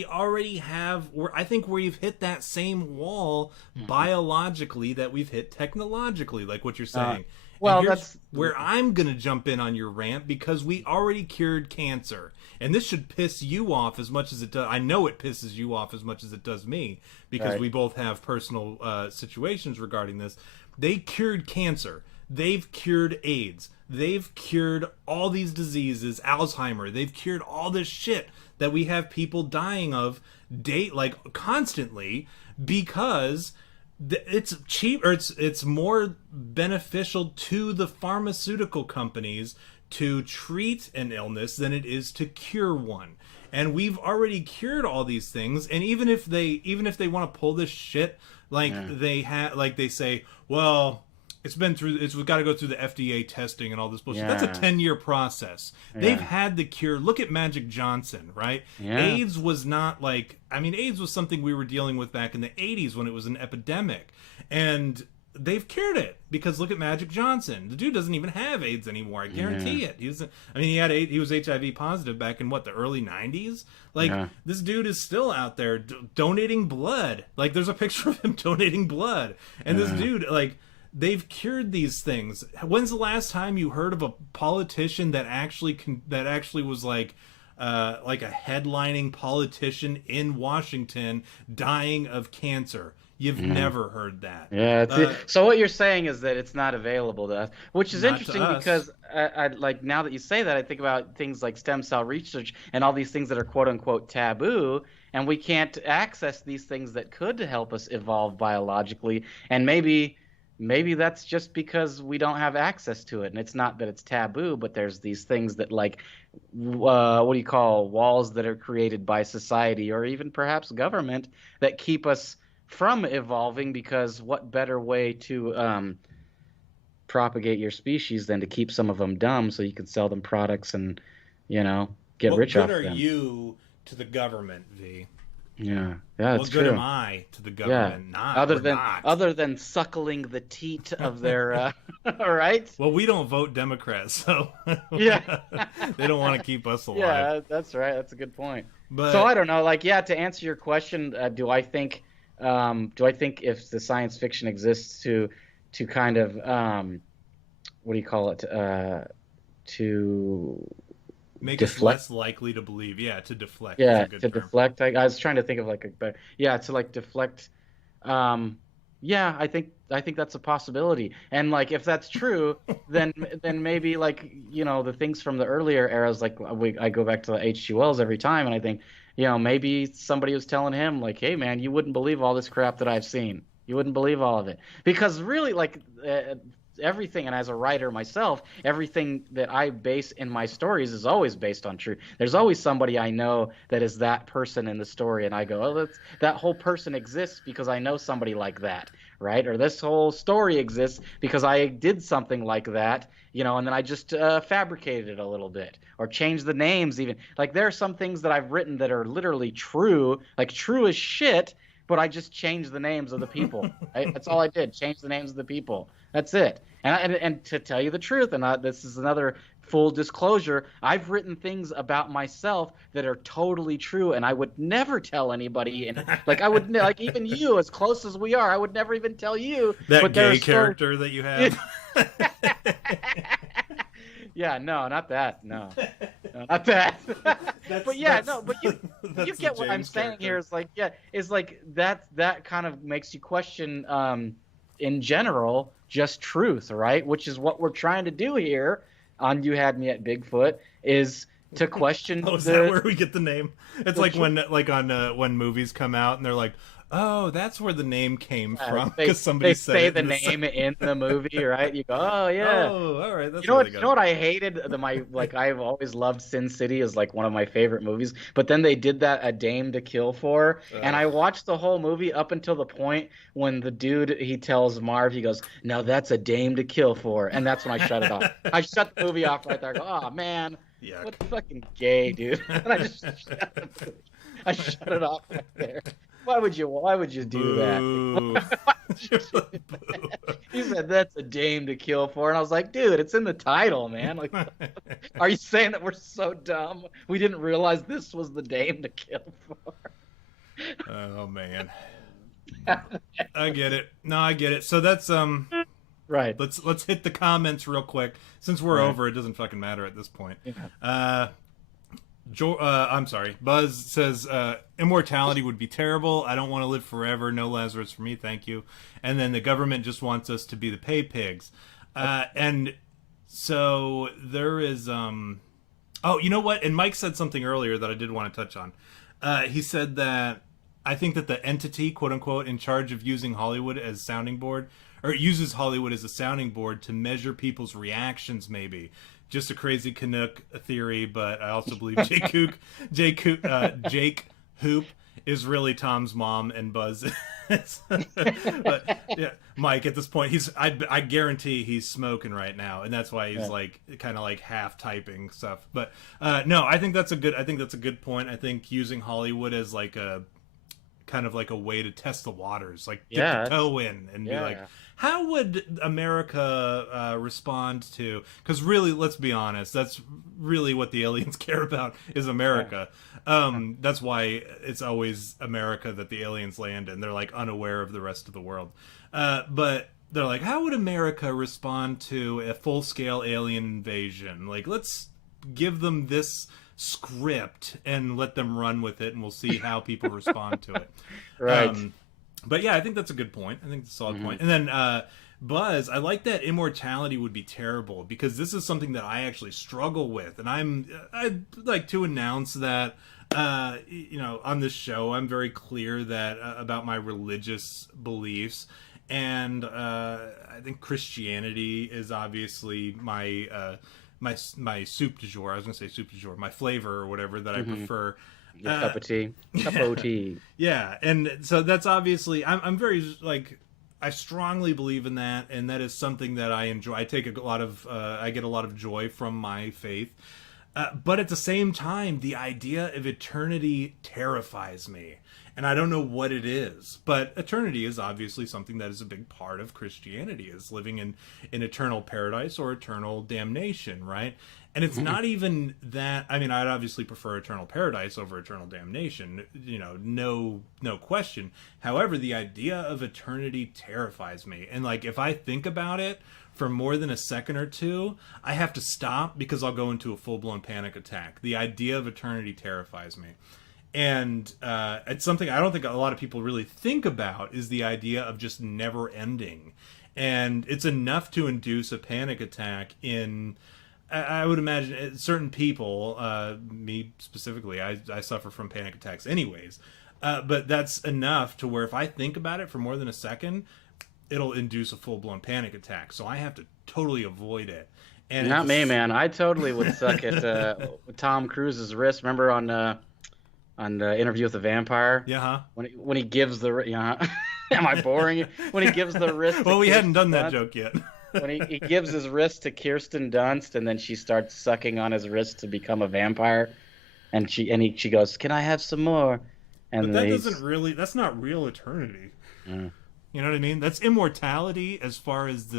already have. I think we've hit that same wall biologically that we've hit technologically, like what you're saying. Well, and here's that's where I'm gonna jump in on your rant, because we already cured cancer, and this should piss you off as much as it does. I know it pisses you off as much as it does me, because right. we both have personal situations regarding this. They cured cancer. They've cured AIDS. They've cured all these diseases, Alzheimer. They've cured all this shit that we have people dying of constantly, because it's cheap, or it's more beneficial to the pharmaceutical companies to treat an illness than it is to cure one. And we've already cured all these things. And even if they want to pull this shit, they say, well, it's we've got to go through the FDA testing and all this bullshit. Yeah. That's a 10-year process. Yeah. They've had the cure. Look at Magic Johnson, right? Yeah. AIDS was not AIDS was something we were dealing with back in the 80s when it was an epidemic. And they've cured it, because look at Magic Johnson. The dude doesn't even have AIDS anymore. I guarantee it. He was HIV positive back in the early 90s. This dude is still out there donating blood. Like, there's a picture of him donating blood. And this dude, they've cured these things. When's the last time you heard of a politician that actually was like, like a headlining politician in Washington dying of cancer. You've Mm. never heard that. Yeah, Uh, so what you're saying is that it's not available to us, which is Not to interesting us. because I like now that you say that, I think about things like stem cell research and all these things that are quote unquote taboo, and we can't access these things that could help us evolve biologically, and maybe that's just because we don't have access to it, and it's not that it's taboo, but there's these things that like what do you call walls that are created by society or even perhaps government that keep us from evolving because what better way to propagate your species than to keep some of them dumb so you can sell them products and get What rich good off are them. you to the government, V? Yeah, yeah, it's What good am true. I to the Yeah, government? Not. other We're than not. other than suckling the teat of their all right. Well, we don't vote Democrats, so Yeah. they don't want to keep us alive. Yeah, that's right. That's a good point. So I But don't know, like, yeah, to answer your question, do I think if the science fiction exists to kind of what do you call it? To make us deflect. less likely to believe. Yeah, to deflect is a Yeah, good to term. deflect. I was trying to think of like a better. Yeah, to like deflect. Um, yeah, I think that's a possibility. And like if that's true, then maybe like the things from the earlier eras, like I go back to the H.G. Wells every time, and I think maybe somebody was telling him like, hey man, you wouldn't believe all this crap that I've seen. You wouldn't believe all of it because really like everything, and as a writer myself, everything that I base in my stories is always based on truth. There's always somebody I know that is that person in the story, and I go, oh, that whole person exists because I know somebody like that, right? Or this whole story exists because I did something like that, and then I just fabricated it a little bit or changed the names even. Like there are some things that I've written that are literally true, like true as shit, but I just changed the names of the people. Right? That's all I did. Change the names of the people. That's it. And to tell you the truth, and this is another full disclosure, I've written things about myself that are totally true, and I would never tell anybody. And like I would, like even you, as close as we are, I would never even tell you. That But there are gay stories. character that you have. Yeah, no, not that. No, no, not that. that's But yeah, that's no, but you that's the get what I'm James saying here. character. Is like, yeah, is like that kind of makes you question, in general, just truth, right? Which is what we're trying to do here on You Had Me at Bigfoot, is to question Oh, is that the where we get the name? It's the like truth. when movies come out and they're like, "Oh, that's where the name came from," They because somebody they said say it the in the. name in the movie, right? You go, oh yeah. Oh, all right, You that's know where they what? You got know it. what I hated? My like I've always loved Sin City as like one of my favorite movies. But then they did that A Dame to Kill For, and Ugh. I watched the whole movie up until the point when the dude he tells Marv, he goes, "Now that's a dame to kill for," and that's when I shut it off. I shut the movie off right there. I go, "Oh man, Yuck. what fucking gay, dude!" And I shut it off right there. Why would you do that? Boo. Why would you do Boo. that? He said that's a dame to kill for, and I was like, dude, it's in the title, man. Like, are you saying that we're so dumb we didn't realize this was the dame to kill for? Oh man, I get it. No, I get it. So that's Right, let's hit the comments real quick. Since we're right. over, it doesn't fucking matter at this point. Yeah. Uh, I'm sorry. Buzz says immortality would be terrible. I don't want to live forever. No Lazarus for me, thank you. And then the government just wants us to be the pay pigs. And so there is. Oh, you know what? And Mike said something earlier that I did want to touch on. He said that I think that the entity, quote unquote, in charge of using Hollywood as sounding board, or uses Hollywood as a sounding board to measure people's reactions, maybe. Just a crazy Canuck theory, but I also believe Jake Hoop is really Tom's mom and Buzz is. But yeah, Mike at this point I guarantee he's smoking right now, and that's why he's Yeah. like kind of like half typing stuff. But no, I think that's a good point. I think using Hollywood as like a kind of like a way to test the waters, like dip Yeah, the toe in and be like, yeah, how would America respond to? Because really, let's be honest, that's really what the aliens care about is yeah, America. That's why it's always America that the aliens land in. They're like unaware of the rest of the world. But they're like, how would America respond to a full scale alien invasion? Like, let's give them this script and let them run with it, and we'll see how people respond to it. Right. But yeah, I think that's a good point. I think it's a solid point. And then Buzz, I like that immortality would be terrible, because this is something that I actually struggle with, and I'd like to announce that on this show I'm very clear that about my religious beliefs, and I think Christianity is obviously my my soup du jour. I was gonna say soup du jour, my flavor or whatever that I prefer. Your cup of tea. Cup of tea. Yeah, and so that's obviously I'm very like I strongly believe in that, and that is something that I enjoy. I take a lot of I get a lot of joy from my faith, but at the same time, the idea of eternity terrifies me, and I don't know what it is. But eternity is obviously something that is a big part of Christianity, is living in eternal paradise or eternal damnation, right? And it's not even that. I mean, I'd obviously prefer eternal paradise over eternal damnation, no question. However, the idea of eternity terrifies me. And like, if I think about it for more than a second or two, I have to stop, because I'll go into a full-blown panic attack. The idea of eternity terrifies me. And it's something I don't think a lot of people really think about, is the idea of just never ending. And it's enough to induce a panic attack in... I would imagine certain people, me specifically, I suffer from panic attacks anyways. But that's enough to where if I think about it for more than a second, it'll induce a full-blown panic attack. So I have to totally avoid it. And Not me, man. I totally would suck at Tom Cruise's wrist. Remember on Interview with the Vampire? Yeah, huh? When he gives the... Am I boring you? When he gives the wrist... Well, we hadn't done that joke yet. When he gives his wrist to Kirsten Dunst, and then she starts sucking on his wrist to become a vampire, and she goes, "Can I have some more?" And but that's not real eternity. Mm. You know what I mean? That's immortality as far as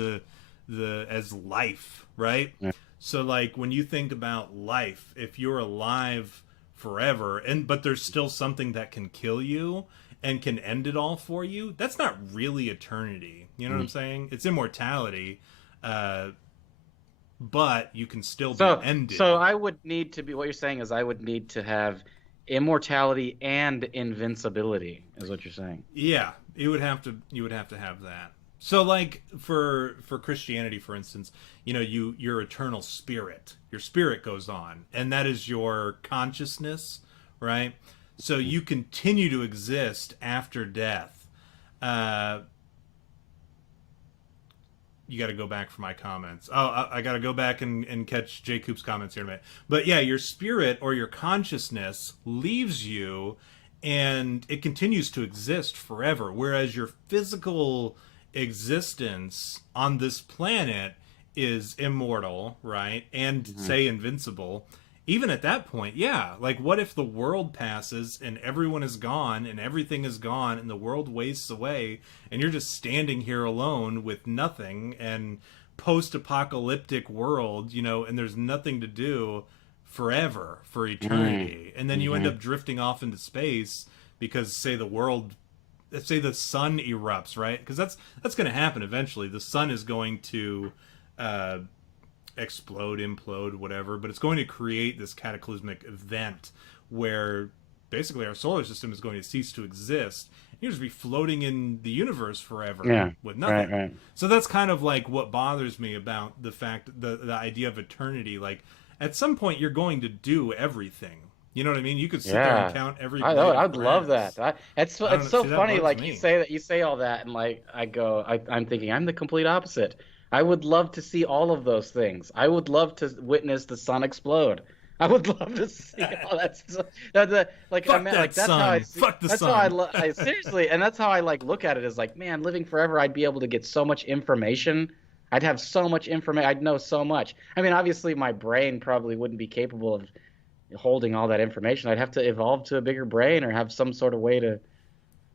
as life, right? Yeah. So like, when you think about life, if you're alive forever, but there's still something that can kill you and can end it all for you, that's not really eternity. You know what I'm saying? It's immortality, but you can still be ended. So I would need to be... What you're saying is I would need to have immortality and invincibility, is what you're saying. Yeah, you would have to have that. So like for Christianity, for instance, your eternal spirit, your spirit goes on, and that is your consciousness, right? So you continue to exist after death. You got to go back for my comments. Oh, I got to go back and catch Jay Coop's comments here in a minute. But yeah, your spirit or your consciousness leaves you, and it continues to exist forever. Whereas your physical existence on this planet is immortal, right? And say invincible. Even at that point, yeah. Like, what if the world passes and everyone is gone and everything is gone and the world wastes away and you're just standing here alone with nothing, and post-apocalyptic world, and there's nothing to do forever, for eternity. And then you end up drifting off into space because, say the sun erupts, right? Because that's going to happen eventually. The sun is going to... explode, implode, whatever, but it's going to create this cataclysmic event where basically our solar system is going to cease to exist. You'll just be floating in the universe forever with nothing. Right. So that's kind of like what bothers me about the fact, the idea of eternity. Like, at some point you're going to do everything. You know what I mean? You could sit there and count every... I'd love that. It's so funny. Like, you say all that, and like I'm thinking I'm the complete opposite. I would love to see all of those things. I would love to witness the sun explode. I would love to see all that stuff. Seriously, and that's how I like look at it, is like, man, living forever, I'd be able to get so much information. I'd have so much information. I'd know so much. I mean, obviously my brain probably wouldn't be capable of holding all that information. I'd have to evolve to a bigger brain or have some sort of way to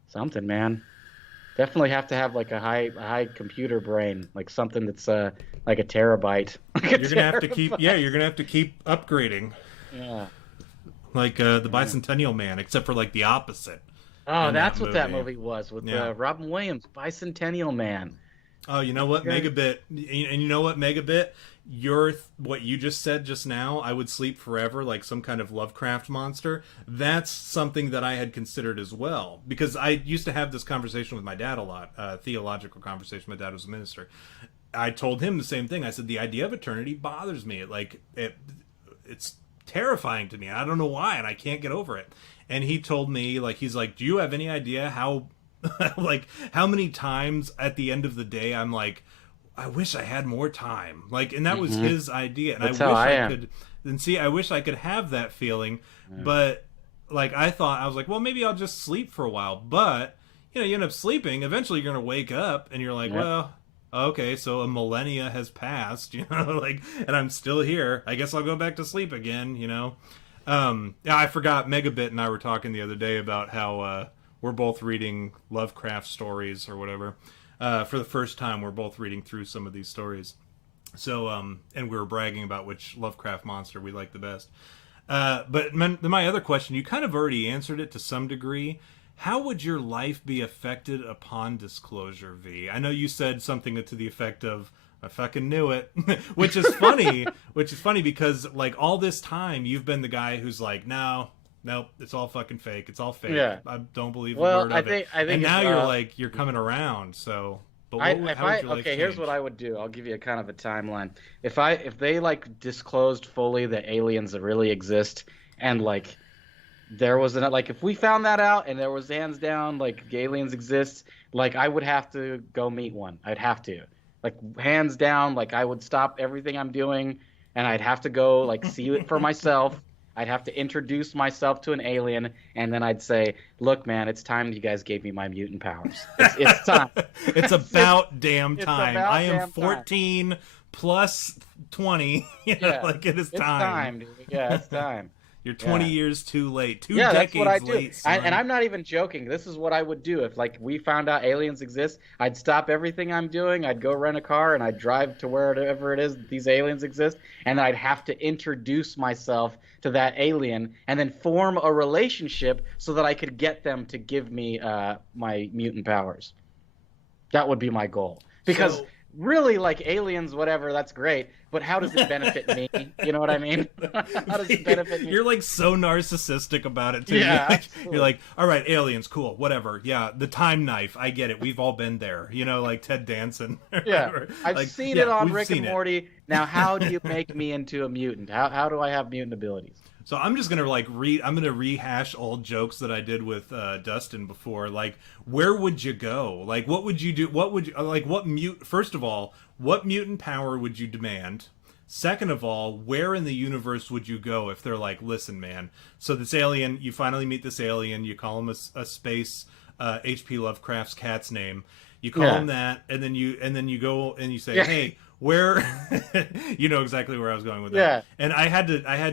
something, man. Definitely have to have like a high computer brain, like something that's like a terabyte. You're gonna have to keep upgrading. Yeah. Like the Bicentennial Man, except for like the opposite. Oh, that's what that movie was with Robin Williams, Bicentennial Man. Oh, you know what, Megabit, and you know what, Megabit, what you just said just now, I would sleep forever, like some kind of Lovecraft monster. That's something that I had considered as well, because I used to have this conversation with my dad a lot, theological conversation. My dad was a minister. I told him the same thing. I said the idea of eternity bothers me. It's terrifying to me. I don't know why, and I can't get over it. And he told me, like, he's like, do you have any idea how like how many times at the end of the day I'm like, I wish I had more time, like, and that was his idea, and That's I how wish I I am. could. Then see, I wish I could have that feeling, but like I was like, well, maybe I'll just sleep for a while, but you end up sleeping. Eventually, you're gonna wake up, and you're like, Yep. well, okay, so a millennia has passed, like, and I'm still here. I guess I'll go back to sleep again. Yeah, I forgot. Megabit and I were talking the other day about how we're both reading Lovecraft stories or whatever. For the first time, we're both reading through some of these stories. So, and we were bragging about which Lovecraft monster we like the best. But my other question, you kind of already answered it to some degree. How would your life be affected upon disclosure, V? I know you said something to the effect of, I fucking knew it, which is funny, because like all this time you've been the guy who's like, no, nope, it's all fucking fake. It's all fake. Yeah. I don't believe a Well, word I of think it. I think And now it's, you're like, you're coming around. So, but how would your life okay, here's change? what I would do. I'll give you a kind of a timeline. If they like disclosed fully that aliens really exist, and like there was an like if we found that out and there was hands down like aliens exist, like I would have to go meet one. I'd have to. Like hands down, like I would stop everything I'm doing and I'd have to go like see it for myself. I'd have to introduce myself to an alien, and then I'd say, "Look, man, it's time you guys gave me my mutant powers. It's time. It's about damn It's time. about I am damn time. 14 plus 20. Yeah, Like it is it's time. time, dude. Yeah, it's time." You're 20 Yeah. years too late. Two Yeah, that's decades what I do. late, son. And I'm not even joking. This is what I would do if, like, we found out aliens exist. I'd stop everything I'm doing. I'd go rent a car and I'd drive to wherever it is that these aliens exist. And I'd have to introduce myself to that alien and then form a relationship so that I could get them to give me my mutant powers. That would be my goal. Because So- really, like, aliens, whatever, that's great. But how does it benefit me? You know what I mean? How does it benefit me? You're like so narcissistic about it too. Yeah, You're like, all right, aliens, cool, whatever. Yeah, the time knife, I get it. We've all been there. Like Ted Danson. Yeah, I've Like, seen yeah, it on we've Rick and seen it. Morty. Now, how do you make me into a mutant? How do I have mutant abilities? So I'm just gonna I'm gonna rehash old jokes that I did with Dustin before. Like, where would you go? Like, what would you do? What would you like? First of all, what mutant power would you demand? Second of all, where in the universe would you go if they're like, listen, man. So this alien, you finally meet this alien. You call him a space H.P. Lovecraft's cat's name. You call him that, and then you go and you say, hey. Where you know exactly where I was going with that. Yeah. And I had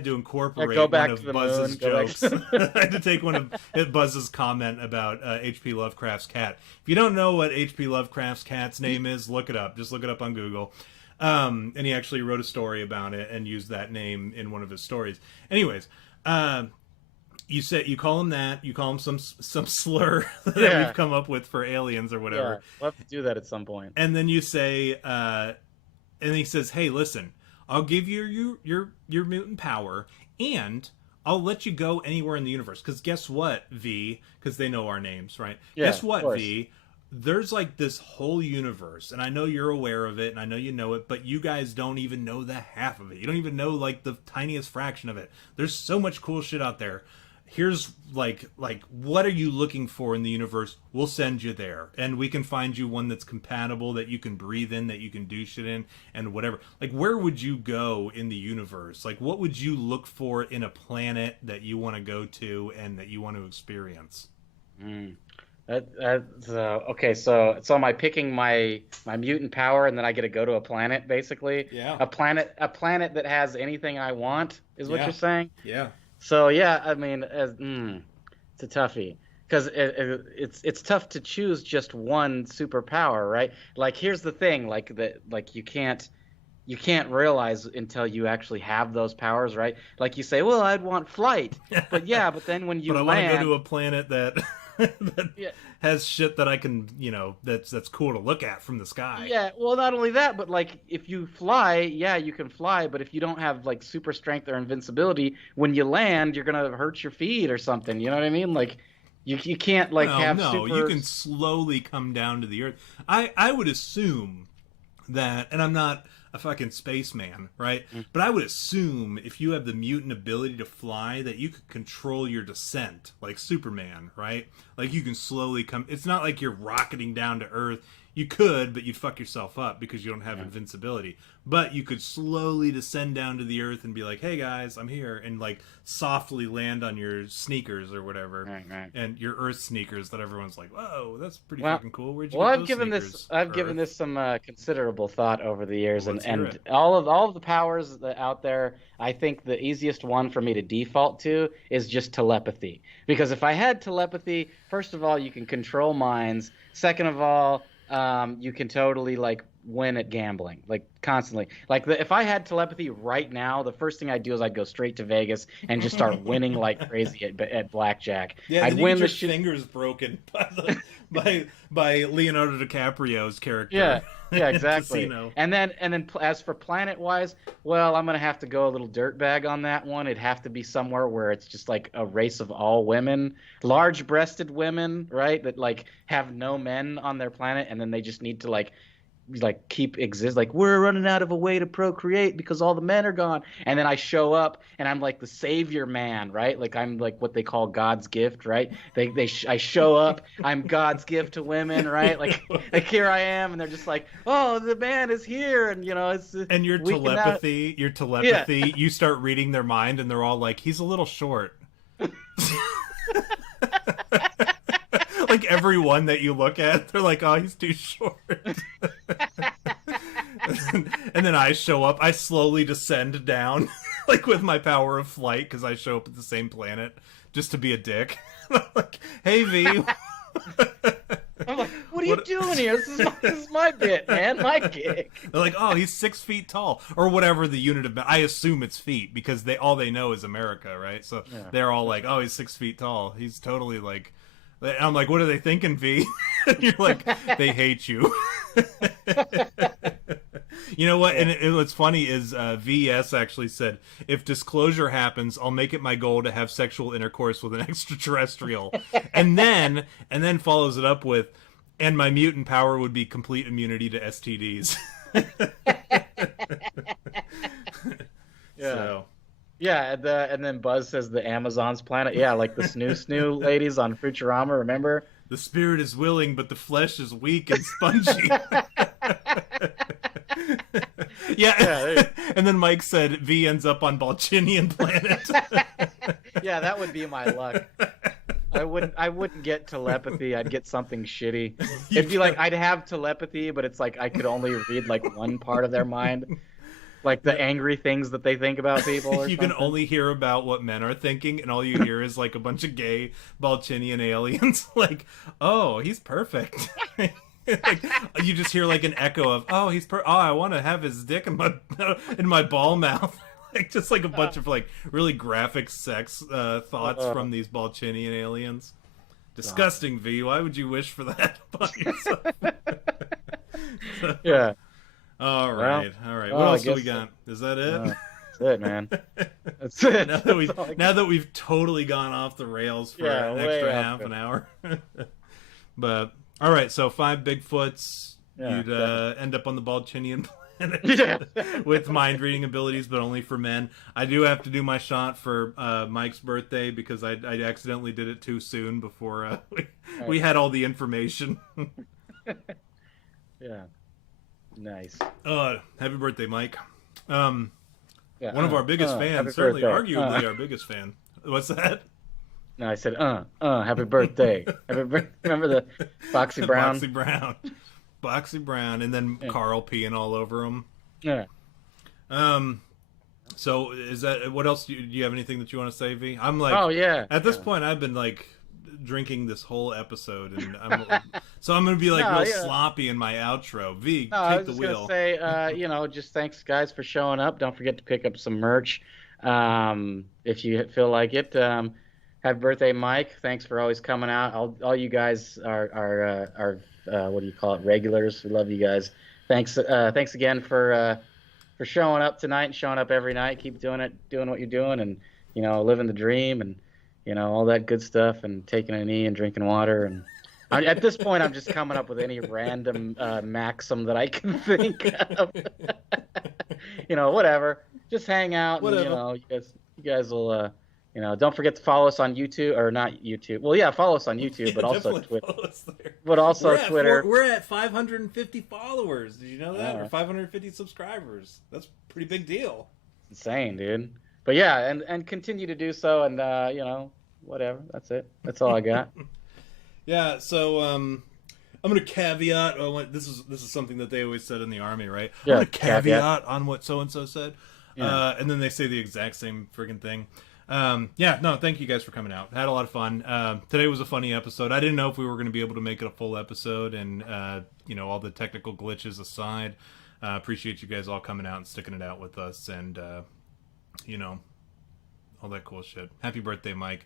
to incorporate go back one to of the Buzz's moon, go back jokes. to- I had to take one of Buzz's comment about H.P. Lovecraft's cat. If you don't know what H.P. Lovecraft's cat's name is, look it up. Just look it up on Google. And he actually wrote a story about it and used that name in one of his stories. Anyways, you call him that. You call him some slur that we've come up with for aliens or whatever. Yeah, we'll have to do that at some point. And then you say, and he says, "Hey, listen, I'll give you your mutant power, and I'll let you go anywhere in the universe. Because guess what, V? Because they know our names, right? Yeah, guess of what, course. V? There's like this whole universe, and I know you're aware of it, and I know you know it, but you guys don't even know the half of it. You don't even know like the tiniest fraction of it. There's so much cool shit out there. Here's like what are you looking for in the universe? We'll send you there, and we can find you one that's compatible, that you can breathe in, that you can do shit in, and whatever. Like, where would you go in the universe? Like, what would you look for in a planet that you want to go to and that you want to experience?" Okay. So am I picking my mutant power, and then I get to go to a planet, basically? Yeah. A planet that has anything I want is what Yeah. you're saying? Yeah. So yeah, I mean, it's a toughie because it's tough to choose just one superpower, right? Like here's the thing, like you can't realize until you actually have those powers, right? Like you say, well, I'd want flight, but then when you But I want to land, go to a planet that that Yeah. has shit that I can, that's cool to look at from the sky. Yeah, well, not only that, but like if you fly, yeah, you can fly, but if you don't have like super strength or invincibility, when you land, you're gonna hurt your feet or something. You know what I mean? Like you can't like Well, have no, you super. can slowly come down to the earth. I would assume that, and I'm not a fucking spaceman, right? But I would assume if you have the mutant ability to fly, that you could control your descent, like Superman, right? Like you can slowly come. It's not like you're rocketing down to Earth. You could, but you'd fuck yourself up because you don't have invincibility. But you could slowly descend down to the earth and be like, "Hey guys, I'm here," and like softly land on your sneakers or whatever, Right. and your Earth sneakers that everyone's like, "Whoa, that's pretty Well, fucking cool. Where'd you well, get I've those given sneakers?" this I've given Earth? this some considerable thought over the years, Well, and let's hear it. all of the powers that out there, I think the easiest one for me to default to is just telepathy. Because if I had telepathy, first of all, you can control minds. Second of all, you can totally like win at gambling, like constantly. If I had telepathy right now, the first thing I'd do is I'd go straight to Vegas and just start winning like crazy at blackjack. Yeah, and I'd then you get win your the shit. fingers broken by Leonardo DiCaprio's character. Yeah, yeah, in exactly. Casino. And then as for planet wise, well, I'm gonna have to go a little dirtbag on that one. It'd have to be somewhere where it's just like a race of all women, large-breasted women, right? That like have no men on their planet, and then they just need to like keep exist, like we're running out of a way to procreate because all the men are gone, and then I show up and I'm like the savior man, right? Like I'm like what they call God's gift, right? I show up, I'm God's gift to women, right? Like here I am, and they're just like, oh, the man is here, and it's And your we cannot. telepathy, you start reading their mind, and they're all like, "He's a little short." Like every one that you look at, they're like, "Oh, he's too short." And then I show up. I slowly descend down, like with my power of flight, because I show up at the same planet just to be a dick. I'm like, "Hey, V." I'm like, what are you doing here? This is my bit, man, my gig. They're like, "Oh, he's 6 feet tall," or whatever the unit of. I assume it's feet because they know is America, right? So they're all like, "Oh, he's 6 feet tall. He's totally like." I'm like, "What are they thinking, V?" And you're like, "They hate you." You know what? And what's funny is VS actually said, "If disclosure happens, I'll make it my goal to have sexual intercourse with an extraterrestrial," and then follows it up with, "And my mutant power would be complete immunity to STDs." Yeah. So. Yeah, and then Buzz says the Amazon's planet. Yeah, like the snoo ladies on Futurama, remember? The spirit is willing, but the flesh is weak and spongy. Yeah. And then Mike said V ends up on Balchinian planet. Yeah, that would be my luck. I wouldn't get telepathy. I'd get something shitty. It'd be like I'd have telepathy, but it's like I could only read like one part of their mind. Like the angry things that they think about people. Or you something. can only hear about what men are thinking, and all you hear is like a bunch of gay Balchinian aliens. Like, "Oh, he's perfect." Like, you just hear like an echo of, "Oh, oh, I want to have his dick in my ball mouth." Like just like a bunch of like really graphic sex thoughts from these Balchinian aliens. Disgusting, V. Why would you wish for that upon yourself? Yeah. All right. What else do we got? Is that it? That's it, man. That's it. Now that we've totally gone off the rails for an extra half an hour. But all right, so 5 Bigfoots. You'd end up on the Balchinian planet with mind reading abilities, but only for men. I do have to do my shot for Mike's birthday because I accidentally did it too soon before we had all the information. Yeah. Nice. Happy birthday, Mike. One of our biggest fans, certainly birthday. arguably our biggest fan. What's that? No, I said, happy birthday. Remember the Foxy Brown? Boxy Brown, and then Carl peeing all over him. Yeah. So is that, what else do you have anything that you want to say, V? I'm like, oh yeah. At this point, I've been like drinking this whole episode, and I'm gonna be like real sloppy in my outro. V, take the wheel. I was just gonna say, just thanks guys for showing up. Don't forget to pick up some merch if you feel like it. Have Happy birthday, Mike. Thanks for always coming out. All you guys are what do you call it? Regulars. We love you guys. Thanks again for showing up tonight and showing up every night. Keep doing it, doing what you're doing, and living the dream, and all that good stuff, and taking a knee and drinking water. And at this point, I'm just coming up with any random maxim that I can think of. Whatever. Just hang out, and Whatever. you guys will. Don't forget to follow us on YouTube, or not YouTube. Well, yeah, follow us on YouTube, Yeah, but also definitely follow us there. but also Twitter. We're at 550 followers. Did you know that? Or Uh, 550 subscribers. That's a pretty big deal. Insane, dude. But yeah, and continue to do so, and whatever. That's it. That's all I got. Yeah. So I'm gonna caveat. Oh, this is something that they always said in the army, right? I'm Yeah, gonna caveat on what so and so said, Yeah. and then they say the exact same friggin' thing. Yeah, no, thank you guys for coming out. Had a lot of fun. Today was a funny episode. I didn't know if we were going to be able to make it a full episode, and all the technical glitches aside, appreciate you guys all coming out and sticking it out with us, and all that cool shit. Happy birthday, Mike.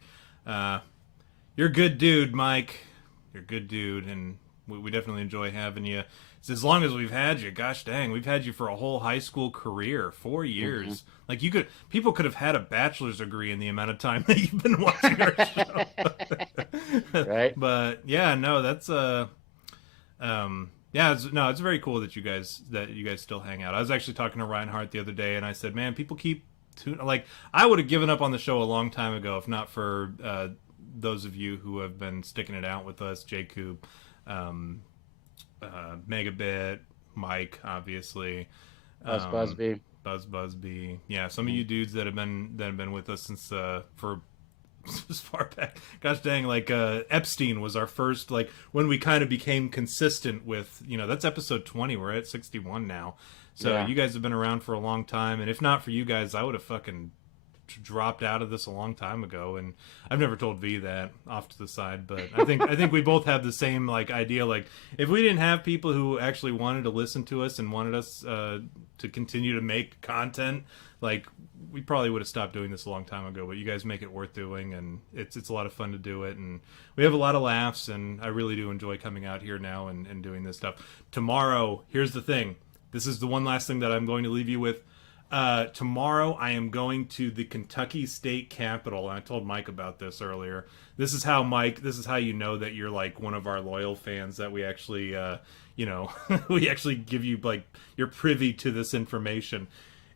You're a good dude, Mike. You're a good dude, and we definitely enjoy having you. It's as long as we've had you, gosh dang, we've had you for a whole high school career, 4 years. Mm-hmm. Like people could have had a bachelor's degree in the amount of time that you've been watching our show. Right? But yeah, no, that's yeah, it's very cool that you guys still hang out. I was actually talking to Reinhardt the other day, and I said, man, people keep like I would have given up on the show a long time ago if not for those of you who have been sticking it out with us, J Coop, Megabit, Mike, obviously, Buzz Busby. Buzz Busby. Yeah, some of you dudes that have been with us since for as far back. Gosh dang, like Epstein was our first, like when we kind of became consistent with, that's episode 20. We're at 61 now. So Yeah. you guys have been around for a long time, and if not for you guys, I would have fucking dropped out of this a long time ago. And I've never told V that off to the side, but I think we both have the same like idea. Like if we didn't have people who actually wanted to listen to us and wanted us to continue to make content, like we probably would have stopped doing this a long time ago. But you guys make it worth doing, and it's a lot of fun to do it, and we have a lot of laughs, and I really do enjoy coming out here now and doing this stuff. Tomorrow, here's the thing. This is the one last thing that I'm going to leave you with. Tomorrow I am going to the Kentucky State Capitol, and I told Mike about this earlier. This is how you know that you're like one of our loyal fans, that we actually we actually give you, like, you're privy to this information.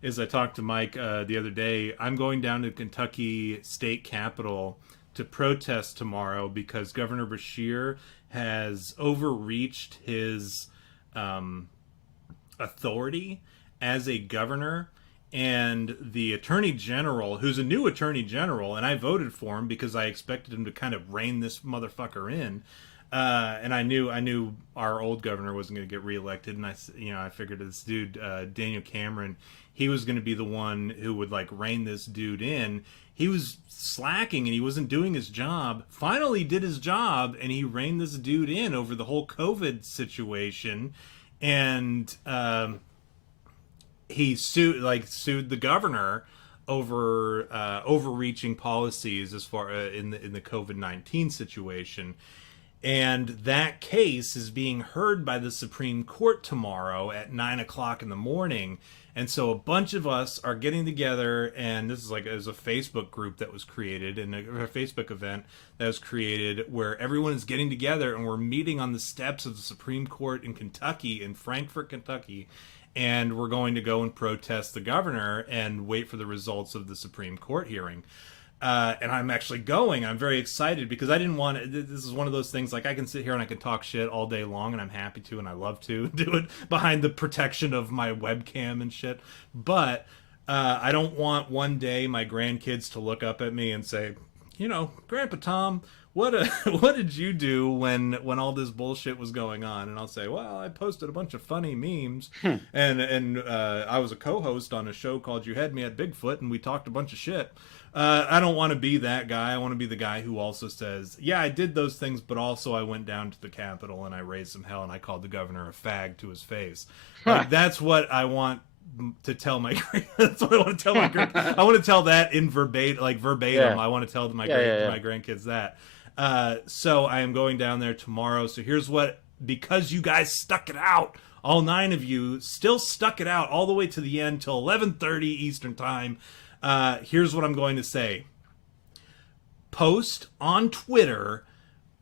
Is I talked to Mike the other day. I'm going down to Kentucky State Capitol to protest tomorrow because Governor Beshear has overreached his authority as a governor, and the attorney general, who's a new attorney general, and I voted for him because I expected him to kind of rein this motherfucker in, and I knew our old governor wasn't going to get reelected, and I figured this dude Daniel Cameron, he was going to be the one who would like rein this dude in. He was slacking and he wasn't doing his job. Finally did his job, and he reined this dude in over the whole COVID situation. And he sued the governor over overreaching policies as far in the COVID-19 situation. And that case is being heard by the Supreme Court tomorrow at 9:00 in the morning. And so a bunch of us are getting together, and this is like as a Facebook group that was created, and a Facebook event that was created where everyone is getting together, and we're meeting on the steps of the Supreme Court in Kentucky, in Frankfort, Kentucky, and we're going to go and protest the governor and wait for the results of the Supreme Court hearing. And I'm actually going. I'm very excited because I didn't want to. This is one of those things, like I can sit here and I can talk shit all day long, and I'm happy to, and I love to do it behind the protection of my webcam and shit. But I don't want one day my grandkids to look up at me and say, Grandpa Tom, what did you do when all this bullshit was going on? And I'll say, well, I posted a bunch of funny memes, and I was a co-host on a show called You Had Me at Bigfoot, and we talked a bunch of shit. I don't want to be that guy. I want to be the guy who also says, yeah, I did those things, but also I went down to the Capitol and I raised some hell and I called the governor a fag to his face. Like, that's what I want tell my that's what I want to tell my I want to tell that in verbatim. Yeah. I want to tell my Yeah. my grandkids that. So I am going down there tomorrow. So here's what, because you guys stuck it out, all 9 of you still stuck it out all the way to the end till 11:30 Eastern time. Here's what I'm going to say. Post on Twitter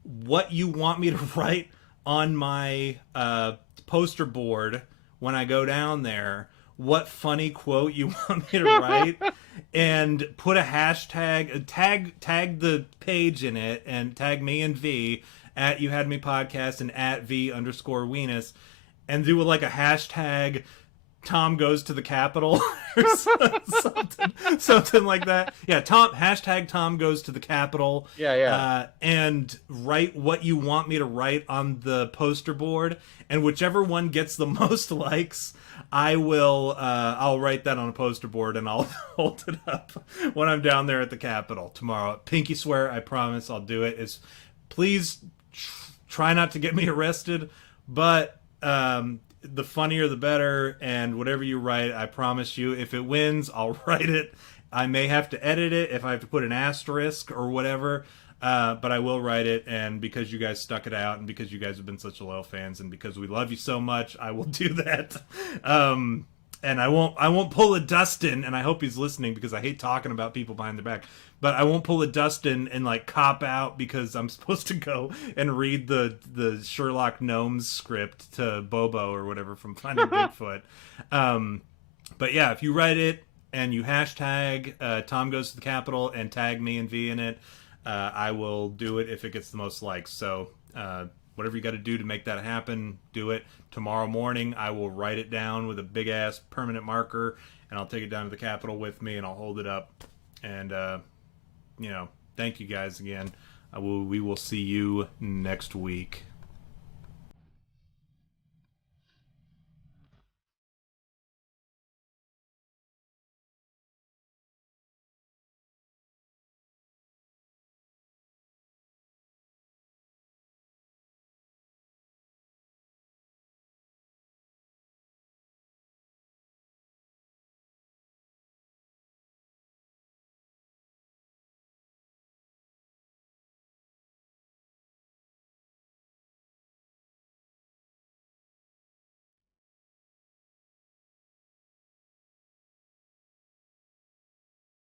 what you want me to write on my poster board when I go down there, what funny quote you want me to write, and put a hashtag, tag the page in it, and tag me and V at You Had Me Podcast and at V_Weenus, and do like a hashtag Tom goes to the Capitol or something like that. Yeah, hashtag Tom goes to the Capitol. Yeah. And write what you want me to write on the poster board, and whichever one gets the most likes, I'll write that on a poster board and I'll hold it up when I'm down there at the Capitol tomorrow. Pinky swear, I promise I'll do it. Please try not to get me arrested, but the funnier the better, and whatever you write, I promise you, if it wins, I'll write it. I may have to edit it if I have to put an asterisk or whatever, but I will write it, and because you guys stuck it out, and because you guys have been such loyal fans, and because we love you so much, I will do that. And I won't pull a Dustin, and I hope he's listening because I hate talking about people behind their back. But I won't pull a Dustin and like cop out because I'm supposed to go and read the Sherlock Gnomes script to Bobo or whatever from Finding Bigfoot. But yeah, if you write it and you hashtag Tom Goes to the Capitol and tag me and V in it, I will do it if it gets the most likes. So whatever you got to do to make that happen, do it. Tomorrow morning, I will write it down with a big ass permanent marker, and I'll take it down to the Capitol with me, and I'll hold it up. And thank you guys again. We will see you next week.